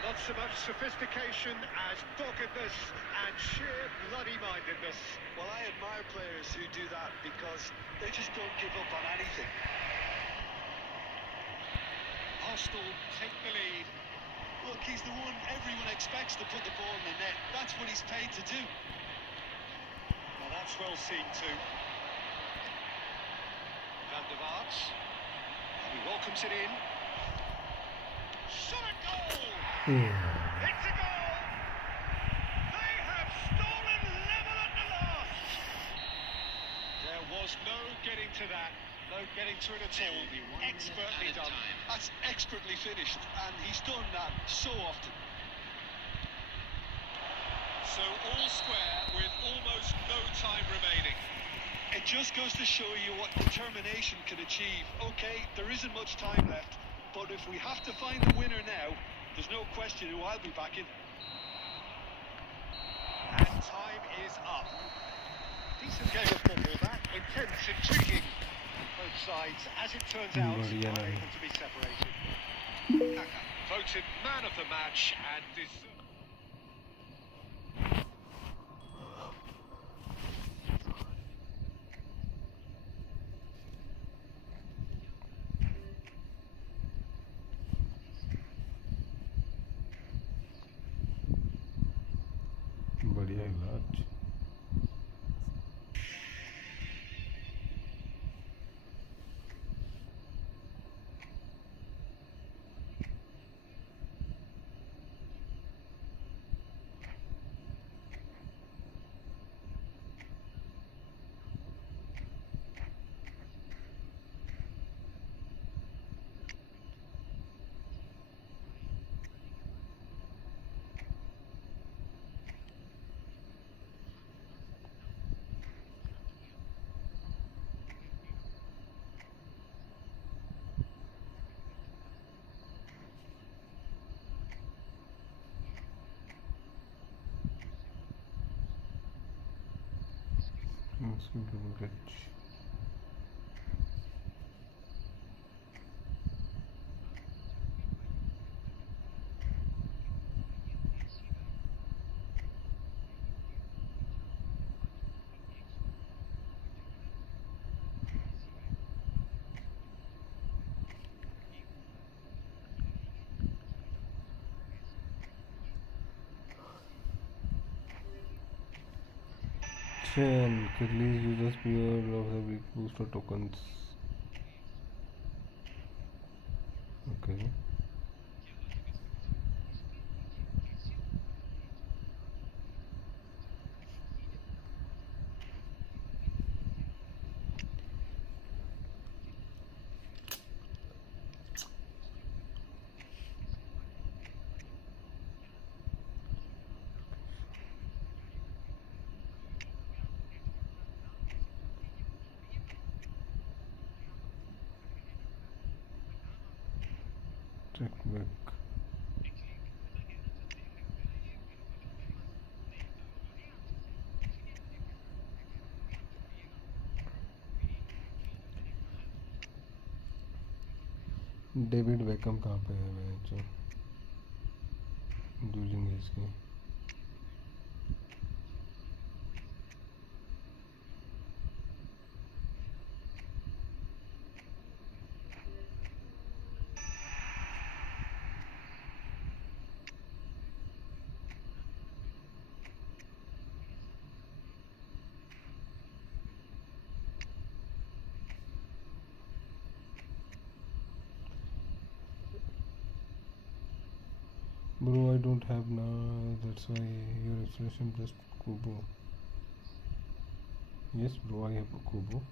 Not so much sophistication as doggedness and sheer bloody-mindedness. Well, I admire players who do that because they just don't give up on anything. Arsenal take the lead. Look, he's the one everyone expects to put the ball in the net. That's what he's paid to do. Well, that's well seen too. Van der Vaart. He welcomes it in. Shot a goal! It's a goal! They have stolen level at the last! There was no getting to that. No getting to it at There all. will be 1 minute Expertly added done. time. That's expertly finished, and he's done that so often. So all square with almost no time remaining. It just goes to show you what determination can achieve. Okay, there isn't much time left, but if we have to find the winner now, there's no question who I'll be backing. And time is up. Decent game of football that. Intense, intriguing. And both sides, as it turns out, बढ़िया are लगी। able to be separated. Kaka voted man of the match and deserved. बढ़िया इलाज। Let's give it a catch. Chain, release users pair of the week booster tokens. Okay. Check back. David become कहाँ पे है match duelling इसकी Bro, I don't have now. That's why your expression just Kubo. Yes, bro, I have a Kubo.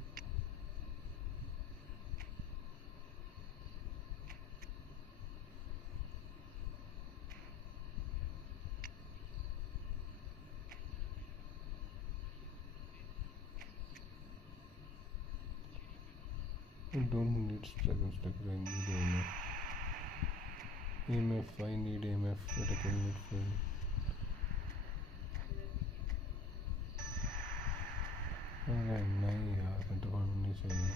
I don't need dragon stack, I need AMF. AMF, I need AMF, attacking midfield. अरे नहीं यार, centre forward नहीं चाहिए.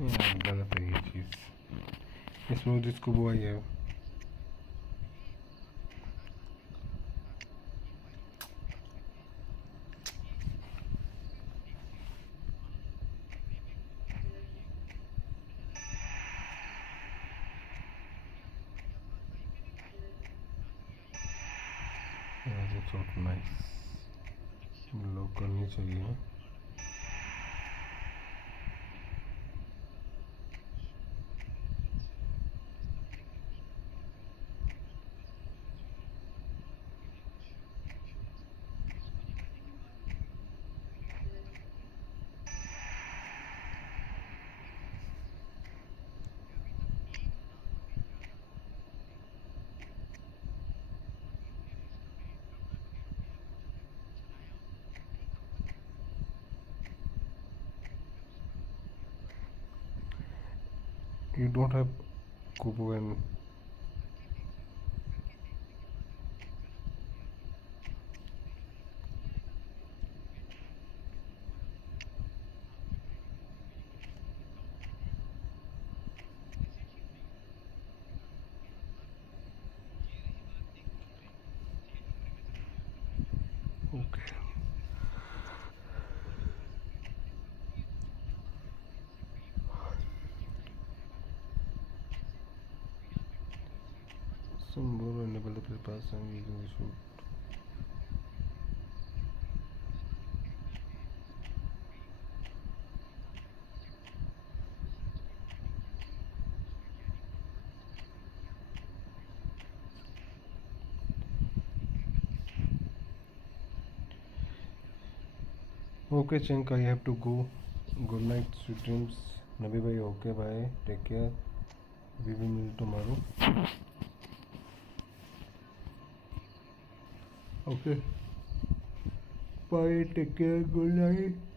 यार गलत है ये चीज़. इसमें जिसको वो आई है. That's nice. लोग करनी चाहिए. You don't have Kubo and okay. Some more enable the play pass and using the shoot. Okay, Chunk, I have to go. Good night, sweet dreams. Nabi bhai, okay, bye. Take care. We will meet tomorrow. Okay. Bye, take care, good night.